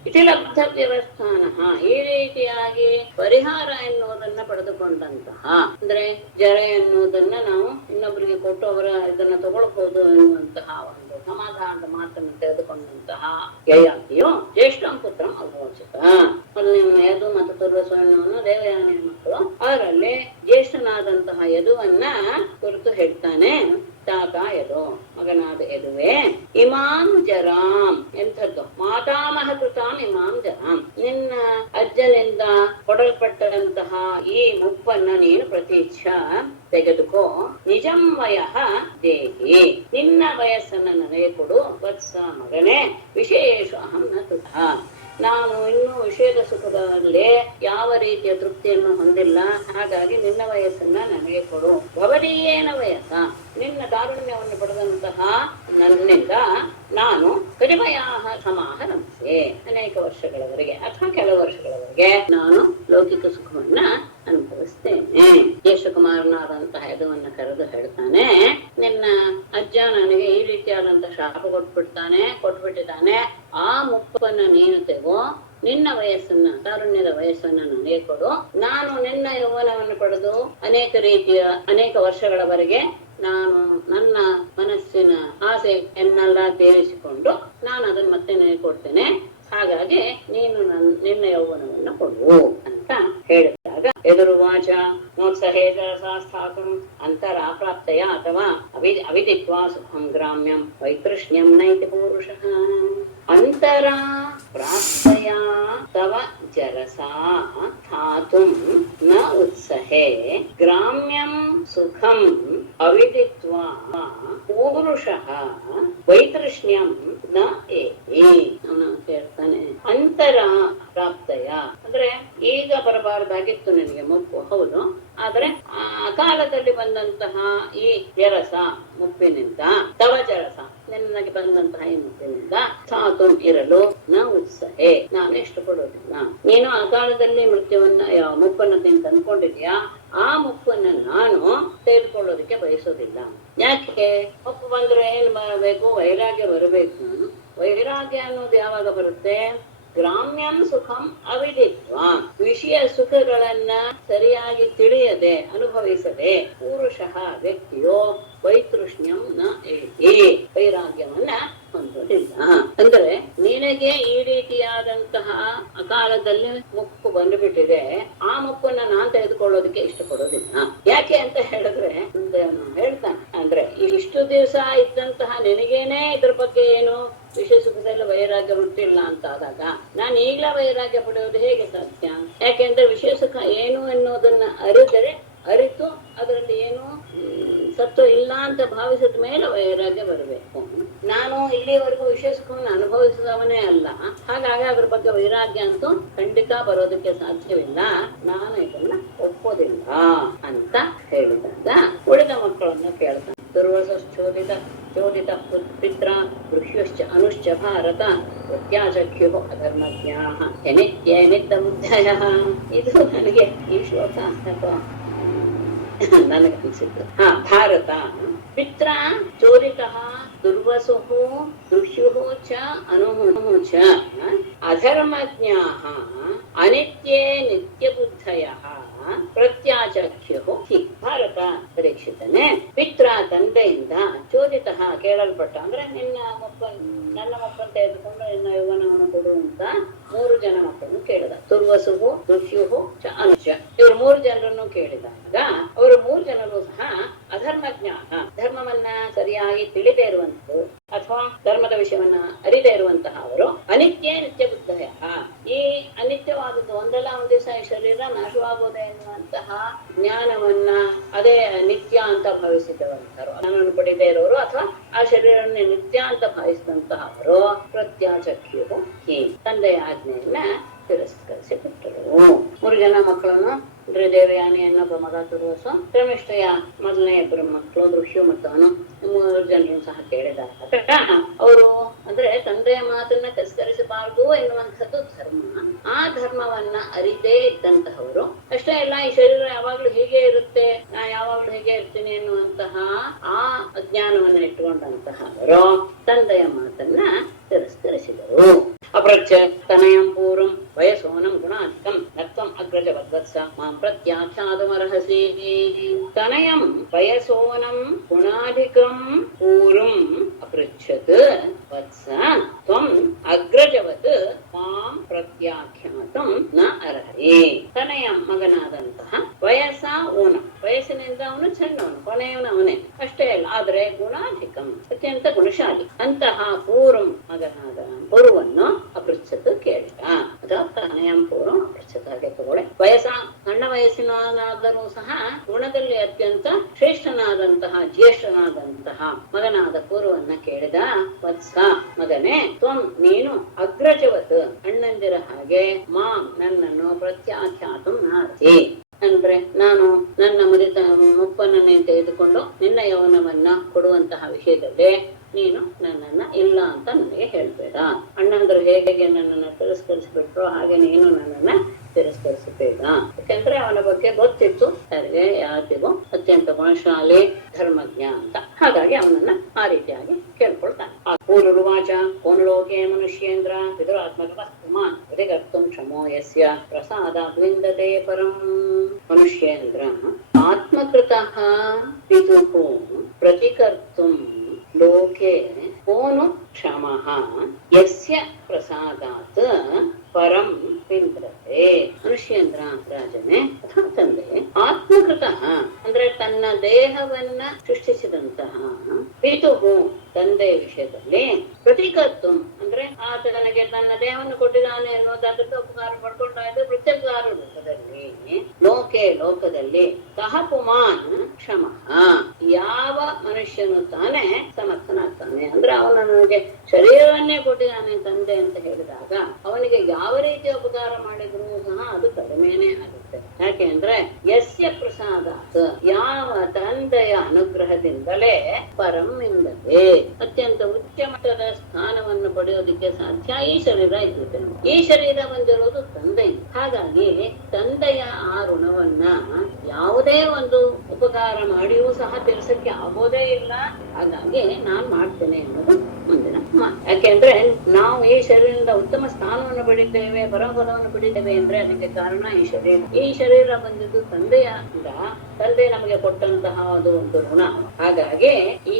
ಇತಿ ಲಬ್ಧ ವ್ಯವಸ್ಥಾನಃ. ಈ ರೀತಿಯಾಗಿ ಪರಿಹಾರ ಎನ್ನುವುದನ್ನ ಪಡೆದುಕೊಂಡಂತಹ, ಅಂದ್ರೆ ಜರೆ ಎನ್ನುವುದನ್ನ ನಾವು ಇನ್ನೊಬ್ಬರಿಗೆ ಕೊಟ್ಟು ಅವರ ಇದನ್ನ ತಗೊಳ್ಬಹುದು ಎನ್ನುವಂತಹ ಒಂದು ಸಮಾಧಾನದ ಮಾತನ್ನು ತೆಗೆದುಕೊಂಡಂತಹ ಯಯಾತಿಯು ಜ್ಯೇಷ್ಠಂ ಪುತ್ರಂ ಅಭೋಚಿತ. ಮೊದಲಿನ ಯದು ಮತ್ತು ತುರ್ವಸವನ್ನು ದೇವಯಾನಿಯ ಮಕ್ಕಳು, ಅವರಲ್ಲಿ ಜ್ಯೇಷ್ಠನಾದಂತಹ ಯದುವನ್ನ ಕುರಿತು ಹೇಳ್ತಾನೆ. ತಾತ ಯದು, ಮಗನಾದ ಯದುವೆ, ಇಮಾಂ ಜರಾಂ, ಎಂಥದ್ದು ಮಾತಾಮಹ ಕೃತಾಂ ಇಮಾಂ ಜರಾಂ, ನಿನ್ನ ಅಜ್ಜನಿಂದ ಕೊಡಲ್ಪಟ್ಟಂತಹ ಈ ಮುಪ್ಪನ್ನ ನೀನು ಪ್ರತೀಕ್ಷ ತೆಗೆದುಕೋ. ನಿಜಂ ವಯಃ ದೇಹಿ, ನಿನ್ನ ವಯಸ್ಸನ್ನ ನನಗೆ ಕೊಡು. ವತ್ಸ, ಮಗನೇ, ವಿಶೇಷ ಅಹಂ ನ ಕೃತ, ನಾನು ಇನ್ನೂ ವಿಷಯದ ಸುಖದಲ್ಲಿ ಯಾವ ರೀತಿಯ ತೃಪ್ತಿಯನ್ನು ಹೊಂದಿಲ್ಲ, ಹಾಗಾಗಿ ನಿನ್ನ ವಯಸ್ಸನ್ನ ನನಗೆ ಕೊಡು. ಭವದೀಯೇನ ವಯಸ್ಸ, ನಿನ್ನ ಕಾರುಣ್ಯವನ್ನು ಪಡೆದಂತಹ ನನ್ನಿಂದ ನಾನು ಕರಿಮಯಾಹ ಸಮಾಹರಂಸೆ, ಅನೇಕ ವರ್ಷಗಳವರೆಗೆ ಅಥವಾ ಕೆಲವು ವರ್ಷಗಳವರೆಗೆ ನಾನು ಲೌಕಿಕ ಸುಖವನ್ನ ಅನುಭವಿಸ್ತೇನೆ. ಯಶಕುಮಾರನಾದಂತಹ ಯದುವನ್ನ ಕರೆದು ಹೇಳ್ತಾನೆ, ನಿನ್ನ ಅಜ್ಜ ನನಗೆ ಈ ರೀತಿಯಾದಂತಹ ಶಾಪ ಕೊಟ್ಬಿಟ್ಟಿದ್ದಾನೆ. ಆ ಮುಪ್ಪನ್ನ ನೀನು ತೆಗೋ, ನಿನ್ನ ವಯಸ್ಸನ್ನ, ತಾರುಣ್ಯದ ವಯಸ್ಸನ್ನ ನನಗೆ ಕೊಡು. ನಾನು ನಿನ್ನ ಯೌವನವನ್ನು ಪಡೆದು ಅನೇಕ ವರ್ಷಗಳವರೆಗೆ ನಾನು ನನ್ನ ಮನಸ್ಸಿನ ಆಸೆಯನ್ನೆಲ್ಲ ತೀರಿಸಿಕೊಂಡು ನಾನು ಅದನ್ನ ಮತ್ತೆ ನನಗೆ ಕೊಡ್ತೇನೆ. ಹಾಗಾಗಿ ನೀನು ನಿನ್ನ ಯೌವನವನ್ನು ಕೊಡು ಅಂತ ಹೇಳಿದಾಗ, ಎದುರುವಾಚ ನೋತ್ಸಹೇಜ ಸ್ಥಾತುಂ ಅಂತರಾಪ್ರಾಪ್ತಯ ಅಥವಾ ಅವಿದಿತ್ವಾ ಸುಖಂ ಗ್ರಾಮ್ಯಂ ವೈತೃಷ್ಣ್ಯಂ ನೈತಿ ಪೂರುಷಃ. ಅಂತರಾ ಪ್ರಾಪ್ತಯ ತವ ಜರಸಾ ಸ್ಥಾತುಂ ನ ಉತ್ಸಹೇ ಗ್ರಾಮ್ಯಂ ಸುಖಂ ಅವಿದಿತ್ವಾ ಪೂರುಷಃ ವೈತೃಷ್ಣ್ಯಂ ನ ಏತಿ. ಹೇಳ್ತಾನೆ, ಅಂತರ ಪ್ರಾಪ್ತಯ ಅಂದ್ರೆ ಈಗ ಬರಬಾರದಾಗಿತ್ತು ನನಗೆ ಮುಪ್ಪು, ಹೌದು, ಆದ್ರೆ ಅಕಾಲದಲ್ಲಿ ಬಂದಂತಹ ಈ ಜರಸ ಮುಪ್ಪಿನಿಂದ, ತವ ಜರಸ ನನಗೆ ಬಂದಂತಹ ಈ ಮುಪ್ಪಿನಿಂದ, ಸ್ಥಾತು ಇರಲು ನ ಉತ್ಸಹೆ, ನಾನು ಇಷ್ಟಪಡೋದಿಲ್ಲ. ನೀನು ಅಕಾಲದಲ್ಲಿ ಮುಪ್ಪನ್ನ ತಂದ್ಕೊಂಡಿದ್ಯಾ, ಆ ಮುಪ್ಪನ್ನ ನಾನು ತೆಗೆದುಕೊಳ್ಳೋದಕ್ಕೆ ಬಯಸೋದಿಲ್ಲ. ಯಾಕೆ? ಮುಪ್ಪು ಬಂದ್ರೆ ಏನ್ ಮಾಡಬೇಕು? ವೈರಾಗ್ಯ ಬರಬೇಕು. ವೈರಾಗ್ಯ ಅನ್ನೋದು ಯಾವಾಗ ಬರುತ್ತೆ? ಗ್ರಾಮ್ಯಂ ಸುಖಂ ಅವಿದಿತ್ವ, ವಿಷಯ ಸುಖಗಳನ್ನ ಸರಿಯಾಗಿ ತಿಳಿಯದೆ ಅನುಭವಿಸದೆ ಪುರುಷಃ ವ್ಯಕ್ತಿಯೋ ವೈತೃಷ್ಣ್ಯಂ ನ ಏತಿ, ವೈರಾಗ್ಯವನ್ನ ಹೊಂದೋದಿಲ್ಲ. ಅಂದ್ರೆ ನಿನಗೆ ಈ ರೀತಿಯಾದಂತಹ ಅಕಾಲದಲ್ಲಿ ಮುಪ್ಪು ಬಂದುಬಿಟ್ಟಿದೆ, ಆ ಮುಪ್ಪನ್ನ ನಾನ್ ತೆಗೆದುಕೊಳ್ಳೋದಕ್ಕೆ ಇಷ್ಟಪಡೋದಿಲ್ಲ. ಯಾಕೆ ಅಂತ ಹೇಳಿದ್ರೆ ಹೇಳ್ತಾನೆ, ಅಂದ್ರೆ ಇಷ್ಟು ದಿವಸ ಇದ್ದಂತಹ ನಿನಗೇನೆ ಇದ್ರ ಬಗ್ಗೆ ಏನು ವಿಷಯ ಸುಖದಲ್ಲಿ ವೈರಾಗ್ಯ ಹುಟ್ಟಿಲ್ಲ ಅಂತ ಆದಾಗ ನಾನು ಈಗಲೇ ವೈರಾಗ್ಯ ಪಡೆಯೋದು ಹೇಗೆ ಸಾಧ್ಯ? ಯಾಕೆಂದ್ರೆ ವಿಷಯ ಸುಖ ಏನು ಎನ್ನುವುದನ್ನ ಅರಿತು ಅದರಲ್ಲಿ ಏನು ಸತ್ವ ಇಲ್ಲ ಅಂತ ಭಾವಿಸಿದ ಮೇಲೆ ವೈರಾಗ್ಯ ಬರಬೇಕು. ನಾನು ಇಲ್ಲಿವರೆಗೂ ವಿಷಯ ಸುಖವನ್ನು ಅನುಭವಿಸಿದವನೇ ಅಲ್ಲ, ಹಾಗಾಗಿ ಅದ್ರ ಬಗ್ಗೆ ವೈರಾಗ್ಯ ಅಂತೂ ಖಂಡಿತ ಬರೋದಕ್ಕೆ ಸಾಧ್ಯವಿಲ್ಲ, ನಾನು ಇದನ್ನ ಒಪ್ಪೋದಿಲ್ಲ ಅಂತ ಹೇಳಿದಾಗ ಉಳಿದ ಮಕ್ಕಳನ್ನು ಕೇಳ್ತಾನೆ. ದುರ್ವಸಶ್ಚೋದಿತ ಪಿತ್ರ ಗೃಹ್ಯುಶ್ಚ ಅನುಶ್ಚ ಭಾರತ ಪ್ರತ್ಯಾಚಕ್ಯು ಅಧರ್ಮಜ್ಞಾಃ ಯನಿತ್ಯ ಬುದ್ಧಯಃ. ಇದು ನನಗೆ ಈ ಶ್ಲೋಕ ನನಗನ್ಸಿದ್ದು. ಭಾರತ ಪಿತ್ರ ಚೋರಿತಃ ದುರ್ವಸುಃ ದುಷ್ಯುಃ ಚ ಅನುಃ ಚ ಅಧರ್ಮಜ್ಞಾಃ ಅನಿತ್ಯೇ ನಿತ್ಯಬುದ್ಧಯಃ ಪ್ರತ್ಯಾಚಕ್ಯು ಹಿ. ಭಾರತ ಪರೀಕ್ಷಿತನೇ, ಪಿತ್ರ ತಂದೆಯಿಂದ ಚೋದಿತ ಕೇಳಲ್ಪಟ್ಟ, ಅಂದ್ರೆ ನನ್ನ ಮಕ್ಕಳನ್ನು ತೆಗೆದುಕೊಂಡು ನಿನ್ನ ಯೌವನವನ್ನು ಕೊಡುವಂತ 3 ಜನ ಮಕ್ಕಳನ್ನು ಕೇಳಿದ. ತುರ್ವಸುಹು ದುಷ್ಯುಹು ಚ ಅನುಷ, ಇವರು 3 ಜನರನ್ನು ಕೇಳಿದಾಗ ಅವರು 3 ಜನರು ಸಹ ಅಧರ್ಮಜ್ಞ, ಧರ್ಮವನ್ನ ಸರಿಯಾಗಿ ತಿಳಿದೇ ಇರುವಂತದ್ದು ಅಥವಾ ಧರ್ಮದ ವಿಷಯವನ್ನ ಅರಿದೇ ಇರುವಂತಹ ಅವರು ಅನಿತ್ಯ ನಿತ್ಯ ಬುದ್ಧಯ, ಈ ಅನಿತ್ಯವಾದದ್ದು ಒಂದಲ್ಲ ಒಂದು ದಿವಸ ಈ ಶರೀರ ನಾಶವಾಗುವುದೇ ಎನ್ನುವಂತಹ ಜ್ಞಾನವನ್ನ ಅದೇ ನಿತ್ಯ ಅಂತ ಭಾವಿಸಿದವಂತರು, ಜ್ಞಾನವನ್ನು ಪಡೆದೇ ಇರೋರು ಅಥವಾ ಆ ಶರೀರವನ್ನು ನಿತ್ಯ ಅಂತ ಭಾವಿಸಿದಂತಹ ಅವರು ಪ್ರತ್ಯಾಚಕ್ಯು ಹಿ, ತಂದೆಯ ಆಜ್ಞೆಯನ್ನ ತಿರಸ್ಕರಿಸಿ ಬಿಟ್ಟರು. 3 ಜನ ಮಕ್ಕಳನ್ನು ಅಂದ್ರೆ ದೇವಯಾನಿ ಅನ್ನೊಬ್ಬ ಮಗ ತುರುವಸು, ಧರ್ಮಿಷ್ಠೆಯ ಮೊದಲನೇ ಇಬ್ಬರು ಮಕ್ಕಳು ಋಷಿ ಮತ್ತು ಅನು, 3 ಜನರನ್ನು ಸಹ ಕೇಳಿದ್ದಾರೆ. ಅವರು ಅಂದ್ರೆ ತಂದೆಯ ಮಾತನ್ನ ತಿರಸ್ಕರಿಸಬಾರದು ಎನ್ನುವಂಥದ್ದು ಧರ್ಮ. ಆ ಧರ್ಮವನ್ನ ಅರಿತೇ ಇದ್ದಂತಹವರು. ಅಷ್ಟೇ ಅಲ್ಲ, ಈ ಶರೀರ ಯಾವಾಗ್ಲೂ ಹೀಗೆ ಇರುತ್ತೆ, ನಾ ಯಾವಾಗ್ಲೂ ಹೀಗೆ ಇರ್ತೀನಿ ಎನ್ನುವಂತಹ ಆ ಅಜ್ಞಾನವನ್ನ ಇಟ್ಟುಕೊಂಡಂತಹವರು ತಂದೆಯ ಮಾತನ್ನ ತಿರಸ್ಕರಿಸಿದರು. ಅಪ್ರಚ್ಛ ತನಯಂ ಪೂರ್ವಂ ವಯಸೋನಂ ಗುಣಾಧಿಕಂ ನತ್ವಂ ಅಗ್ರಜವದ್ವತ್ಸ ಮಾಂ ಪ್ರತ್ಯಾಖ್ಯಾತುಮರ್ಹಸಿ. ತನಯಂ ವಯಸೋನಂ ಗುಣಾಧಿಕಂ ಪೂರ್ವಂ ಅಪೃಚ್ಛತ್ ವತ್ಸ ತ್ವಂ ಅಗ್ರಜವತ್ ಮಾಂ ಪ್ರತ್ಯಾಖ್ಯಾತುಂ ನ ಅರ್ಹಸಿ. ತನಯಂ ಮಗನಾದಂತಹ, ವಯಸ್ಸ ಓನ ವಯಸ್ಸಿನಿಂದ ಅವನು ಸಣ್ಣವನು, ಕೊನೆಯವನು ಅವನೇ. ಅಷ್ಟೇ ಅಲ್ಲ, ಆದ್ರೆ ಗುಣಾಧಿಕಂ ಅತ್ಯಂತ ಗುಣಶಾಲಿ ಅಂತಹ ಪೂರ್ವಂ ಮಗನಾದ ಪೂರ್ವವನ್ನು ಅಪೃಚ್ಛತ್ ಕೇಳಿದ. ಅಥವಾ ತನಯಂ ಪೂರ್ವಂ ಅಪೃಚ್ಛತ್ ಹಾಗೆ ತಗೊಳ್ಳೆ. ವಯಸ್ಸ ಸಣ್ಣ ವಯಸ್ಸಿನಾದರೂ ಸಹ ಗುಣದಲ್ಲಿ ಅತ್ಯಂತ ಶ್ರೇಷ್ಠನಾದಂತಹ ಜ್ಯೇಷ್ಠನಾದಂತಹ ಮಗನಾದ ಪೂರ್ವನ್ನ ಕೇಳಿದ. ವತ್ಸ ಮಗನೇ, ತ್ವಂ ನೀನು ಅಗ್ರಜವತ್ ಅಣ್ಣಂದಿರ ಹಾಗೆ ಮಾಂ ನನ್ನನ್ನು ಪ್ರತ್ಯಾಖ್ಯಾತು ನಾರ್ತಿ, ಅಂದ್ರೆ ನಾನು ನನ್ನ ಮುಪ್ಪನನ್ನೇ ತೆಗೆದುಕೊಂಡು ನಿನ್ನ ಯೌವನವನ್ನ ಕೊಡುವಂತಹ ವಿಷಯದಲ್ಲಿ ನೀನು ನನ್ನನ್ನ ಇಲ್ಲ ಅಂತ ನನಗೆ ಹೇಳ್ಬೇಡ. ಅಣ್ಣಂದ್ರು ಹೇಗೆ ನನ್ನನ್ನ ತಿರಸ್ಕರಿಸ್ಬಿಟ್ರು ಹಾಗೆ ನೀನು ನನ್ನನ್ನ ತಿರಸ್ಕರಿಸಬೇಡ. ಯಾಕಂದ್ರೆ ಅವನ ಬಗ್ಗೆ ಗೊತ್ತಿತ್ತು ಯಾರಿಗೂ ಅತ್ಯಂತ ಗುಣಶಾಲಿ ಧರ್ಮಜ್ಞ ಅಂತ. ಹಾಗಾಗಿ ಅವನನ್ನ ಆ ರೀತಿಯಾಗಿ ಕೇಳ್ಕೊಳ್ತಾನೆ. ಪೂರ್ವರುವಾಚ ಕೋನಲೋಕೆ ಮನುಷ್ಯೇಂದ್ರ ವಿದುರಾತ್ಮಕವಸ್ತುಮಾನ್ ಪ್ರತಿಕರ್ತುಂ ಕ್ಷಮೋ ಯಸ್ಯ ಪ್ರಸಾದಾತ್ ವಿಂದತೆ ಪರಂ. ಮನುಷ್ಯೇಂದ್ರ ಆತ್ಮಕೃತಃ ಪಿತುಃ ಪ್ರತಿಕರ್ತುಂ ಲೋಕೆ ಕೋನು ಕ್ಷಮಃ ಯಸ್ಯ ಪ್ರಸಾದಾತ್ ಪರಂ ವಿಂದ್ರತೆ. ಮನುಷ್ಯೇಂದ್ರ ರಾಜನೇ ಅಥವಾ ತಂದೆ ಆತ್ಮಕೃತಃ ಅಂದ್ರೆ ತನ್ನ ದೇಹವನ್ನ ಸೃಷ್ಟಿಸಿದಂತಹ ಪಿತುಹು ತಂದೆ ವಿಷಯದಲ್ಲಿ ಪ್ರತಿಕರ್ತು ಅಂದ್ರೆ ಆತ ನನಗೆ ತನ್ನ ದೇಹವನ್ನು ಕೊಟ್ಟಿದ್ದಾನೆ ಅನ್ನೋದಾದ್ರಿಂದ ಉಪಕಾರ ಪಡ್ಕೊಂಡಾಯ್ತು. ಪ್ರತ್ಯೇಕ ರೂಪದಲ್ಲಿ ಲೋಕದಲ್ಲಿ ಸಹ ಪುಮಾನ್ ಕ್ಷಮಃ ಯಾವ ಮನುಷ್ಯನು ತಾನೇ ಸಮರ್ಥನಾಗ್ತಾನೆ ಅಂದ್ರೆ ಅವನು ನನಗೆ ಶರೀರವನ್ನೇ ಕೊಟ್ಟಿದ್ದಾನೆ ತಂದೆ ಅಂತ ಹೇಳಿದಾಗ ಅವನಿಗೆ ಯಾವ ರೀತಿಯ ಉಪಕಾರ ಮಾಡಿದ್ರು ಸಹ ಅದು ಕಡಿಮೆನೇ ಆಗುತ್ತೆ. ಯಾಕೆ ಅಂದ್ರೆ ಯಸ್ಯ ಪ್ರಸಾದಾತ್ ಯಾವ ತಂದೆಯ ಅನುಗ್ರಹದಿಂದಲೇ ಪರಂ ಇಂದಲೇ ಅತ್ಯಂತ ಉಚ್ಚ ಮಟ್ಟದ ಸ್ಥಾನವನ್ನು ಪಡೆಯೋದಕ್ಕೆ ಸಾಧ್ಯ ಈ ಶರೀರ ಇರುತ್ತೆ. ಈ ಶರೀರ ಬಂದಿರೋದು ತಂದೆ. ಹಾಗಾಗಿ ತಂದೆಯ ಆ ಋಣವನ್ನ ಯಾವುದೇ ಒಂದು ಉಪಕಾರ ಮಾಡಿಯೂ ಸಹ ತಿಳಿಸಕ್ಕೆ ಆಗೋದೇ ಇಲ್ಲ. ಹಾಗಾಗಿ ನಾನ್ ಮಾಡ್ತೇನೆ ಅನ್ನೋದು ಮುಂದಿನ ಮಾತು. ಯಾಕೆಂದ್ರೆ ನಾವು ಈ ಶರೀರದಿಂದ ಉತ್ತಮ ಸ್ಥಾನವನ್ನು ಪಡಿತೇವೆ, ಪರಮಪದವನ್ನು ಪಡಿತೇವೆ ಅಂದ್ರೆ ಅದಕ್ಕೆ ಕಾರಣ ಈ ಶರೀರ ಬಂದಿದ್ದು ತಂದೆಯಿಂದ. ತಂದೆ ನಮಗೆ ಕೊಟ್ಟಂತಹ ಅದು ಒಂದು ಋಣ. ಹಾಗಾಗಿ ಈ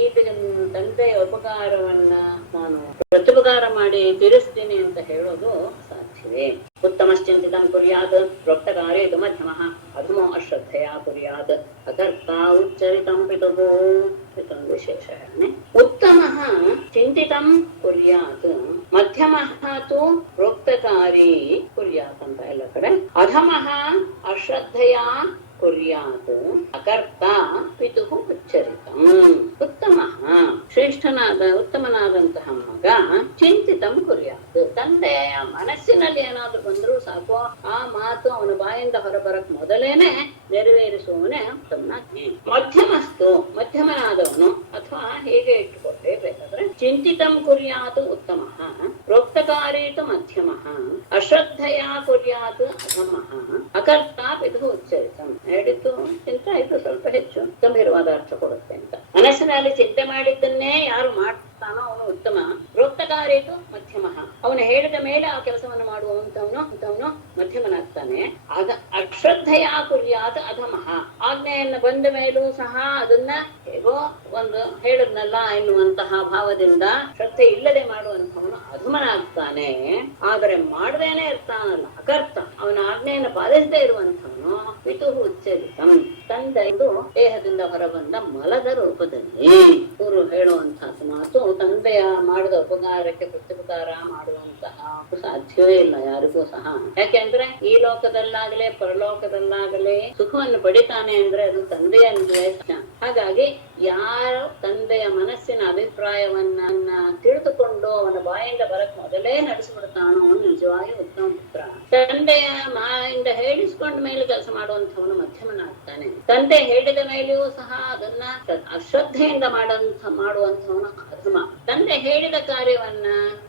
ತಂದೆಯ ಉಪಕಾರವನ್ನ ನಾನು ಪ್ರತ್ಯುಪಕಾರ ಮಾಡಿ ತೀರಿಸ್ತೀನಿ ಅಂತ ಹೇಳೋದು ಸಾಧ್ಯವೇ? ಉತ್ತಮಶ್ಚಿಂತಿತಂ ಕುರ್ಯಾತ್ ಪ್ರೋಕ್ತಕಾರ್ಯೇತು ಮಧ್ಯಮಃ ಅಧಮೋ ಅಶ್ರದ್ಧೆಯ ಕುರ್ಯಾತ್ ಅಕರ್ತ ಉಚ್ಚರಿತಂ ಪಿತುಃ. ಇದೊಂದು ವಿಶೇಷ ಹೇಳನೆ. ಉತ್ತಮಃ ಚಿಂತಿತಂ ಕುರ್ಯಾತ್ ಮಧ್ಯಮಃ ತು ಪ್ರೋಕ್ತಕಾರಿ ಕುರ್ಯಾತ್ ಅಂತ ಎಲ್ಲ ಕಡೆ. ಅಧಮಃ ಅಶ್ರದ್ಧೆಯ ಕುರ್ಯಾತ್ ಅಕರ್ತ ಪಿತುಃ ಉಚ್ಚರಿತಂ. ಉತ್ತಮ ಉತ್ತಮನಾದಂತಹ ಮಗ ಚಿಂತಿತಂ ಕುರ್ಯಾತ್ ತಂದೆಯ ಮನಸ್ಸಿನಲ್ಲಿ ಏನಾದ್ರು ಬಂದರೂ ಸಾಕು ಆ ಮಾತು ಅವನ ಬಾಯಿಂದ ಹೊರಬರಕ್ ಮೊದಲೇನೆ ನೆರವೇರಿಸುವವನೇ ಉತ್ತಮನಾಗ್ತಾನೆ. ಮಧ್ಯಮನಾದವನು ಅಥವಾ ಹೇಗೆ ಇಟ್ಟುಕೊಂಡೇ ಬೇಕಾದ್ರೆ ಚಿಂತಿತಂ ಕುರ್ಯಾತ್ ಉತ್ತಮ ಪ್ರೋಕ್ತಕಾರೀತು ಮಧ್ಯಮಃ ಅಶ್ರದ್ಧೆಯ ಕುರ್ಯಾತ್ ಅಧಮಃ ಅಕರ್ತ ಪಿತುಃ ಉಚ್ಚರಿತಂ. ಹೇಳಿದ್ದು ಚಿಂತೆ ಇದು ಸ್ವಲ್ಪ ಹೆಚ್ಚು ಗಂಭೀರವಾದ ಅರ್ಥ ಕೊಡುತ್ತೆ ಅಂತ. ಮನಸ್ಸಿನಲ್ಲಿ ಚಿಂತೆ ಮಾಡಿದ್ದನ್ನೇ ಯಾರು ಮಾಡ್ತಾನೋ ಅವನು ಉತ್ತಮ. ಪ್ರೋಕ್ತಕಾರೀತು ಮಧ್ಯಮಃ ಅವನು ಹೇಳಿದ ಮೇಲೆ ಆ ಕೆಲಸವನ್ನು ಮಾಡುವಂತವನು ಮಧ್ಯಮನಾಗ್ತಾನೆ. ಅಶ್ರದ್ಧೆಯ ಕುರ್ಯಾತ್ ಅಧಮಃ ಆಜ್ಞೆಯನ್ನು ಬಂದ ಮೇಲೂ ಸಹ ಅದನ್ನ ಹೇಗೋ ಒಂದು ಹೇಳಿದ್ನಲ್ಲ ಎನ್ನುವಂತಹ ಭಾವದಿಂದ ಶ್ರದ್ಧೆ ಇಲ್ಲದೆ ಮಾಡುವಂತವನು ಅಧಮನಾಗ್ತಾನೆ. ಆದರೆ ಮಾಡದೇನೆ ಇರ್ತಾನಲ್ಲ ಅಕರ್ತ ಅವನ ಆಜ್ಞೆಯನ್ನು ಪಾಲಿಸದೇ ಇರುವಂತವನು ಪಿತುಃ ಉಚ್ಚರಿತಂ ತಂದೆಯು ದೇಹದಿಂದ ಹೊರಬಂದ ಮಲದ ರೂಪದಲ್ಲಿ. ಇವರು ಹೇಳುವಂತಹ ಮಾತು ತಂದೆಯ ಮಾಡಿದ ಉಪಕಾರಕ್ಕೆ ಪ್ರತ್ಯುಪಕಾರ ಮಾಡುವಂತಹ ಸಾಧ್ಯವೇ ಇಲ್ಲ ಯಾರಿಗೂ ಸಹ. ಯಾಕೆಂದ್ರೆ ಈ ಲೋಕದಲ್ಲಾಗಲೇ ಪರಲೋಕದಲ್ಲಾಗಲೇ ಸುಖವನ್ನು ಪಡಿತಾನೆ ಅಂದ್ರೆ ಅದು ತಂದೆಯ ಹಾಗಾಗಿ ಯಾರು ತಂದೆಯ ಮನಸ್ಸಿನ ಅಭಿಪ್ರಾಯವನ್ನ ತಿಳಿದುಕೊಂಡು ಅವನ ಬಾಯಿಂದ ಬರಕ್ ಮೊದಲೇ ನಡೆಸಿಬಿಡ್ತಾನೋ ಅವನು ನಿಜವಾಗಿ ಉತ್ತಮ ಪುತ್ರ. ತಂದೆಯ ಮಾಯಿಂದ ಹೇಳಿಸ್ಕೊಂಡ ಮೇಲೆ ಕೆಲಸ ಮಾಡುವಂಥವನು ಮಧ್ಯಮನಾಗ್ತಾನೆ. ತಂದೆ ಹೇಳಿದ ಮೇಲೆಯೂ ಸಹ ಅದನ್ನ ಅಶ್ರದ್ಧೆಯಿಂದ ಮಾಡುವಂಥವನು ಅಧಮ. ತಂದೆ ಹೇಳಿದ ಕಾರ್ಯವನ್ನ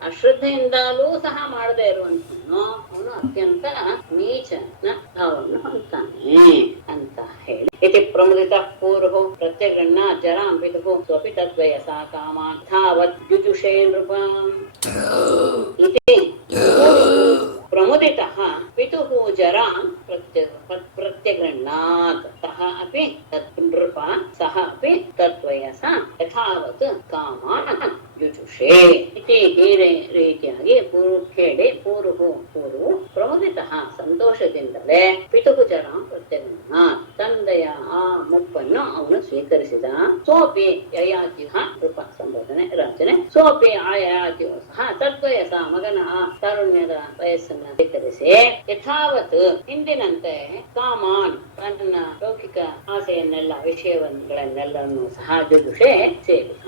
ಅಶ್ರದ್ಧೆಯಿಂದಲೂ ಸಹ ಮಾಡದೇ ಇರುವಂಥವನು ಅವನು ಅತ್ಯಂತ ನೀಚನ ಭಾವವನ್ನು ಹೊಂದ್ತಾನೆ ಅಂತ ಹೇಳಿ ಇತಿ ಪ್ರಮುದಿತ ಪೂರ್ವ ಪ್ರತ್ಯಗಣ್ಣ ಜರಾಂ ಪಿತುಃ ಸ್ವಪಿ ತದ್ವಯಸ ಕಾಮಾರ್ಥಾವತ್ ಯುಜುಷೇ ನೃಪ ಇತಿ ಪ್ರಮುದಿತಃ ಪಿತುಃ ಜರಾಂ ಪ್ರತ್ಯಗೃಹ್ಣಾತ್ ಸಹ ಅಪಿ ತತ್ ನೃಪ ಸಹ ಅಪಿ ತದ್ವಯಸ ಯಥಾವತ್ ಕಾಮಾನ್ ಯುಜುಷೇ ಇತಿ ಈ ರೀತಿಯಾಗಿ ಪೂರ್ವ ಪ್ರಮುದಿತಃ ಸಂತೋಷದಿಂದಲೇ ಪಿತುಃ ಜರಾಂ ಪ್ರತ್ಯಗೃಹ್ಣಾತ್ ತಂದೆಯ ಆ ಮುಪ್ಪನ್ನು ಅವನು ಸ್ವೀಕರಿಸಿದ. ಸೋಪಿ ಯಯಾತಿಹ ನೃಪ ಸಂಬೋಧನೆ ರಾಜನೆ ಸೋಪಿ ಆ ಯಯಾತಿಯು ಸಹ ತದ್ವಯಸ ಮಗನ ತಾರುಣ್ಯದ ವಯಸ್ಸನ್ನ ಸ್ವೀಕರಿಸಿ ಯಥಾವತ್ ಹಿಂದಿನಂತೆ ಕಾಮಾನ್ ತನ್ನ ಲೌಕಿಕ ಆಸೆಯನ್ನೆಲ್ಲ ವಿಷಯಗಳನ್ನೆಲ್ಲವನ್ನು ಸಹ ಜುಜುಷೆ ಸೇರಿದ.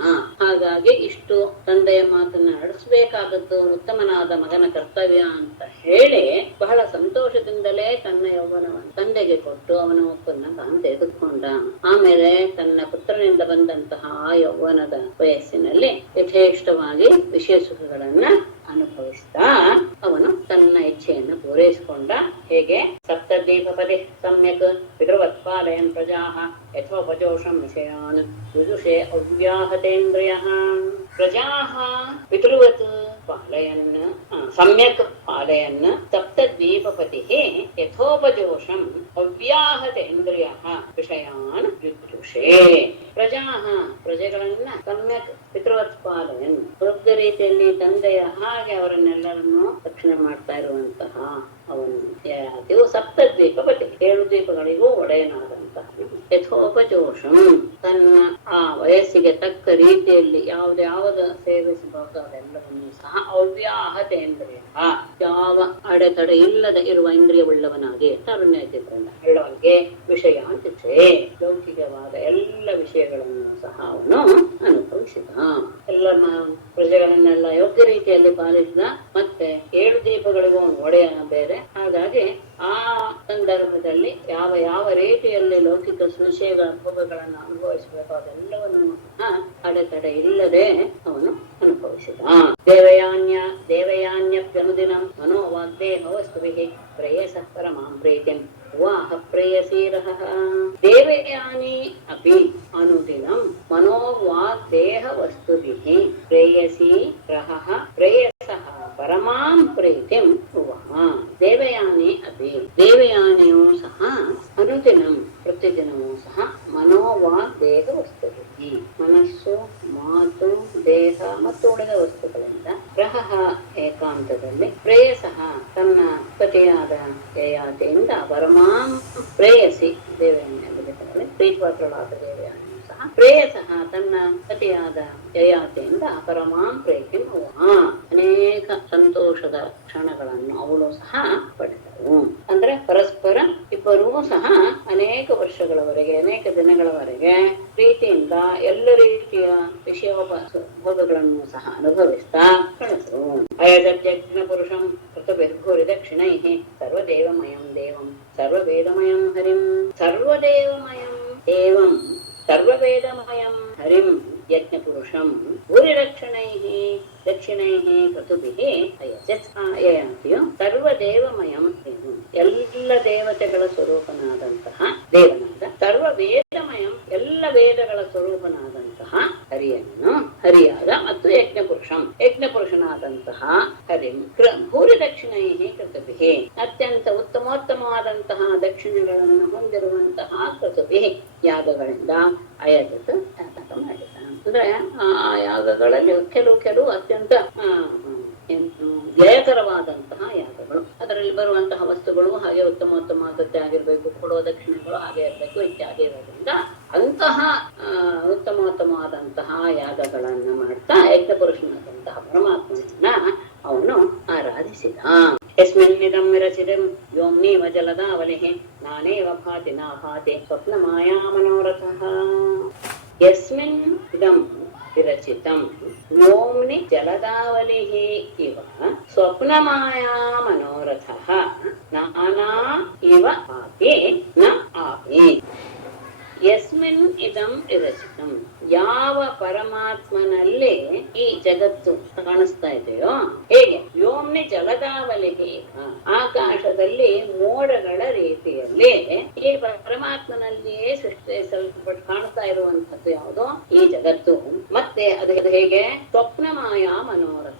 ಹಾಗಾಗಿ ಇಷ್ಟು ತಂದೆಯ ಮಾತನ್ನ ನಡೆಸಬೇಕಾದದ್ದು ಉತ್ತಮನಾದ ಮಗನ ಕರ್ತವ್ಯ ಅಂತ ಹೇಳಿ ಬಹಳ ಸಂತೋಷದಿಂದಲೇ ತನ್ನ ಯೌವನವನ್ನು ತಂದೆಗೆ ಕೊಟ್ಟು ಅವನ ಮುಪ್ಪನ್ನ ತಾನು ತೆಗೆದುಕೊಂಡ. ಆಮೇಲೆ ತನ್ನ ಪುತ್ರನಿಂದ ಬಂದಂತಹ ಆ ಯೌವನದ ವಯಸ್ಸಿನಲ್ಲಿ ಯಥೇಷ್ಟವಾಗಿ ವಿಷಯ ಸುಖಗಳನ್ನ ಅನುಭವಿಸ್ತಾ ಅವನು ತನ್ನ ಇಚ್ಛೆಯನ್ನು ಪೂರೈಸಿಕೊಂಡ. ಹೇಗೆ ಸಪ್ತದೀಪಪದಿ ಸಮ್ಯಕ್ ಪಿತೃವತ್ಪಾಲಯನ್ ಪ್ರಜಾಃ ಯಥೋಪಜೋಷಂ ವಿಷಯಾನ್ ಯುಜುಷೇ ಅವ್ಯಾಹತೇಂದ್ರಿಯಃ ಪ್ರಜಾಃ ಪಿತೃವತ್ ಪಾಲಯನ್ ಸಮ್ಯಕ್ ಪಾಲಯನ್ ಸಪ್ತದ್ವೀಪಪತಿಃ ಯಥೋಪಜೋಷಂ ಅವ್ಯಾಹತೇಂದ್ರಿಯಃ ವಿಷಯಾನ್ ಯುಜುಷೇ ಪ್ರಜಾಃ ಪ್ರಜೆಗಳನ್ನ ಸಮ್ಯಕ್ ಪಿತೃವತ್ ಪಾಲಯನ್ ವೃದ್ಧ ರೀತಿಯಲ್ಲಿ ತಂದೆಯ ಹಾಗೆ ಅವರನ್ನೆಲ್ಲರನ್ನು ರಕ್ಷಣೆ ಮಾಡ್ತಾ ಇರುವಂತಹ ಅವನು ಯಯಾತಿಯು ಸಪ್ತದ್ವೀಪಪತಿ 7 ದ್ವೀಪಗಳಿಗೂ ಒಡೆಯನಾದಂತಹ ಯಥೋಪಜೋಷಂ ತನ್ನ ಆ ವಯಸ್ಸಿಗೆ ತಕ್ಕ ರೀತಿಯಲ್ಲಿ ಯಾವ್ದು ಸೇವಿಸಬಹುದು ಅದೆಲ್ಲವನ್ನು ಸಹ ಅವ್ಯಾಹತೇಂದ್ರಿಯ ಯಾವ ಅಡೆತಡೆ ಇಲ್ಲದೆ ಇರುವ ಇಂದ್ರಿಯವುಳ್ಳವನಾಗಿ ತಾರುಣ್ಯದಿಂದ ಹೇಳುವಂಗೆ ವಿಷಯ ಅಂತಿದೆ. ಲೌಕಿಕವಾದ ಎಲ್ಲ ವಿಷಯಗಳನ್ನು ಸಹ ಅವನು ಅನುಭವಿಸಿದ. ಎಲ್ಲ ಪ್ರಜೆಗಳನ್ನೆಲ್ಲ ಯೋಗ್ಯ ರೀತಿಯಲ್ಲಿ ಪಾಲಿಸಿದ. ಮತ್ತೆ 7 ದೀಪಗಳಿಗೂ ಅವನು ಒಡೆಯ ಬೇರೆ. ಹಾಗಾಗಿ ಆ ಸಂದರ್ಭದಲ್ಲಿ ಯಾವ ರೀತಿಯಲ್ಲಿ ಲೌಕಿಕ ವಿಷಯಗಳ ಭೋಗಗಳನ್ನು ಅನುಭವಿಸಬೇಕು ಅದೆಲ್ಲವನ್ನು ಅಡೆತಡೆ ಇಲ್ಲದೆ ಅವನು ಅನುಭವಿಸಿದ. ದೇವಯಾನ್ಯಪ್ಯನುದಿನಂ ಮನೋವಾಗ್ದೇಹವಸ್ತುಭಿಃ ಪ್ರೇಯಸಃ ಪರಮಾಂ ಪ್ರೀತಿಂ ವಾಹ ಪ್ರೇಯಸೀರಃ ದೇವಯಾನಿ ಅಪಿ ಅನುದಿನಂ ಮನೋವಾಗ್ದೇಹವಸ್ತುಭಿಃ ಪ್ರೇಯಸಿ ರಹಃ ಪ್ರೇಯಸಃ ಪರಮಾಂ ಪ್ರೀತಿಂ ವಾಹ ದೇವಯಾನಿ ಅಪಿ ದೇವಯಾನಿಯೂ ಸಹ ಅನುದಿನಂ ಪ್ರತಿದಿನವೂ ಸಹ ಮನೋವಾಗ್ದೇಹ ವಸ್ತುಭಿಃ ಮನಸ್ಸು ಮಾತು ದೇಹ ಮತ್ತು ಉಳಿದ ವಸ್ತುಗಳಿಂದ ರಹಃ ಏಕಾಂತದಲ್ಲಿ ಪ್ರೇಯಸಃ ತನ್ನ ಪತಿಯಾದ ಯಯಾತಿಯಿಂದ ಪರಮಾಂ ಪ್ರೇಯಸಿ ದೇವಯಾನಿ ಪ್ರೀತಿಪಾತ್ರಳಾದ ದೇವಯಾನಿ ಸಹ ಪ್ರೇಯಸಃ ತನ್ನ ಪತಿಯಾದ ಯಯಾತಿಯಿಂದ ಪರಮಾಂ ಪ್ರೇತಿಂ ಅನೇಕ ಸಂತೋಷದ ಕ್ಷಣಗಳನ್ನು ಅವಳು ಸಹ ಪಡೆದಳು. ಅಂದ್ರೆ ಪರಸ್ಪರ ಇಬ್ಬರೂ ಸಹ ಅನೇಕ ವರ್ಷಗಳವರೆಗೆ ಅನೇಕ ದಿನಗಳವರೆಗೆ ಪ್ರೀತಿಯಿಂದ ಎಲ್ಲ ರೀತಿಯ ವಿಷಯೋಪಭೋಗಗಳನ್ನು ಸಹ ಅನುಭವಿಸ್ತಾ ಕಳಿಸರು. ಅಯಜ್ಞ ಪುರುಷಂ ಕೃತಭಿರ್ಭೂರಿ ದಕ್ಷಿಣೈಃ ಸರ್ವದೇವಮಯಂ ದೇವಂ ಸರ್ವವೇದಮಯಂ ಹರಿಂ ಸರ್ವದೇವಮಯಂ ದೇವಂ ಸರ್ವವೇದಮಯಂ ಹರಿಂ ಯಜ್ಞ ಪುರುಷಂ ಭೂರಿರಕ್ಷಣೈಃ ದಕ್ಷಿಣೈಃ ಕೃತುಭಿಃ ಅಯಯಾತಿಯು ಸರ್ವದೇವಮಯಂ ಎಲ್ಲ ದೇವತೆಗಳ ಸ್ವರೂಪನಾದಂತಹ ದೇವನಾದ ಸರ್ವವೇದಮಯಂ ಎಲ್ಲ ವೇದಗಳ ಸ್ವರೂಪನಾದಂತಹ ಹರಿಯಾದ ಮತ್ತು ಯಜ್ಞ ಪುರುಷನಾದಂತಹ ಹರಿಂ ಭೂರಿ ದಕ್ಷಿಣೈಃ ಕೃತುಭಿಃ ಅತ್ಯಂತ ಉತ್ತಮೋತ್ತಮವಾದಂತಹ ದಕ್ಷಿಣೆಗಳನ್ನು ಹೊಂದಿರುವಂತಹ ಕೃತುಭಿಃ ಯಾಗಗಳಿಂದ ಅಯಜತ್ ಯಾತಕ ಮಾಡಿದ. ಅಂದ್ರೆ ಆ ಯಾಗಗಳಲ್ಲಿ ಕೆಲವು ಅತ್ಯಂತ ವ್ಯಯಕರವಾದಂತಹ ಯಾಗಗಳು. ಅದರಲ್ಲಿ ಬರುವಂತಹ ವಸ್ತುಗಳು ಹಾಗೆ ಉತ್ತಮೋತ್ತಮವಾದದ್ದೇ ಆಗಿರ್ಬೇಕು, ಕೊಡುವ ದಕ್ಷಿಣೆಗಳು ಹಾಗೆ ಇರಬೇಕು ಇತ್ಯಾದಿ ಇರೋದ್ರಿಂದ ಅಂತಹ ಉತ್ತಮೋತ್ತಮವಾದಂತಹ ಯಾಗಗಳನ್ನ ಮಾಡ್ತಾ ಯಜ್ಞ ಪುರುಷನಾದಂತಹ ಪರಮಾತ್ಮನನ್ನ ಅವನು ಆರಾಧಿಸಿದ. ಯಸ್ಮಿನ್ನಿದಂ ವಿರಚಿತಂ ವ್ಯೋಮ್ನೇವ ಜಲದಾವಲಿಃ ನಾನೇವ ಭಾತಿ ನಾಭಾತಿ ಸ್ವಪ್ನ ಮಾಯಾ ಮನೋರಥಃ ಯಸ್ಮಿನ್ ಇದಂ ವಿರಚಿತಂ ವ್ಯೋಮ್ನಿ ಜಲದಾವಲಿಃ ಇವ ಸ್ವಪ್ನಮಾಯಾ ಮನೋರಥಃ ನಾನಾ ಇವ ಆಪಿ ನ ಆಪಿ. ಯಸ್ಮಿನ್ ಇದಂ ವಿರಚಿತಂ, ಯಾವ ಪರಮಾತ್ಮನಲ್ಲೇ ಈ ಜಗತ್ತು ಕಾಣಿಸ್ತಾ ಇದೆಯೋ, ಹೇಗೆ ವ್ಯೋಮ್ನಿ ಜಲದಾವಲಿಗೆ, ಆಕಾಶದಲ್ಲಿ ಮೋಡಗಳ ರೀತಿಯಲ್ಲಿ ಈ ಪರಮಾತ್ಮನಲ್ಲಿಯೇ ಸೃಷ್ಟಿಸಲ್ಪಟ್ಟು ಕಾಣಿಸ್ತಾ ಇರುವಂತದ್ದು ಯಾವುದೋ ಈ ಜಗತ್ತು. ಮತ್ತೆ ಅದು ಹೇಗೆ? ಸ್ವಪ್ನ ಮಾಯಾ ಮನೋರಥ,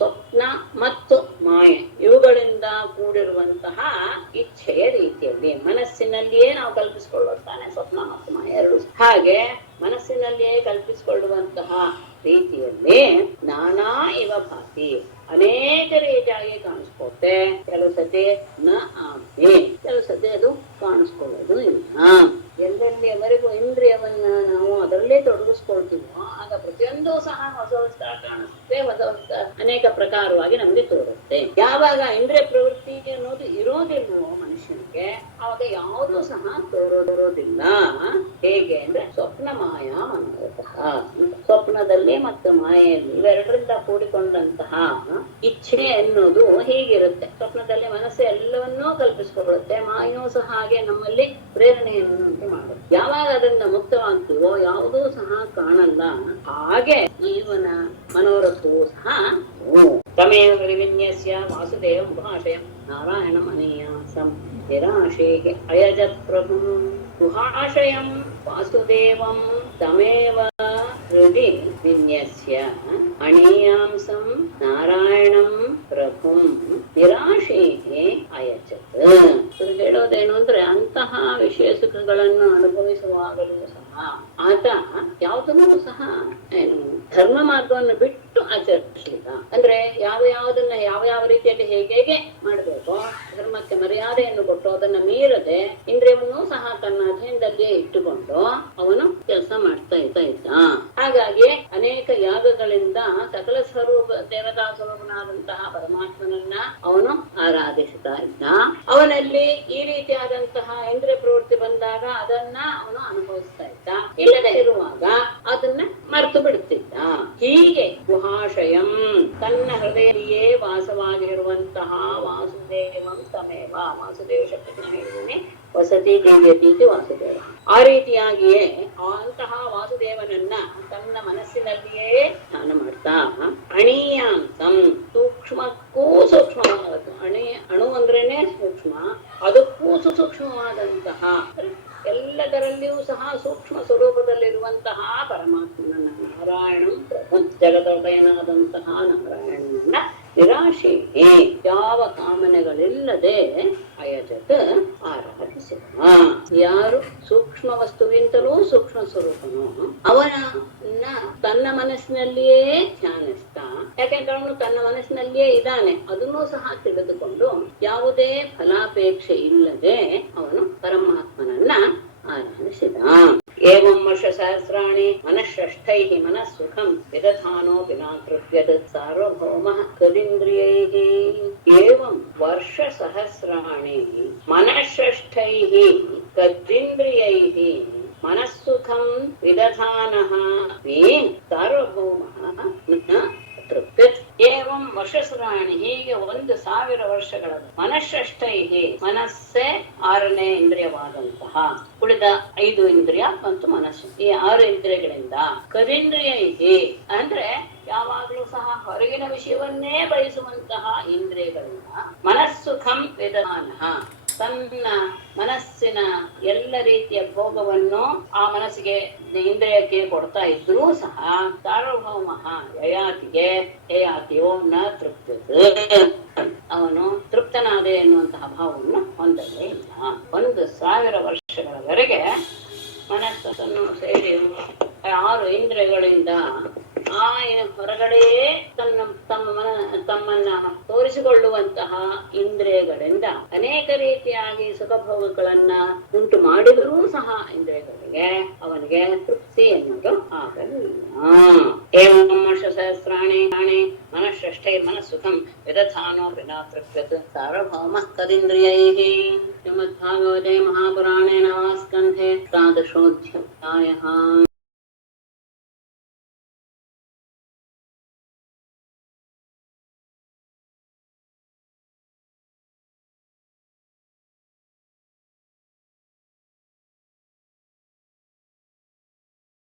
ಸ್ವಪ್ನ ಮತ್ತು ಮಾಯೆ ಇವುಗಳಿಂದ ಕೂಡಿರುವಂತಹ ಇಚ್ಛೆಯ ರೀತಿಯಲ್ಲಿ ಮನಸ್ಸಿನಲ್ಲಿಯೇ ನಾವು ಕಲ್ಪಿಸಿಕೊಳ್ಳುತ್ತಾನೆ ಸ್ವಪ್ನ ಮತ್ತು ಮಾಯೆ ಎರಡು. ಹಾಗೆ ಮನಸ್ಸಿನಲ್ಲಿಯೇ ಕಲ್ಪಿಸಿಕೊಳ್ಳುವಂತಹ ರೀತಿಯಲ್ಲಿ ನಾನಾ ಇವ ಭಾತಿ, ಅನೇಕ ರೀತಿಯಾಗಿ ಕಾಣಿಸ್ಕೊಳ್ತೆ. ಕೆಲವು ಸತಿ ನ ಆಮಿ, ಕೆಲವು ಸತಿ ಅದು ಕಾಣಿಸ್ಕೊಳ್ಳೋದು ಇಲ್ಲ. ಎಲ್ಲೆಲ್ಲಿಯವರೆಗೂ ಇಂದ್ರಿಯವನ್ನ ನಾವು ಅದರಲ್ಲೇ ತೊಡಗಿಸ್ಕೊಳ್ತೀವೋ ಆಗ ಪ್ರತಿಯೊಂದು ಸಹ ಹೊಸ ಹೊಸ ಕಾಣಿಸುತ್ತೆ, ಹೊಸ ಹೊಸ ಅನೇಕ ಪ್ರಕಾರವಾಗಿ ನಮ್ಗೆ ತೋರುತ್ತೆ. ಯಾವಾಗ ಇಂದ್ರಿಯ ಪ್ರವೃತ್ತಿ ಅನ್ನೋದು ಇರೋದಿಲ್ವೋ ಮನುಷ್ಯನಿಗೆ, ಆವಾಗ ಯಾವುದೂ ಸಹ ತೋರೋದಿಲ್ಲ. ಹೇಗೆ ಅಂದ್ರೆ ಸ್ವಪ್ನ ಮಾಯಾ ಮನೋರಥಃ, ಸ್ವಪ್ನದಲ್ಲಿ ಮತ್ತು ಮಾಯೆಯಲ್ಲಿ ಇವೆರಡರಿಂದ ಕೂಡಿಕೊಂಡಂತಹ ಇಚ್ಛೆ ಎನ್ನುವುದು ಹೀಗಿರುತ್ತೆ. ಸ್ವಪ್ನದಲ್ಲಿ ಮನಸ್ಸು ಎಲ್ಲವನ್ನೂ ಕಲ್ಪಿಸಿಕೊಳ್ಳುತ್ತೆ, ಮಾಯೂ ಸಹ ಹಾಗೆ ನಮ್ಮಲ್ಲಿ ಪ್ರೇರಣೆಯನ್ನು ಮಾಡುತ್ತೆ. ಯಾವಾಗ ಅದನ್ನ ಮುಕ್ತವಾಗ್ತೀವೋ ಯಾವುದೂ ಸಹ ಕಾಣಲ್ಲ. ಹಾಗೆ ಇವನ ಮನೋರಥವೂ ಸಹ ತಮೇವ ವಿನ್ಯಸ್ಯ ವಾಸುದೇವಂ ಭಾಷಯಂ ನಾರಾಯಣಂ ಅನೀಯಾಸಂ ನಿರಾಶೇಃ ಅಯಜತ್ ಪ್ರಭುಂ ಗುಹಾಶಯಂ ವಾಸುದೇವಂ ತಮೇವ ಹೃದಿ ವಿನ್ಯಸ್ಯ ಅಣೀಯಾಂಸಂ ನಾರಾಯಣಂ ಪ್ರಭುಂ ನಿರಾಶೇಃ ಅಯಜತ್. ಹೇಳೋದೇನು ಅಂದ್ರೆ ಅಂತಹ ವಿಷಯ ಸುಖಗಳನ್ನು ಅನುಭವಿಸುವಾಗಲೂ ಸಹ ಆತ ಯಾವುದನ್ನೂ ಸಹ ಧರ್ಮ ಮಾರ್ಗವನ್ನು ಬಿಟ್ಟು ಆಚರಿಸಲಿಲ್ಲ. ಅಂದ್ರೆ ಯಾವುದನ್ನ ಯಾವ ರೀತಿಯಲ್ಲಿ ಹೇಗೆ ಮಾಡಬೇಕು, ಧರ್ಮಕ್ಕೆ ಮರ್ಯಾದೆಯನ್ನು ಕೊಟ್ಟು ಅದನ್ನ ಮೀರದೆ ಇಂದ್ರಿಯವನ್ನೂ ಸಹ ತನ್ನ ಅಧೀನದಲ್ಲಿಯೇ ಇಟ್ಟುಕೊಂಡು ಅವನು ಕೆಲಸ ಮಾಡ್ತಾ ಇದ್ದ. ಹಾಗಾಗಿ ಅನೇಕ ಯಾಗಗಳಿಂದ ಸಕಲ ಸ್ವರೂಪ ದೇವತಾ ಸ್ವರೂಪನಾದಂತಹ ಪರಮಾತ್ಮನನ್ನ ಅವನು ಆರಾಧಿಸ್ತಾ ಇದ್ದ. ಅವನಲ್ಲಿ ಈ ರೀತಿಯಾದಂತಹ ಇಂದ್ರಿಯ ಪ್ರವೃತ್ತಿ ಬಂದಾಗ ಅದನ್ನ ಅವನು ಅನುಭವಿಸ್ತಾ ಇದ್ದ, ಇಲ್ಲದೆ ಇರುವಾಗ ಅದನ್ನ ಮರೆತು ಬಿಡುತ್ತಿದ್ದ. ಹೀಗೆ ಗುಹಾಶಯಂ, ತನ್ನ ಹೃದಯದಲ್ಲಿಯೇ ವಾಸವಾಗಿರುವಂತಹ ವಾಸುದೇವಂ ತಮೇವ, ವಾಸುದೇವ ಶಬ್ದಕ್ಕೆ ಹೇಳಿದ್ದೇನೆ ವಸತಿ ದೇವ್ಯತೀತಿ ವಾಸುದೇವ. ಆ ರೀತಿಯಾಗಿಯೇ ಅಂತಹ ವಾಸುದೇವನನ್ನ ತನ್ನ ಮನಸ್ಸಿನಲ್ಲಿಯೇ ಧ್ಯಾನ ಮಾಡ್ತಾ ಅಣೀಯಾಂಸಂ, ಸೂಕ್ಷ್ಮಕ್ಕೂ ಸೂಕ್ಷ್ಮವಾದದ್ದು. ಅಣು ಅಂದ್ರೇನೆ ಸೂಕ್ಷ್ಮ, ಅದಕ್ಕೂ ಸೂಕ್ಷ್ಮವಾದಂತಹ ಎಲ್ಲದರಲ್ಲಿಯೂ ಸಹ ಸೂಕ್ಷ್ಮ ಸ್ವರೂಪದಲ್ಲಿರುವಂತಹ ಪರಮಾತ್ಮನನ್ನ ನಾರಾಯಣಂ ಜಗದೊಡೆಯನಾದಂತಹ ನಾರಾಯಣನನ್ನ ನಿರಾಶೆ, ಯಾವ ಕಾಮನೆಗಳಿಲ್ಲದೆ ಅಯಜತ್ ಆರಾಧಿಸಿದ. ಯಾರು ಸೂಕ್ಷ್ಮ ವಸ್ತುವಿಂತಲೂ ಸೂಕ್ಷ್ಮ ಸ್ವರೂಪನು ಅವನನ್ನ ತನ್ನ ಮನಸ್ಸಿನಲ್ಲಿಯೇ ಧ್ಯಾನಿಸ್ತಾ, ಯಾಕೆಂದ್ರೆ ಅವನು ತನ್ನ ಮನಸ್ಸಿನಲ್ಲಿಯೇ ಇದ್ದಾನೆ ಅದನ್ನೂ ಸಹ ತಿಳಿದುಕೊಂಡು ಯಾವುದೇ ಫಲಾಪೇಕ್ಷೆ ಇಲ್ಲದೆ ಅವನು ಪರಮಾತ್ಮನನ್ನ ಆರಾಧಿಸಿದ. ಏವಂ ವರ್ಷ ಸಹಸ್ರಾಣಿ ಮನಃಷ್ಠೈಃ ಮನಃಸುಖಂ ವಿದಧಾನೋ ವಿನಾಕೃತ್ಯತ್ ಸಾರ್ವಭೌಮಃ ಕದಿಂದ್ರಿಯೈಃ. ಏವಂ ವರ್ಷ ಸಹಸ್ರಾಣಿ ಮನಃಷ್ಠೈಃ ಕದಿಂದ್ರಿಯೈಃ ಮನಃಸುಖಂ ವಿದಧಾನಃ ಸಾರ್ವಭೌಮಃ ನ ತೃಪ್ಯತ್. ಏವಂ ವರ್ಷಸರಾಣಿ, ಹೀಗೆ 1000 ವರ್ಷಗಳ ಮನಃಷ್ಠೈಹಿ, ಮನಸ್ಸೇ 6ನೇ ಇಂದ್ರಿಯವಾದಂತಹ ಉಳಿದ 5 ಇಂದ್ರಿಯ ಮತ್ತು ಮನಸ್ಸು, ಈ 6 ಇಂದ್ರಿಯಗಳಿಂದ ಕರಿಂದ್ರಿಯೈಹಿ ಅಂದ್ರೆ ಯಾವಾಗಲೂ ಸಹ ಹೊರಗಿನ ವಿಷಯವನ್ನೇ ಬಯಸುವಂತಹ ಇಂದ್ರಿಯಗಳಿಂದ ಮನಸ್ಸುಖಂ ವಿದಧಾನಃ, ತನ್ನ ಮನಸ್ಸಿನ ಎಲ್ಲ ರೀತಿಯ ಭೋಗವನ್ನು ಆ ಮನಸ್ಸಿಗೆ ಇಂದ್ರಿಯಕ್ಕೆ ಕೊಡ್ತಾ ಇದ್ರೂ ಸಹ ಸಾರ್ವಭೌಮ ಯಯಾತಿಯೋ ನ ತೃಪ್ತತೆ, ಅವನು ತೃಪ್ತನಾದೆ ಎನ್ನುವಂತಹ ಭಾವವನ್ನು ಹೊಂದಲೇ ಇಲ್ಲ. 1000 ವರ್ಷಗಳವರೆಗೆ ಮನಸ್ಸನ್ನು ಸೇರಿ 6 ಇಂದ್ರಿಯಗಳಿಂದ ಆ ಹೊರಗಡೆ ತಮ್ಮನ್ನ ತೋರಿಸಿಕೊಳ್ಳುವಂತಹ ಇಂದ್ರಿಯಗಳಿಂದ ಅನೇಕ ರೀತಿಯಾಗಿ ಸುಖಭೋಗಗಳನ್ನ ಉಂಟು ಮಾಡಿದರೂ ಸಹ ಇಂದ್ರಿಯಗಳಿಗೆ ಅವನಿಗೆ ತೃಪ್ತಿ ಎನ್ನುವುದು ಆಗಲಿಲ್ಲ. ಏವಂ ವರ್ಷ ಸಹಸ್ರಾಣಿ ಮನಃಷ್ಠೈ ಮನಃಸುಖಂ ವಿದಧಾನೋ ವಿನಾ ತೃಪ್ಯತ್ ಸಾರ್ವಭೌಮಃ ಕದಿಂದ್ರಿಯೈಃ. ಶ್ರೀಮದ್ಭಾಗವತೆ ಮಹಾಪುರಾಣೇ ನವಮಃ ಸ್ಕಂಧೇ 12ೋऽಧ್ಯಾಯಃ.